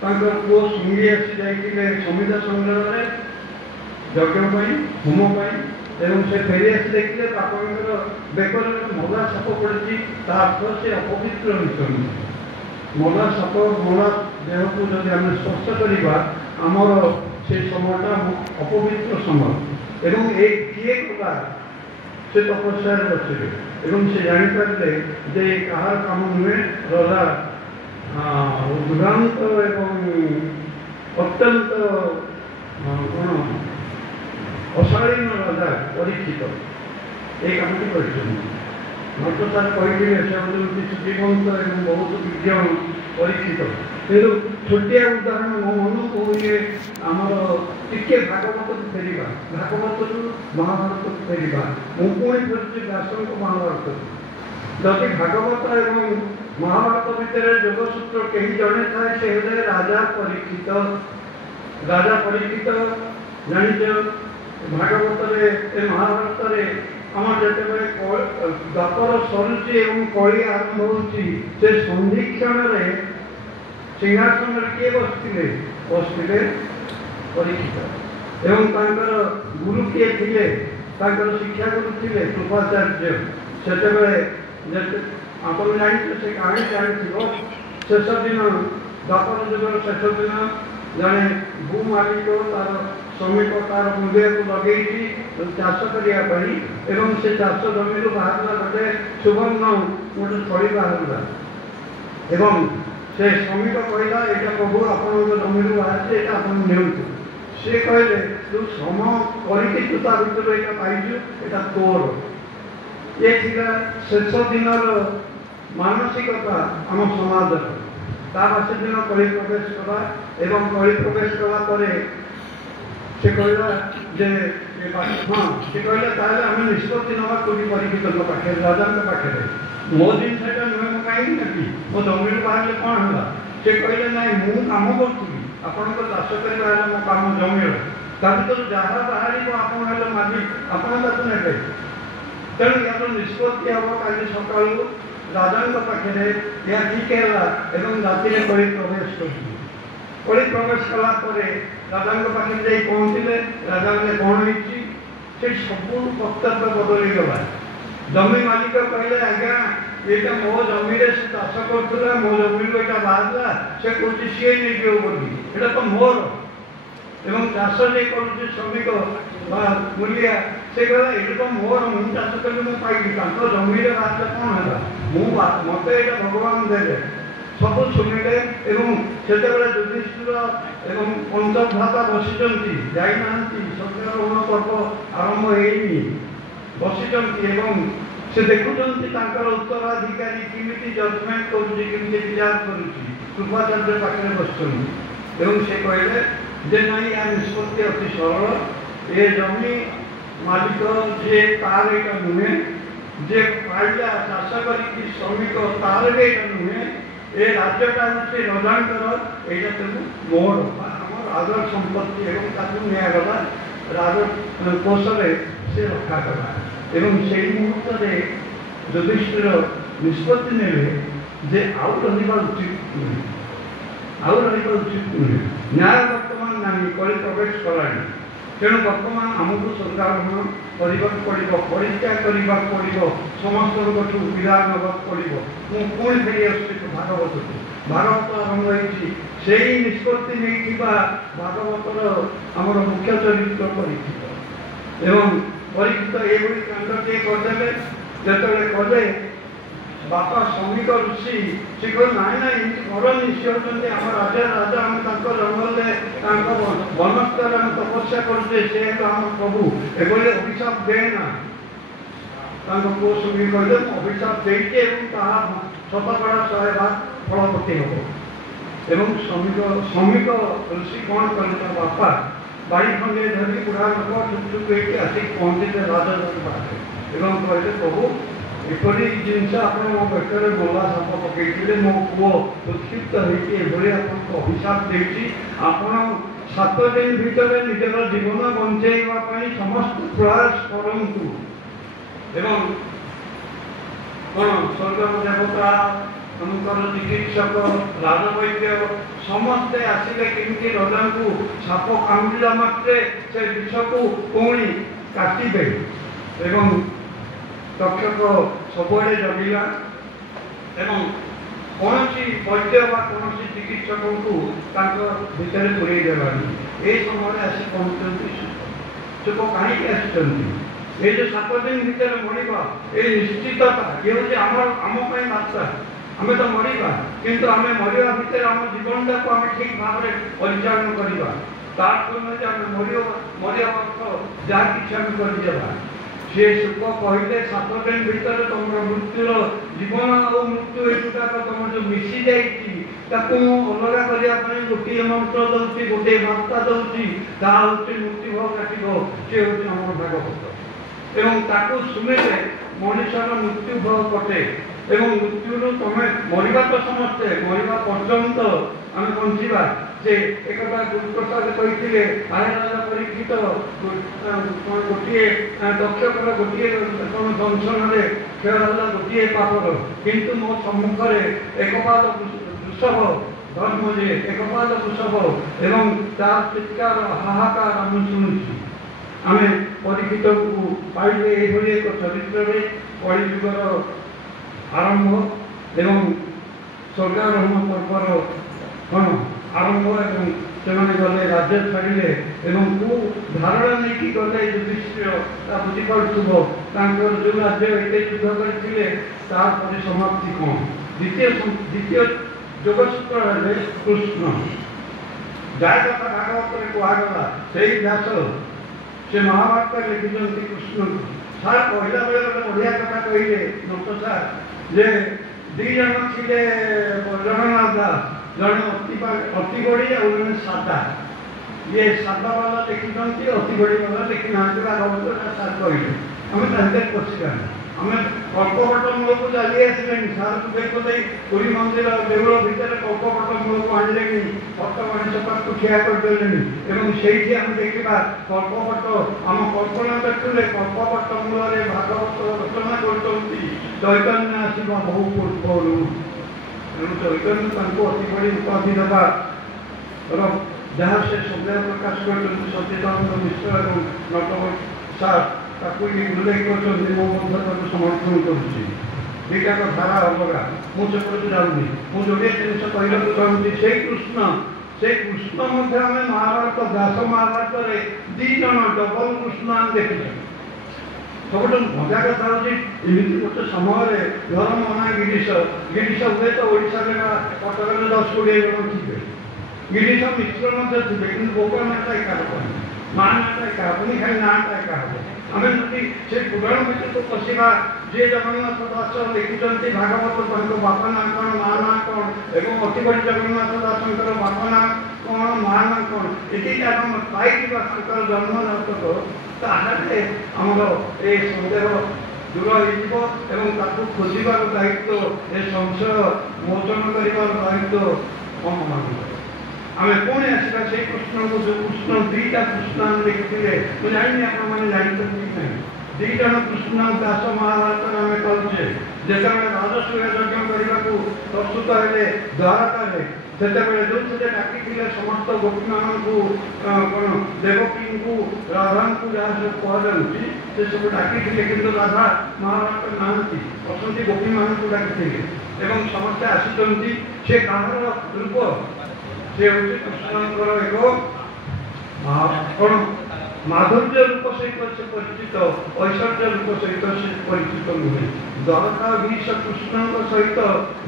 ତାଙ୍କର ପୁଅ ଶୁଙ୍ଗି ଆସି ଯାଇଥିଲେ ସମିତ ସଂଗ୍ରହରେ ଯଜ୍ଞ ପାଇଁ, ହୋମ ପାଇଁ ଏବଂ ସେ ଫେରି ଆସି ଦେଖିଲେ ବାପାଙ୍କର ବେକରେ ମଲା ସାପ ପଡ଼ିଛି। ତା ଅର୍ଥ ସେ ଅପବିତ୍ର ହୋଇଛନ୍ତି। ମଲା ସାପ ମଲା ଦେହକୁ ଯଦି ଆମେ ସ୍ପର୍ଶ କରିବା ଆମର ସେ ସମୟଟା ଅପବିତ୍ର ସମୟ ଏବଂ ଏ କିଏ କଲା ସେ ତପସ୍ୟାରେ ବସିବେ ଏବଂ ସେ ଜାଣିପାରିଲେ ଯେ କାହାର କାମ ନୁହେଁ। ରଜା ଦୁର୍ଦାନ୍ତ ଏବଂ ଅତ୍ୟନ୍ତ କ'ଣ ଅଶାଳୀନ ରାଜା ପରୀକ୍ଷିତ এই কামটি କରିଛନ୍ତି। ମାତ୍ର ସାର୍ କହିଥିଲେ ସେ ହେଉଛନ୍ତି ଶ୍ରୀମନ୍ତ ଏବଂ ବହୁତ ବିଜ୍ଞ ପରୀକ୍ଷିତ। ତେଣୁ ଛୋଟିଆ ଉଦାହରଣ ମୋ ମନକୁ ଇଏ ଆମର ଟିକେ ଭାଗବତକୁ ଫେରିବା, ଭାଗବତରୁ ମହାଭାରତକୁ ଫେରିବା। ମୁଁ ପୁଣି ଫେରୁଛି ବ୍ୟାସଙ୍କ ମହାଭାରତକୁ। ଯଦି ଭାଗବତ ଏବଂ ମହାଭାରତ ଭିତରେ ଯୋଗସୂତ୍ର କେହି ଜଣେ ଥାଏ ସେ ହେଲେ ରାଜା ପରୀକ୍ଷିତ। ରାଜା ପରୀକ୍ଷିତ ଜାଣିଛ ଭାଗବତରେ ଏ ମହାଭାରତରେ আমার যেতবে দ্বাপর সরুচি এবং কলি আরম্ভ হচ্ছে সে সন্ধিক্ষণে সিংহাসনের কে বসলে পরীক্ষিত এবং তাঁর গুরু কে ଥିଲେ তাঁর শিক্ষাগুরু ଥିଲେ কৃপাচার্য। সেতবে আপনার জানিছে সে কাহিনী জানিথিব শেষ দিন দ্বাপর যুগর শেষ দিন জনে ভূ মালিক তার শ্রমিক তার মুদেକୁ ଲଗେଇଛି ଚାଷ କରିବା ପାଇଁ ଏବଂ ସେ ଚାଷ ଜମିରୁ ବାହାରିଲା ଗୋଟେ ସୁବର୍ଣ୍ଣ ଗୋଟେ ଫଳି ବାହାରିଲା ଏବଂ ସେ ଶ୍ରମିକ କହିଲା ଏଇଟା ପ୍ରଭୁ ଆପଣଙ୍କ ଜମିରୁ ବାହାରିଛି, ଏଇଟା ଆପଣ ନିଅନ୍ତୁ। ସେ କହିଲେ ତୁ ଶ୍ରମ କରିକି ତୁ ତା ଭିତରୁ ଏଇଟା ପାଇଛୁ, ଏଇଟା ତୋର। ଏ ଥିଲା ଶେଷ ଦିନର ମାନସିକତା ଆମ ସମାଜର। ତା ବାସି ଦିନ କଳି ପ୍ରବେଶ କଲା ଏବଂ କଳି ପ୍ରବେଶ କଲା ପରେ ସେ କହିଲା ଯେ ହଁ ସେ କହିଲା ତାହେଲେ ଆମେ ନିଷ୍ପତ୍ତି ନେବା କୋଉଠି ପରୀକ୍ଷିତଙ୍କ ପାଖରେ, ରାଜାଙ୍କ ପାଖରେ। ମୋ ଜିନିଷଟା ନୁହେଁ, ମୁଁ କାହିଁକି ନେବି, ମୋ ଜମିରୁ ବାହାରିଲେ କ'ଣ ହେଲା? ସେ କହିଲେ ନାଇଁ ମୁଁ କାମ କରୁଥିଲି, ଆପଣଙ୍କ ଚାଷ କରିବା ହେଲା ମୋ କାମ ଜମିର, ତା ଭିତରୁ ଯାହା ବାହାରିବ ଆପଣ ହେଲେ ମାଲିକ, ଆପଣ ତାକୁ ନେବେ। ତେଣୁ ଏହାର ନିଷ୍ପତ୍ତି ହେବ କାଲି ସକାଳୁ ରାଜାଙ୍କ ପାଖରେ। ଏହା ଠିକ୍ ହେଲା ଏବଂ ରାତିରେ କଳି ପ୍ରବେଶ କରିଥିଲେ। କଳି ପ୍ରବେଶ କଲା ପରେ ରାଜାଙ୍କ ପାଖରେ ଯାଇ ପହଞ୍ଚିଲେ। ରାଜାଙ୍କ କ'ଣ ହେଇଛି ସେ ସବୁ ବକ୍ତବ୍ୟ ବଦଳିଗଲା। ଜମି ମାଲିକ କହିଲେ ଆଜ୍ଞା ଏଇଟା ମୋ ଜମିରେ ସେ ଚାଷ କରୁଥିଲା, ମୋ ଜମିରୁ ଏଇଟା ବାହାରିଲା, ସେ କହୁଛି ସିଏ ନେଇଯିବ ବୋଲି। ଏଇଟା ତ ମୋର। ଏବଂ ଚାଷ ଯିଏ କରୁଛି ଶ୍ରମିକ ବା ମୂଲିଆ, ସେ କହିଲା ଏଇଟା ତ ମୋର, ମୁଁ ଚାଷ କଲି, ମୁଁ ପାଇବି। ତାଙ୍କ ଜମିରେ ବାହାରିଲେ କ'ଣ ହେଲା? ମୋତେ ଏଇଟା ଭଗବାନ ଦେଲେ। ସବୁ ଶୁଣିଲେ ଏବଂ ସେତେବେଳେ ଯୁଧିଷ୍ଠିର ଏବଂ ପଞ୍ଚଭ୍ରାତା ବସିଛନ୍ତି, ଯାଇନାହାନ୍ତି, ସତ୍ୟଗ୍ରହଣ ପର୍ବ ଆରମ୍ଭ ହେଇନି, ବସିଛନ୍ତି ଏବଂ ସେ ଦେଖୁଛନ୍ତି ତାଙ୍କର ଉତ୍ତରାଧିକାରୀ କେମିତି ଜଜମେଣ୍ଟ କରୁଛି, କେମିତି ବିଚାର କରୁଛି। କୃପାଚାର୍ଯ୍ୟ ପାଖରେ ବସିଛନ୍ତି ଏବଂ ସେ କହିଲେ ଯେ ନାଇଁ ୟା ନିଷ୍ପତ୍ତି ଅତି ସରଳ। ଏ ଜମି ମାଲିକ ଯିଏ ତାର ଏଇଟା ନୁହେଁ, ଯେ ପାଇଲା ଚାଷ କରିକି ଶ୍ରମିକ ତାର ବି ଏଇଟା ନୁହେଁ। ଏ ରାଜ୍ୟଟା ହେଉଛି ରଜାଙ୍କର, ଏଇଟା ତେଣୁ ମୋର ବା ଆମ ରାଜର ସମ୍ପତ୍ତି ଏବଂ ତାକୁ ନିଆଗଲା ରାଜକୋଷରେ ସେ ରଖାଗଲା। ଏବଂ ସେଇ ମୁହୂର୍ତ୍ତରେ ଯୁଧିଷ୍ଠିର ନିଷ୍ପତ୍ତି ନେଲେ ଯେ ଆଉ ରହିବା ଉଚିତ ନୁହେଁ, ଆଉ ରହିବା ଉଚିତ ନୁହେଁ। ନ୍ୟାୟ ବର୍ତ୍ତମାନ ନାହିଁ, କଳି ପ୍ରବେଶ କଲାଣି। ତେଣୁ ବର୍ତ୍ତମାନ ଆମକୁ ସ୍ୱର୍ଗାରୋହଣ କରିବାକୁ ପଡ଼ିବ, ପରୀକ୍ଷା କରିବାକୁ ପଡ଼ିବ, ସମସ୍ତଙ୍କଠୁ ବିଦାୟ ନେବାକୁ ପଡ଼ିବ। ମୁଁ ପୁଣି ଫେରି ଆସୁଛି ଭାଗବତକୁ। ଭାଗବତ ଆରମ୍ଭ ହେଇଛି, ସେଇ ନିଷ୍ପତ୍ତି ନେଇଥିବା ଭାଗବତର ଆମର ମୁଖ୍ୟ ଚରିତ୍ର ପରୀକ୍ଷିତ। ଏବଂ ପରୀକ୍ଷିତ ଏଭଳି କାଣ୍ଡଟିଏ କରିଦେଲେ, ଯେତେବେଳେ କଲେ ବାପା ଶ୍ରମିକ ଋଷି ସେ କହିଲେ ନାଇଁ ନାଇଁ ଏମିତି କରନି, ସେ ହେଉଛନ୍ତି ଆମ ରାଜା, ଆମେ ତାଙ୍କ ଜଙ୍ଗଲରେ ତାଙ୍କ ବନସ୍ତରେ ଆମେ ତପସ୍ୟା କରୁଛେ, ସେ ହେଲେ ଆମ ପ୍ରଭୁ, ଏଭଳି ଅଭିଶାପ ଦେ ନା। ତାଙ୍କ ପୁଅ ଶୁଣି କହିଲେ ମୁଁ ଅଭିଶାପ ଦେଇଛି ଏବଂ ତାହା 100% ଫଳବତୀ ହେବ। ଏବଂ ଶ୍ରମିକ ଋଷି କ'ଣ କଲେ, ତା ବାପା ବାଡ଼ି ଖଣ୍ଡେ ଧରି ବୁଢ଼ା ଲୋକ ଚୁପଚୁପ ହେଇକି ଆସିକି ପହଞ୍ଚିଲେ ରାଜା ପାଖରେ ଏବଂ କହିଲେ ପ୍ରଭୁ ଏପରି ଜିନିଷ ଆପଣ ମୋ ପେଟରେ ଗୋଲା ସାପ ପକେଇଥିଲେ, ମୋ ପୁଅ ଉତ୍କ୍ଷିପ୍ତ ହେଇକି ଏଭଳି ଆପଣଙ୍କୁ ଅଭିଶାପ ଦେଇଛି। ଆପଣ 7 ଦିନ ଭିତରେ ନିଜର ଜୀବନ ବଞ୍ଚାଇବା ପାଇଁ ସମସ୍ତ ପ୍ରୟାସ କରନ୍ତୁ। ଏବଂ କ'ଣ ସ୍ୱର୍ଗର ଦେବତା, ତାଙ୍କର ଚିକିତ୍ସକ, ରାଜବୈଦ୍ୟ ସମସ୍ତେ ଆସିଲେ କେମିତି ରଜାଙ୍କୁ ସାପ କାମୁଡ଼ିଲା ମାତ୍ରେ ସେ ବିଷକୁ ପୁଣି କାଟିବେ। ଏବଂ ତକ୍ଷକ ସବୁଆଡ଼େ ଜଗିଲା ଏବଂ କୌଣସି ବୈଦ୍ୟ ବା କୌଣସି ଚିକିତ୍ସକଙ୍କୁ ତାଙ୍କ ଭିତରେ ପୁରେଇ ଦେଲାନି। ଏହି ସମୟରେ ଆସି ପହଞ୍ଚୁଛନ୍ତି ସୁକ କାହିଁକି ଆସିଛନ୍ତି? এই যে 7 দিন ভিতরে মরিবা, এই নিশ্চিততা ইয়ে হচ্ছে ଆମ ପାଇଁ ବାର୍ତ୍ତା। ଆମେ ତ ମରିବା, କିନ୍ତୁ ଆମେ ମରିବା ଭିତରେ ଆମ ଜୀବନଟାକୁ ଆମେ ଠିକ୍ ଭାବରେ ପରିଚାଳନା କରିବା। ତାକୁ ନୁହେଁ ଯେ ଆମେ ମରିବା ଅର୍ଥ ଯାହା କିଛି ଆମେ କରିଦେବା। ସେ ସୁକ କହିଲେ 7 ଦିନ ଭିତରେ ତମର ମୃତ୍ୟୁର ଜୀବନ ଆଉ ମୃତ୍ୟୁ ଏଗୁଡ଼ାକ ତମର ଯେଉଁ ମିଶି ଯାଇଛି ତାକୁ ମୁଁ ଅଲଗା କରିବା ପାଇଁ ଗୋଟିଏ ମନ୍ତ୍ର ଦେଉଛି, ଗୋଟିଏ ବାର୍ତ୍ତା ଦେଉଛି, ତାହା ହେଉଛି ମୃତ୍ୟୁଭ କାଟିବ। ସେ ହେଉଛି ଆମର ଭାଗବତ। ଏବଂ ତାକୁ ଶୁଣିଲେ ମଣିଷର ମୃତ୍ୟୁଭୟ କଟେ ଏବଂ ମୃତ୍ୟୁରୁ ତମେ ମରିବା ତ ସମସ୍ତେ, ମରିବା ପର୍ଯ୍ୟନ୍ତ ଆମେ ବଞ୍ଚିବା। ସେ ଏକଥା ଗୁରୁପ୍ରସାଦ କହିଥିଲେ, ରାଜା ପରୀକ୍ଷିତ ଗୋଟିଏ ଦକ୍ଷକର ଗୋଟିଏ ଦଂଶନରେ ଖେଳ ହେଲା ଗୋଟିଏ ପାପର, କିନ୍ତୁ ମୋ ସମ୍ମୁଖରେ ଏକପାଦ ବୃଷଭ ଧର୍ମ ଯେ ଏକପାଦ ବୃଷଭ ଏବଂ ତା ଚିତ୍କାର ହାହାକାର ମୁଁ ଶୁଣୁଛି। ଆମେ ପରୀକ୍ଷିତକୁ ପାଇଲେ ଏଇଭଳି ଏକ ଚରିତ୍ରରେ କଳିଯୁଗର ଆରମ୍ଭ ଏବଂ ସ୍ୱର୍ଗାରୋହଣ ପର୍ବର କ'ଣ ଆରମ୍ଭ ଏବଂ ସେମାନେ ଗଲେ ରାଜ୍ୟ ଛାଡ଼ିଲେ ଏବଂ କେଉଁ ଧାରଣା ନେଇକି ଗଲେ ଯୁଧିଷ୍ଠିର ତା ବୁଝିପାରୁଥିବ। ତାଙ୍କର ଯେଉଁ ରାଜ୍ୟ ଏତେ ଯୁଦ୍ଧ କରିଥିଲେ ତାପରେ ସମାପ୍ତି କ'ଣ? ଦ୍ୱିତୀୟ ଯୋଗସୂତ୍ର ହେଲେ କୃଷ୍ଣ। ଯାହା କଥା ଭାଗବତରେ କୁହାଗଲା ସେଇ ବ୍ୟାସ ସେ ମହାଭାରତରେ ଲେଖିଛନ୍ତି କୃଷ୍ଣଙ୍କୁ। ସାର୍ କହିଲା ବେଳେ ଗୋଟେ ବଢ଼ିଆ କଥା କହିଲେ ନଟ ସାର୍ ଯେ 2 ଜଣ ଥିଲେ ଜଗନ୍ନାଥ ଦାସ, ଜଣେ ଅତି ବଡ଼ି ଆଉ ଜଣେ ସାଦା। ଇଏ ସାଦା ବାଲା ଲେଖିଛନ୍ତି, ଅତି ବଡ଼ି ବାଲା ଲେଖିନାହାନ୍ତି। ଭାଗବତ ସାର୍ କହିଲେ ଆମେ ତା ଭିତରେ ପଶିବାନି। ଆମେ କଳ୍ପବଟ ମୂଳକୁ ଚାଲି ଆସିଲେଣି। ସାର୍କୁ ଦେଖି ପୁରୀ ମନ୍ଦିର ଦେଉଳ ଭିତରେ କଳ୍ପବଟ ମୂଳକୁ ଆଣିଲେଣି, ଫଟ ଗଣେଶ ପାଖକୁ ଠିଆ କରିଦେଲେଣି ଏବଂ ସେଇଠି ଆମେ ଦେଖିବା କଳ୍ପବଟ ଆମ କଳ୍ପନା ଦେଖୁଲେ କଳ୍ପବଟ ମୂଳରେ ଭାଗବତ ରଚନା କରୁଛନ୍ତି। ଚୈତନ୍ୟ ଆସିବା ବହୁ ପୂର୍ବରୁ। ତେଣୁ ଚୈତନ୍ୟ ତାଙ୍କୁ ଅତି ବଡ଼ି ଉପାଧି ଦେବାର ଯାହା ସେ ସନ୍ଦେହ ପ୍ରକାଶ କରିଛନ୍ତି ସଚ୍ଚିଦାନନ୍ଦ ମିଶ୍ର ଏବଂ ନଟ ସାର୍ ତାକୁ ଉଲ୍ଲେଖ କରୁଛନ୍ତି। ମୁଁ ମଧ୍ୟ ତାକୁ ସମର୍ଥନ କରୁଛି। ଦୁଇଟାକ ଧାରା ଅଲଗା। ମୁଁ ସେପଟକୁ ଯାଉନି, ମୁଁ ଯୋଡ଼ିଏ ଜିନିଷ କହିବାକୁ ଚାହୁଁଛି। ସେଇ କୃଷ୍ଣ ମଧ୍ୟ ଆମେ ମହାଭାରତ ବ୍ୟାସ ମହାଭାରତରେ 2 ଜଣ ଡବଲ କୃଷ୍ଣ ଆମେ ଦେଖିଛୁ। ସବୁଠୁ ମଜା କଥା ହେଉଛି ଏମିତି ଗୋଟେ ସମୟରେ ଧର୍ମ ମନା ଗିରିଶ ହୁଏତ ଓଡ଼ିଶାରେ ବା କଟକରେ 10-20 ଜଣ ଥିବେ। ଗିରିଶ ମିଶ୍ର ମଧ୍ୟ ଥିବେ, କିନ୍ତୁ ବୋକ ନାଁଟା ଏକା ହେବନି, ମା ନାଁଟା ଏକା ହେବନି, ଖାଲି ନାଁଟା ଏକା ହେବ। ଆମେ ଯଦି ସେ ପୁରାଣ ଭିତରକୁ ପଶିବା, ଯିଏ ଜଗନ୍ନାଥ ଦାସ ଲେଖିଛନ୍ତି ଭାଗବତ, ତାଙ୍କ ବାପା ନାଁ କ'ଣ, ମା ନାଁ କ'ଣ, ଏବଂ ଅତିବଡ଼ି ଜଗନ୍ନାଥ ଦାସଙ୍କର ବାପା ନାଁ କ'ଣ, ମା ନାଁ କ'ଣ, ଏତିକି ଆମେ ପାଇଥିବା ତାଙ୍କର ଜନ୍ମ ଜାତକ, ତାହେଲେ ଆମର ଏ ସନ୍ଦେହ ଦୂର ହେଇଯିବ ଏବଂ ତାକୁ ଖୋଜିବାର ଦାୟିତ୍ୱ, ଏ ସଂଶୟ ମୋଚନ କରିବାର ଦାୟିତ୍ୱ ଆମମାନଙ୍କର। ଆମେ ପୁଣି ଆସିବା ସେଇ କୃଷ୍ଣଙ୍କୁ, ଯେଉଁ କୃଷ୍ଣ 2ଟା କୃଷ୍ଣ ଆମେ ଦେଖିଥିଲେ। ମୁଁ ଜାଣିନି ଆପଣମାନେ ଜାଣିଛନ୍ତି କି ନାହିଁ, 2 ଜଣ କୃଷ୍ଣ ବ୍ୟାସ ମହାଭାରତରେ ଆମେ କହୁଛେ। ଯେତେବେଳେ ରାଜସୂୟ ଯଜ୍ଞ କରିବାକୁ ପ୍ରସ୍ତୁତ ହେଲେ ଦ୍ୱାରକାରେ, ସେତେବେଳେ ଯେଉଁଥିରେ ଡାକିଥିଲେ ସମସ୍ତ ଗୋପୀମାନଙ୍କୁ, କ'ଣ ଦେବକୀଙ୍କୁ, ରାଧାଙ୍କୁ, ଯାହା ସବୁ କୁହାଯାଉଛି ସେସବୁ ଡାକିଥିଲେ, କିନ୍ତୁ ରାଧା ମହାଭାରତ ନାହାନ୍ତି, ଅଛନ୍ତି ଗୋପୀମାନଙ୍କୁ ଡାକିଥିଲେ ଏବଂ ସମସ୍ତେ ଆସିଛନ୍ତି। ସେ କାହାର ରୂପ? ସେ ହେଉଛି କୃଷ୍ଣଙ୍କର ଏକ କ'ଣ ମାଧୁର୍ଯ୍ୟ ରୂପ ସହିତ ସେ ପରିଚିତ, ଐଶ୍ୱର୍ଯ୍ୟ ରୂପ ସହିତ ସେ ପରିଚିତ ନୁହେଁ। ଦ୍ୱାରକାଧୀଶ କୃଷ୍ଣଙ୍କ ସହିତ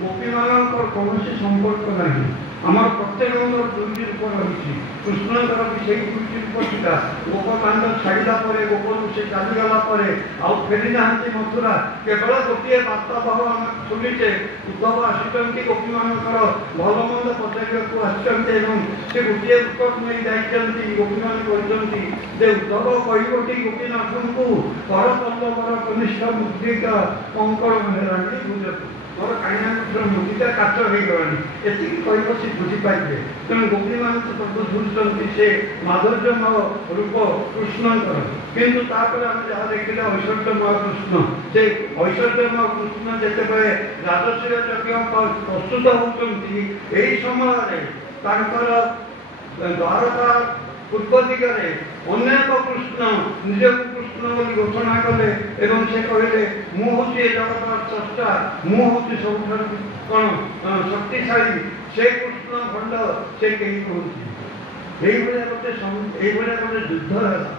ଗୋପୀମାନଙ୍କର କୌଣସି ସମ୍ପର୍କ ନାହିଁ। ଆମର ପ୍ରତ୍ୟେକଙ୍କର 2ଟି ରୂପ ରହିଛି। କୃଷ୍ଣଙ୍କର ବି ସେଇ 2ଟି ରୂପ ଥିଲା। ଗୋପକାଣ୍ଡ ଛାଡ଼ିଲା ପରେ, ଗୋପରୁ ସେ ଚାଲିଗଲା ପରେ ଆଉ ଫେରି ନାହାନ୍ତି ମଥୁରା। କେବଳ ଗୋଟିଏ ବାର୍ତ୍ତାବହ ଆମେ ଶୁଣିଛେ, ଉଦ୍ଧବ ଆସିଛନ୍ତି ଗୋପୀମାନଙ୍କର ଭଲ ମନ୍ଦ ପଚାରିବାକୁ ଆସିଛନ୍ତି ଏବଂ ସେ ଗୋଟିଏ ରୂପକୁ ନେଇ ଯାଇଛନ୍ତି। ଗୋପୀମାନେ କହିଛନ୍ତି ଯେ ଉଦ୍ଧବ କହିବଟି ଗୋପୀନାଥଙ୍କୁ, କରପଲ୍ଲବର କନିଷ୍ଠ ମୁଦ୍ରିକା କଙ୍କଣ ହେଲାଣି ବୁଝନ୍ତୁ, ମୋର କାଳିନାଥର ମୁଦିଟା କାଚ ହେଇଗଲାଣି, ଏତିକି କହିବ ସେ ବୁଝିପାରିବେ। ତେଣୁ ଗୋପୀମାନଙ୍କୁ ସବୁ ବୁଝୁଛନ୍ତି ସେ ମାଧୁର୍ଯ୍ୟମୟ ରୂପ କୃଷ୍ଣଙ୍କର। କିନ୍ତୁ ତାପରେ ଆମେ ଯାହା ଦେଖିଲେ ଐଶ୍ୱର୍ଯ୍ୟମୟ କୃଷ୍ଣ, ସେ ଐଶ୍ୱର୍ଯ୍ୟମୟ କୃଷ୍ଣ ଯେତେବେଳେ ରାଜସୂୟ ଯଜ୍ଞ ପ୍ରସ୍ତୁତ ହେଉଛନ୍ତି, ଏହି ସମୟରେ ତାଙ୍କର ଦ୍ୱାରକା ପୂର୍ବ ଦିଗରେ ଅନେକ କୃଷ୍ଣ ନିଜକୁ କୃଷ୍ଣ ବୋଲି ଘୋଷଣା କଲେ ଏବଂ ସେ କହିଲେ ମୁଁ ହେଉଛି ଏ ଜଗତର ସ୍ରଷ୍ଟା, ମୁଁ ହେଉଛି ସବୁଠାରୁ କ'ଣ ଶକ୍ତିଶାଳୀ। ସେ କୃଷ୍ଣ ଖଣ୍ଡ ସେ କେହି କହୁଛି। ଏଇଭଳିଆ ଗୋଟେ ଯୁଦ୍ଧ ହେଲା।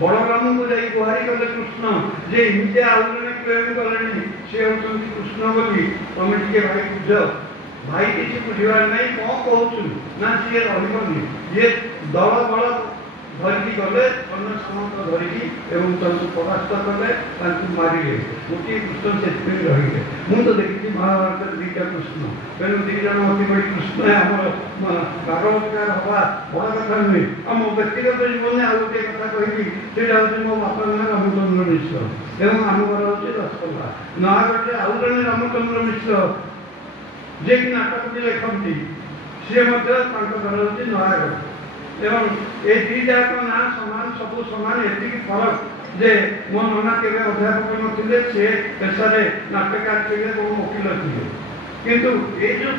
ବଳରାମଙ୍କୁ ଯାଇ ଗୁହାରି କଲେ କୃଷ୍ଣ ଯେ ଏମିତି ଆଉ ଜଣେ ପ୍ରେମ କଲେଣି, ସେ ହେଉଛନ୍ତି କୃଷ୍ଣ ବୋଲି ତମେ ଟିକେ ଭାଇ ବୁଝ। ଭାଇ କିଛି ବୁଝିବାର ନାହିଁ, କ'ଣ କହୁଛୁ ନା ସିଏ ରହିବନି। ଇଏ ଦଳ ବଳ ଧରିକି ଗଲେ, ଅନ୍ୟ ସମସ୍ତ ଧରିକି ଏବଂ ତାଙ୍କୁ ପରାସ୍ତ କଲେ, ତାଙ୍କୁ ମାରିଲେ। ଗୋଟିଏ କୃଷ୍ଣ ସେଥିପାଇଁ ରହିଲେ। ମୁଁ ତ ଦେଖିଛି ମହାଭାରତରେ 2ଟା କୃଷ୍ଣ, ତେଣୁ 2 ଜଣ ଅତିବଡ଼ି କୃଷ୍ଣ ଆମର ଭାଗବତକାର ହେବା ବଡ଼ କଥା ନୁହେଁ। ଆଉ ମୋ ବ୍ୟକ୍ତିଗତ ଜୀବନରେ ଆଉ ଗୋଟିଏ କଥା କହିବି, ସେଇଟା ହେଉଛି ମୋ ବାପା ନାଁ ରାମଚନ୍ଦ୍ର ମିଶ୍ର ଏବଂ ଆମ ଘର ହେଉଛି ରସଗୋଲା। ନୟାଗଡ଼ରେ ଆଉ ଜଣେ ରାମଚନ୍ଦ୍ର ମିଶ୍ର ଯିଏକି ନାଟକ ବି ଲେଖନ୍ତି, ସିଏ ମଧ୍ୟ ତାଙ୍କ ଘର ହେଉଛି ନୟାଗଡ଼ ଏବଂ ଏ 2ଟାକ ନାଁ ସମାନ, ସବୁ ସମାନ। ଏତିକି ଫରକ ଯେ ମୋ ନନା କେବେ ଅଧ୍ୟାପକ ନଥିଲେ, ସେ ପେଶାରେ ନାଟକକାର ଥିଲେ ଏବଂ ଓକିଲ ଥିଲେ। କିନ୍ତୁ ଏଇ ଯେଉଁ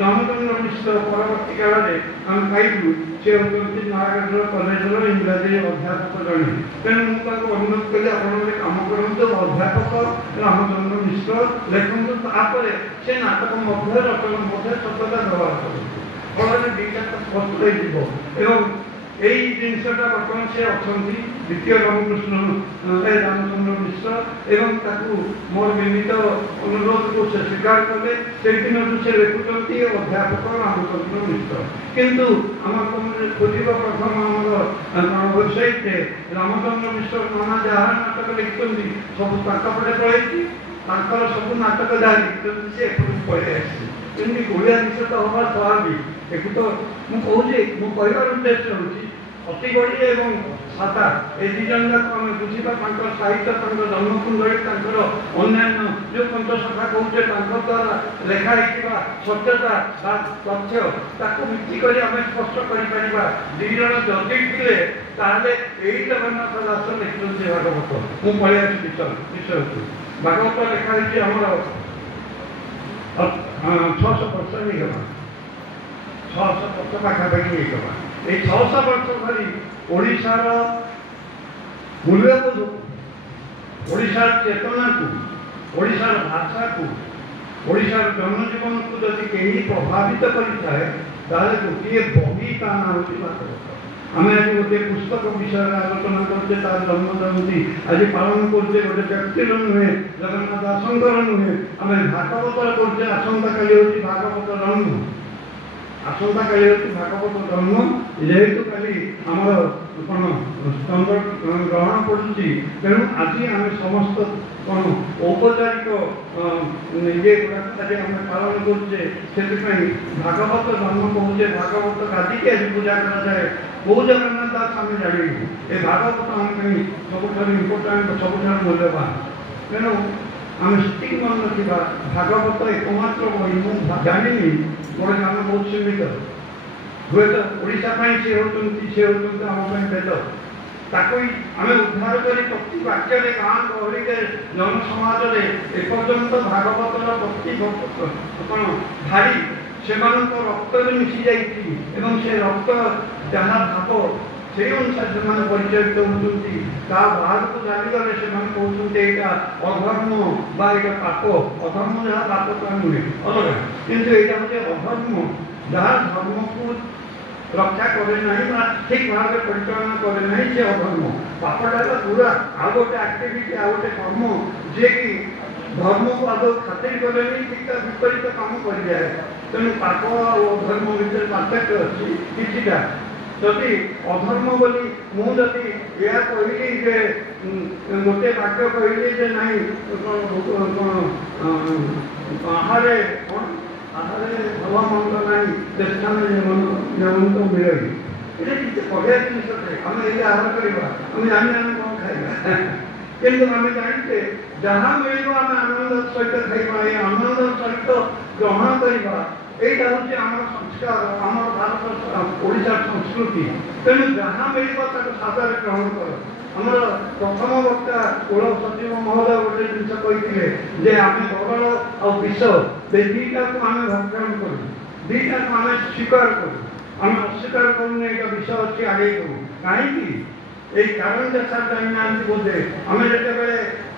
ରାମଚନ୍ଦ୍ର ମିଶ୍ର ପରବର୍ତ୍ତୀ କାଳରେ ଆମେ ପାଇଲୁ, ସେ ହେଉଛନ୍ତି ନୟାଗଡ଼ର କଲେଜର ଇଂରାଜୀ ଅଧ୍ୟାପକ ଜଣେ। ତେଣୁ ମୁଁ ତାଙ୍କୁ ଅନୁରୋଧ କଲି ଆପଣ ଗୋଟେ କାମ କରନ୍ତୁ, ଅଧ୍ୟାପକ ରାମଚନ୍ଦ୍ର ମିଶ୍ର ଲେଖନ୍ତୁ, ତାପରେ ସେ ନାଟକ ମଧ୍ୟ ରଚନା ମଧ୍ୟ ସତତା ବ୍ୟବହାର କରନ୍ତୁ। ଫଳରେ 2ଟା ସ୍ପଷ୍ଟ ହେଇଯିବ ଏବଂ ଏଇ ଜିନିଷଟା ବର୍ତ୍ତମାନ ସେ ଅଛନ୍ତି ଦ୍ୱିତୀୟ ରାମଚନ୍ଦ୍ର ମିଶ୍ର ଏବଂ ତାକୁ ମୋର ବିନୀତ ଅନୁରୋଧକୁ ସେ ସ୍ୱୀକାର କଲେ। ସେଇଦିନଠୁ ସେ ଲେଖୁଛନ୍ତି ଅଧ୍ୟାପକ ରାମଚନ୍ଦ୍ର ମିଶ୍ର। କିନ୍ତୁ ଆମର ଖୋଜିବ ପ୍ରଥମ ଆମର ୱେବସାଇଟ୍ରେ ରାମଚନ୍ଦ୍ର ମିଶ୍ର ନାନା ଯାହା ନାଟକ ଲେଖିଛନ୍ତି ସବୁ ତାଙ୍କ ପଟେ ପଳେଇଛି, ତାଙ୍କର ସବୁ ନାଟକ ଯାହା ଲେଖିଛନ୍ତି ସେ ଏପଟକୁ ପଳେଇ ଆସିଛି। ଏମିତି ଓଡ଼ିଆ ବିଷୟ ତ ହେବା ସ୍ୱାଭାବିକ। ଏକୁ ତ ମୁଁ କହୁଛି, ମୁଁ କହିବାର ଉଦ୍ଦେଶ୍ୟ ହେଉଛି ଅତିବଡ଼ି ଏବଂ ସାତା ଏ 2 ଜଣ ଯାକ ଆମେ ବୁଝିବା। ତାଙ୍କର ସାହିତ୍ୟ, ତାଙ୍କ ଜନ୍ମକୁଣ୍ଡଳୀ, ତାଙ୍କର ଅନ୍ୟାନ୍ୟ ଯେଉଁ ପଞ୍ଚସଖା କହୁଛେ, ତାଙ୍କ ଦ୍ୱାରା ଲେଖା ହେଇଥିବା ସତ୍ୟତା ବା ତଥ୍ୟ, ତାକୁ ଭିତ୍ତି କରି ଆମେ ସ୍ପଷ୍ଟ କରିପାରିବା 2 ଜଣ ଯଦି ଥିଲେ ତାହେଲେ ଏଇ ଜଗନ୍ନାଥ ଦାସ ଲେଖିଛନ୍ତି ଭାଗବତ। ମୁଁ ପଳେଇ ଆସିଛି ବିଷୟକୁ। ଭାଗବତ ଲେଖା ହେଇଛି ଆମର 600 ବର୍ଷ ହେଇଗଲା, 600 ବର୍ଷ ପାଖାପାଖି ହେଇଗଲା। এই 600 ବର୍ଷ ଧରି ଓଡ଼ିଶାର ମୂଲ୍ୟବୋଧ, ଓଡ଼ିଶାର ଚେତନାକୁ ओडिशार भाषा को ओडिशार जनजीवन को जदि कहीं प्रभावित करें ताले गोटे बही ता ना होची भागवत आम आज गोटे पुस्तक विषय आलोचना करते तार जन्म जयंती आज पालन करते गोटे व्यक्तिर नुहे जगन्नाथ दासंकर नुहे आम भागवत करते आसंता काली होची भागवत जन्म आसंता काली होची भागवत जन्म जेहेतु काली आमर कौन चंद्र ग्रहण पड़ुची तेणु आज आम समस्त कौन औपचारिक ये गुड़ाक आज आम पालन करचे से भागवत जन्म कहे भागवत गादी के आज पूजा कराए बहु जगन्नाथ दास आम जानी ये भागवत आम सब इम्पोर्टाट सब मूल्यवान तेणु आम स्थित मन रखा भागवत एकमात्र बही मुझे जानी मोर ज्ञान बहुत सीमित हुए तो ओडिशा से होती आम वेद ताको आम उद्धार कर प्रति वाक्य गाँ गहली जन समाज एपर्यंत भागवतर प्रति कौन धारी से रक्त मिसी जाइए से रक्त जहाँ भाव से अनुसार से परिचालित होती बाहर को जागले से कहते यहाँ अधर्म या पाप अधर्म जहाँ पाप तो नुहे अलग कितु यहाँ हूँ अधर्म जहाँ धर्म को रक्षा करे ना ठीक भाव में परिचालना करे ना से अधर्म पापटा पूरा आ गोटे आक्टिविटी आ गोटे कर्म जे कि धर्म को आदौ खातिर कले ठीक विपरीत काम कर जाए तेणु पाप और अधर्म भितर पार्थक्य अच्छी किसीटा जदि अधर्म बोली मुझे यह कहली जे गोटे वाक्य कहली ना आहारे कौन आहारे भल मंद ना चेष्टा तो मिले ये किसी बढ़िया जिन आम ये आहार करवा आम जाने आम कौन खाइबा किंतु आम जाने जहाँ मिल आम आनंद सहित खाइबा ये आनंद सहित ग्रहण करवा यहीटा हूँ आम संस्कार आम भारत ओडिशा संस्कृति तेणु जहाँ मिल सादर ग्रहण कर आमर प्रथम वक्ता कुल सचिव महोदय गोटे जिन कहते आम गरल और विष दुईटा को आम भक्षण करूँ दुईटा को आम स्वीकार करूँ आम अस्वीकार करूँ एक विष अच्छी आगे करूँ कहीं कारण देखा जाना बोधे आम जिते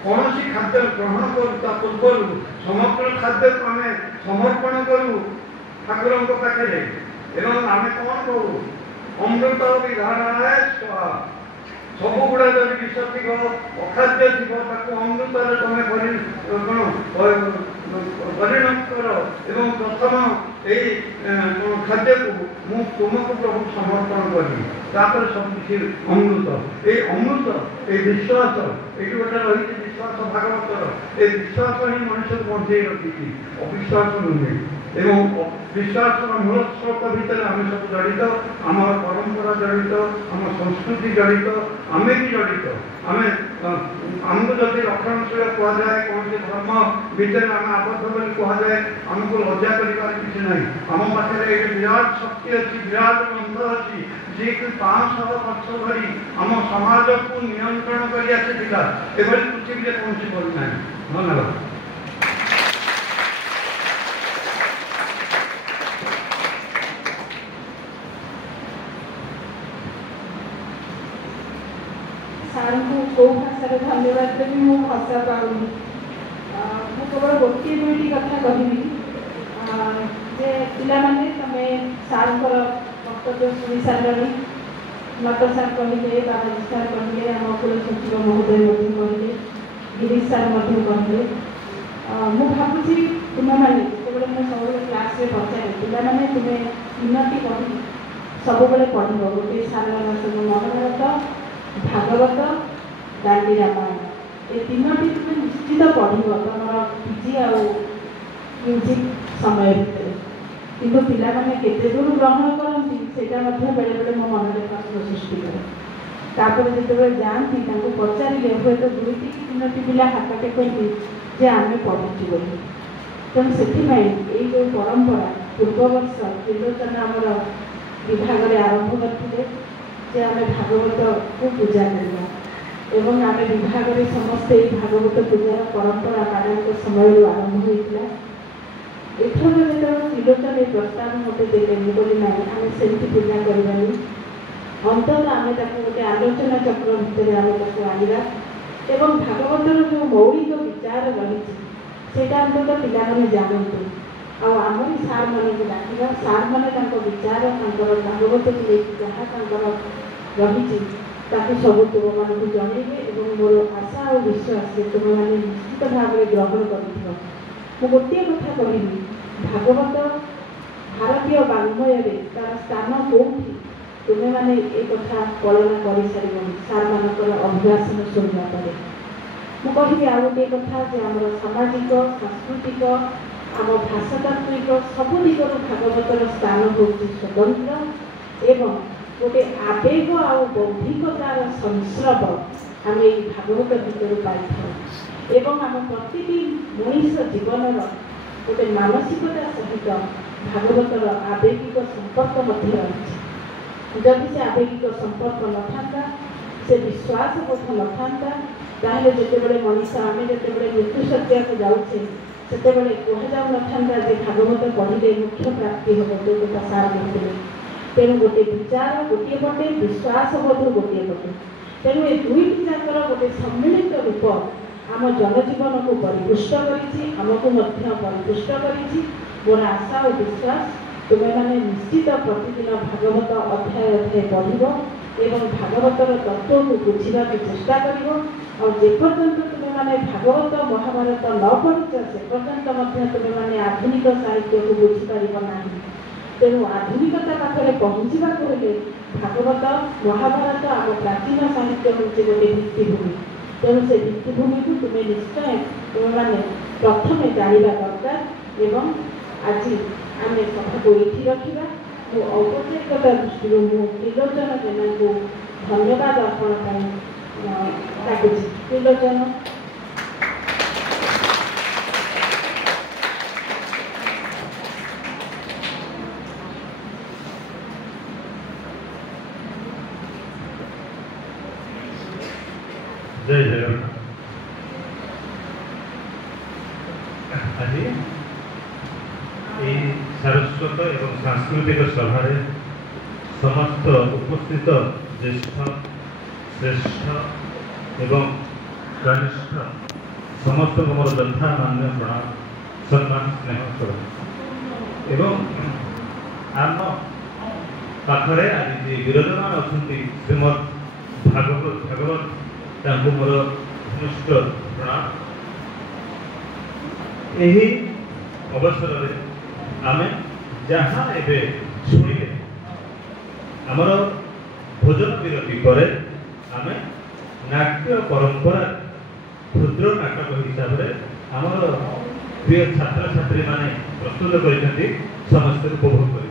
कौन खाद्य ग्रहण करूँ पूर्व समग्र खाद्य को आम समर्पण करूँ ठाकुर पाखे आम कौन करूँ अमृत विधानाय सब गुड़ा जब विष थी अखाद्य थी अमृत तुम कौन परिणत कर प्रथम यही खाद्य को तुमको प्रभु समर्पण करी सब किसी अमृत ये अमृत ये विश्वास ये गोटे रही विश्वास भागवतर ये विश्वास ही मनुष्य को बंधे रखी अविश्वास नुहे एवं विश्वास मूल स्रोत भितर आम सब जड़ित आम परंपरा जड़ित आम संस्कृति जड़ित आम भी जड़ित आम आमको जब रक्षणशील कहुए कौन धर्म भितर आम आबद्ध बोली कहुए आमको लज्जा कर किसी ना आम पाखे एक विराट शक्ति अच्छी विराट बंध अच्छी जी कि 500 वर्ष धरी आम समाज को नियंत्रण कर आसाला एभली पृथ्वी कौन करना धन्यवाद। सार को कौ भाषा धन्यवाद देवी मु भाषा पाऊनी केवल गोटे दुईटी कथा कहबी जे पिलाने तमे सार वक्तव्य शुणी सारे नट सार कहले बाबाजी सार कहले आम कुल सचिव महोदय कहले गिरीश सार कहले मु भावुँ तुम्हें जिते मुझे सब क्लास पचारे पिलाने तुम्हें 3टी बही सब पढ़ गोटे सारा महाभारत भागवत दांडी रामायण ये 3टी तुम निश्चित पढ़ तुम पीजी आ म्यूजिक समय भितर किंतु पिलाने केते दूर ग्रहण करती सेटा बेले बेले मो मन में प्रश्न सृष्टि करे जिते जाती पचारे हे तो 2टी कि 3टी पिला हाथ टेकती जे आम पढ़ुचु बोली तेणु से जो परंपरा पूर्व वर्ष त्रिलोचन आमर विभाग में आरंभ करते आम भागवत को पूजा करवा एवं आम विभाग में समस्ते भागवत पूजार परंपरा पारंपरिक समय आरंभ होता एथर जो त्रिलोचन प्रस्ताव मत देते मुझे ना आम से पूजा करवानी अंततः आम गोटे आलोचना चक्र भितर आम आना एवं भागवतर जो मौलिक विचार रही ସେଇଟା ଅନ୍ତତଃ ପିଲାମାନେ ଜାଣନ୍ତୁ। ଆଉ ଆମରି ସାର୍ମାନଙ୍କୁ ଡାକିବା, ସାର୍ମାନେ ତାଙ୍କ ବିଚାର ତାଙ୍କର ଭାଗବତକୁ ନେଇକି ଯାହା ତାଙ୍କର ରହିଛି ତାକୁ ସବୁ ତୁମମାନଙ୍କୁ ଜଣେଇବେ ଏବଂ ମୋର ଆଶା ଆଉ ବିଶ୍ୱାସ ଯେ ତୁମେମାନେ ନିଶ୍ଚିତ ଭାବରେ ଗ୍ରହଣ କରିଥିବ। ମୁଁ ଗୋଟିଏ କଥା କହିବି, ଭାଗବତ ଭାରତୀୟ ବାଙ୍ଗ୍ମୟରେ ତାର ସ୍ଥାନ କେଉଁଠି ତୁମେମାନେ ଏ କଥା କଳନା କରିସାରିବନି ସାର୍ମାନଙ୍କର ଅଭିଭାଷଣ ଶୁଣିବା ପରେ। ମୁଁ କହିବି ଆଉ ଗୋଟିଏ କଥା ଯେ ଆମର ସାମାଜିକ ସାଂସ୍କୃତିକ ଆମ ଭାଷାତାତ୍ତ୍ୱିକ ସବୁ ଦିଗରୁ ଭାଗବତର ସ୍ଥାନ ହେଉଛି ସ୍ୱତନ୍ତ୍ର ଏବଂ ଗୋଟେ ଆବେଗ ଆଉ ବୌଦ୍ଧିକତାର ସଂସ୍ରବ ଆମେ ଏଇ ଭାଗବତ ଭିତରୁ ପାଇଥାଉ ଏବଂ ଆମ ପ୍ରତିଟି ମଣିଷ ଜୀବନର ଗୋଟେ ମାନସିକତା ସହିତ ଭାଗବତର ଆବେଗିକ ସମ୍ପର୍କ ମଧ୍ୟ ରହିଛି। ଯଦି ସେ ଆବେଗିକ ସମ୍ପର୍କ ନଥାନ୍ତା, ସେ ବିଶ୍ୱାସ ବୋଧ ନଥାନ୍ତା, ତାହେଲେ ଯେତେବେଳେ ମଣିଷ ଆମେ ଯେତେବେଳେ ମୃତ୍ୟୁଶଯ୍ୟାକୁ ଯାଉଛେ ସେତେବେଳେ କୁହାଯାଉନଥାନ୍ତା ଯେ ଭାଗବତ ପଢ଼ିଲେ ମୁଖ୍ୟ ପ୍ରାପ୍ତି ହେବ ଯୋଉଟା ସାର୍ କହିଥିଲେ। ତେଣୁ ଗୋଟିଏ ବିଚାର ଗୋଟିଏ ପଟେ, ବିଶ୍ୱାସ ବୋଧ ଗୋଟିଏ ପଟେ। ତେଣୁ ଏ ଦୁଇଟି ଯାକର ଗୋଟେ ସମ୍ମିଳିତ ରୂପ ଆମ ଜନଜୀବନକୁ ପରିପୁଷ୍ଟ କରିଛି, ଆମକୁ ମଧ୍ୟ ପରିପୁଷ୍ଟ କରିଛି। ମୋର ଆଶା ଓ ବିଶ୍ୱାସ ତୁମେମାନେ ନିଶ୍ଚିତ ପ୍ରତିଦିନ ଭାଗବତ ଅଧ୍ୟାୟ ଅଧ୍ୟାୟ ପଢ଼ିବ ଏବଂ ଭାଗବତର ତତ୍ତ୍ୱକୁ ବୁଝିବାକୁ ଚେଷ୍ଟା କରିବ। ଆଉ ଯେପର୍ଯ୍ୟନ୍ତ ତୁମେମାନେ ଭାଗବତ ମହାଭାରତ ନ ପଢ଼ୁଛ ସେ ପର୍ଯ୍ୟନ୍ତ ମଧ୍ୟ ତୁମେମାନେ ଆଧୁନିକ ସାହିତ୍ୟକୁ ବୁଝିପାରିବ ନାହିଁ। ତେଣୁ ଆଧୁନିକତା ପାଖରେ ପହଞ୍ଚିବାକୁ ହେଲେ ଭାଗବତ ମହାଭାରତ ଆମ ପ୍ରାଚୀନ ସାହିତ୍ୟ ହେଉଛି ଗୋଟେ ଭିତ୍ତିଭୂମି। ତେଣୁ ସେ ଭିତ୍ତିଭୂମିକୁ ତୁମେମାନେ ପ୍ରଥମେ ଜାଣିବା ଦରକାର ଏବଂ ଆଜି ଆମେ ସଭାକୁ ଏଇଠି ରଖିବା। ମୁଁ ଔପଚାରିକତା ଦୃଷ୍ଟିରୁ ମୁଁ ତ୍ରିଲୋଚନ ଜେନାଙ୍କୁ ଧନ୍ୟବାଦ ଅର୍ପଣ ପାଇଁ ଡାକୁଛି। ତ୍ରିଲୋଚନ। जय जगन्नाथ। आज सारस्वत एवं सांस्कृतिक सभा समस्त उपस्थित ज्येष्ठ श्रेष्ठ एवं कनिष्ठ समस्त मोर यथा मान्य प्रणाम सम्मान स्नेह श्रद्धा एवं आम पाखरे आज जी विराजमान अच्छा श्रीमद भागवत तांको मोर घनिष्ठ प्रणाम। यही अवसर आमे जहाँ एबे शुणिले आमर भोजन विरति पर आमे नाट्य परंपरा क्षुद्र नाटक हिसाब से आमर प्रिय छात्र छात्री माने प्रस्तुत कर समस्त उपभोग कर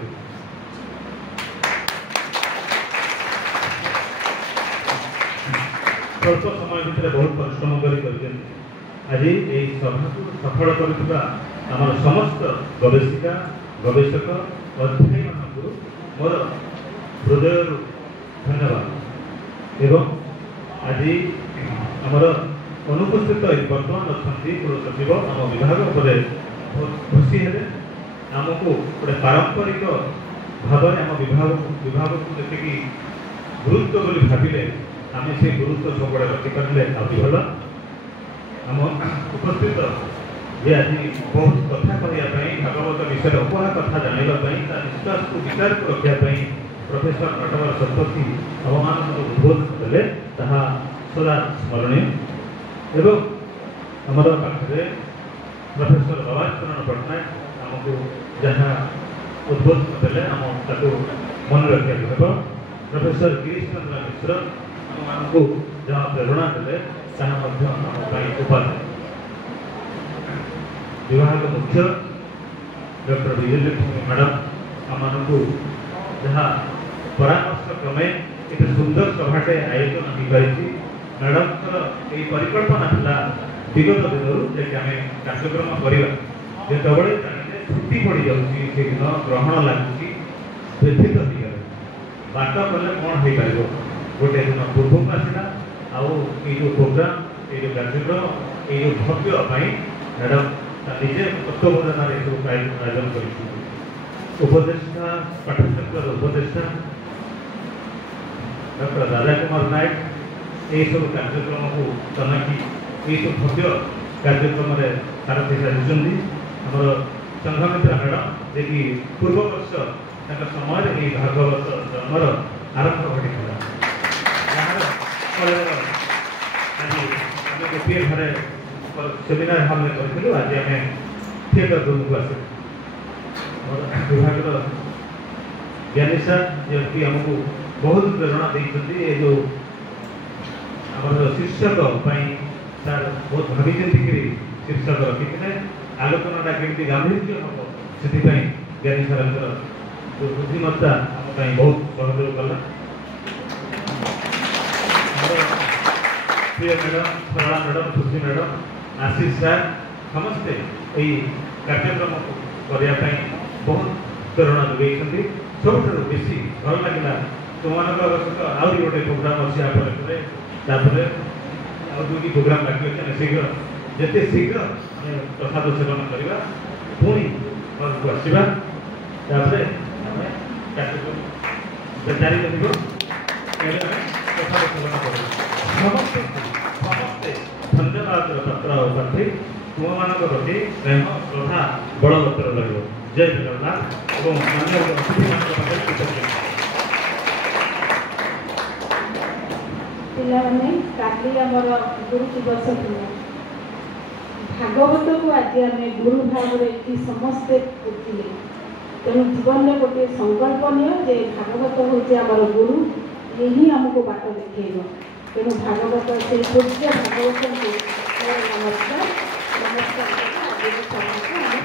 स्वल्प समय भितर बहुत परिश्रम कर आज ये सभा को सफल कर समस्त गवेषिका गवेषक अध्यायी मानू मोर हृदय धन्यवाद एवं आज आमर अनुपस्थित बर्तमान अच्छा कुल सचिव आम विभाग पर बहुत खुशी है आमको गोटे पारंपरिक भाव आम विभाग को जी गुरुत्व बोली भाविले आम से गुरुत्व सब रखिपारे आदि भल आम उपस्थित जे आज बहुत कथा कहवाई भागवत विषय उपहा कथा जानवाई निश्वास को विचार को रखापी प्रोफेसर नटवर शतपथी आम उद्बोधन देते सदा स्मरणीय एवं आमर पाखे प्रोफेसर बाबाचरण पट्टनायक आमको जहाँ उद्बोधन देते आम ताको मन रखा प्रोफेसर गिरीश चंद्र मिश्र आमको जहाँ प्रेरणा देते उपाध्याय विभाग मुख्य डॉक्टर विजयलक्ष्मी मैडम आमको जहाँ परामर्श क्रमे इतने सुंदर सभाटे आयोजन हो पारी मैडम ये परिकल्पना था विगत दिन आम कार्यक्रम करवा जो छुट्टी पड़ जाऊँगी से दिन ग्रहण लगुच व्यथित हो गए बाट कले कौन हो पार गोटे दिन पूर्व को आसला आउ जो प्रोग्राम ये कार्यक्रम ये भव्य मैडम निजे तत्वबोधन सब आयोजन कर उपदेष्टा पाठ्यचक्र उपदेष्टा डॉक्टर राजा कुमार नायक ये सब कार्यक्रम को तनाखी ये सब भव्य कार्यक्रम ସାରଥୀ ସାଜିଛନ୍ତି ଆମର ସଂଘମିତ୍ରା ମ୍ୟାଡ଼ାମ୍, ଯିଏକି ପୂର୍ବ ବର୍ଷ ତାଙ୍କ ସମୟରେ ଏହି ଭାଗବତ ଜନ୍ମର ଆରମ୍ଭ ଘଟିଥିଲା, ଯାହାର ଫଳରେ ଆଜି ଆମେ ଗୋଟିଏ ଘରେ ସେମିନାର ହଲ୍ରେ କରିଥିଲୁ, ଆଜି ଆମେ ଥିଏଟର ରୁମ୍କୁ ଆସିଲୁ। ଆମର ବିଭାଗର ଜ୍ଞାନୀ ସାର୍ ଯେମିତି ଆମକୁ ବହୁତ ପ୍ରେରଣା ଦେଇଛନ୍ତି, ଏ ଯେଉଁ ଆମର ଶୀର୍ଷକ ପାଇଁ ସାର୍ ବହୁତ ଭାବିଚିନ୍ତିକିରି ଶୀର୍ଷକ ରଖିଥିଲେ, ଆଲୋଚନାଟା କେମିତି ଗାମ୍ଭୀର୍ଯ୍ୟ ହେବ ସେଥିପାଇଁ ଜ୍ଞାନୀ ସାର୍ଙ୍କର ଯେଉଁ ବୁଦ୍ଧିମତ୍ତା ଆମ ପାଇଁ ବହୁତ ସହଯୋଗ କଲା। ଆମର ପ୍ରିୟ ମ୍ୟାଡ଼ାମ୍, ସରଳା ମ୍ୟାଡ଼ାମ୍, ଖୁସି ମ୍ୟାଡ଼ାମ୍, ଆଶିଷ ସାର୍ ସମସ୍ତେ ଏହି କାର୍ଯ୍ୟକ୍ରମକୁ କରିବା ପାଇଁ ବହୁତ ପ୍ରେରଣା ଯୋଗାଇଛନ୍ତି। ସବୁଠାରୁ ବେଶୀ ଭଲ ଲାଗିଲା ତୁମମାନଙ୍କ ସହିତ ଆହୁରି ଗୋଟେ ପ୍ରୋଗ୍ରାମ୍ ଅଛି ପରେ, ତାପରେ ଆଉ ଦୁଇଟି ପ୍ରୋଗ୍ରାମ୍ ବାକି ଅଛି, ଆମେ ଶୀଘ୍ର ଯେତେ ଶୀଘ୍ର ଆମେ ପ୍ରସାଦ ସେବନ କରିବା, ପୁଣି ଘରକୁ ଆସିବା, ତାପରେ ଆମେ କାର୍ଯ୍ୟକ୍ରମ ଜାରି ରହିବ, ଆମେ ପ୍ରସାଦ ସେବନ କରିବା। ସମସ୍ତେ ଧନ୍ୟବାଦର ପାତ୍ର ଆଉ ପ୍ରାର୍ଥୀ, ତୁମମାନଙ୍କ ପ୍ରତି ପ୍ରେମ ଶ୍ରଦ୍ଧା ବଳବତ୍ତର ରହିବ। ଜୟ ଜଗନ୍ନାଥ ଏବଂ ଅନ୍ୟ ଅତିଥିମାନଙ୍କ ପାଖରେ କୃତଜ୍ଞତା। ପିଲାମାନେ, କାଲି ଆମର ଗୁରୁ ଦିବସ ଥିଲା। ଭାଗବତକୁ ଆଜି ଆମେ ଗୁରୁ ଭାବରେ ଏଠି ସମସ୍ତେ ବୁଝିଲେ। ତେଣୁ ଜୀବନରେ ଗୋଟିଏ ସଂକଳ୍ପ ନିଅ ଯେ ଭାଗବତ ହେଉଛି ଆମର ଗୁରୁ, ଇଏ ହିଁ ଆମକୁ ବାଟ ଦେଖେଇବ। ତେଣୁ ଭାଗବତ ସେଇ ପୂଜ୍ୟ ଭାଗବତଙ୍କୁ ନମସ୍କାର। ଆଜିର ସଭାକୁ ଆମେ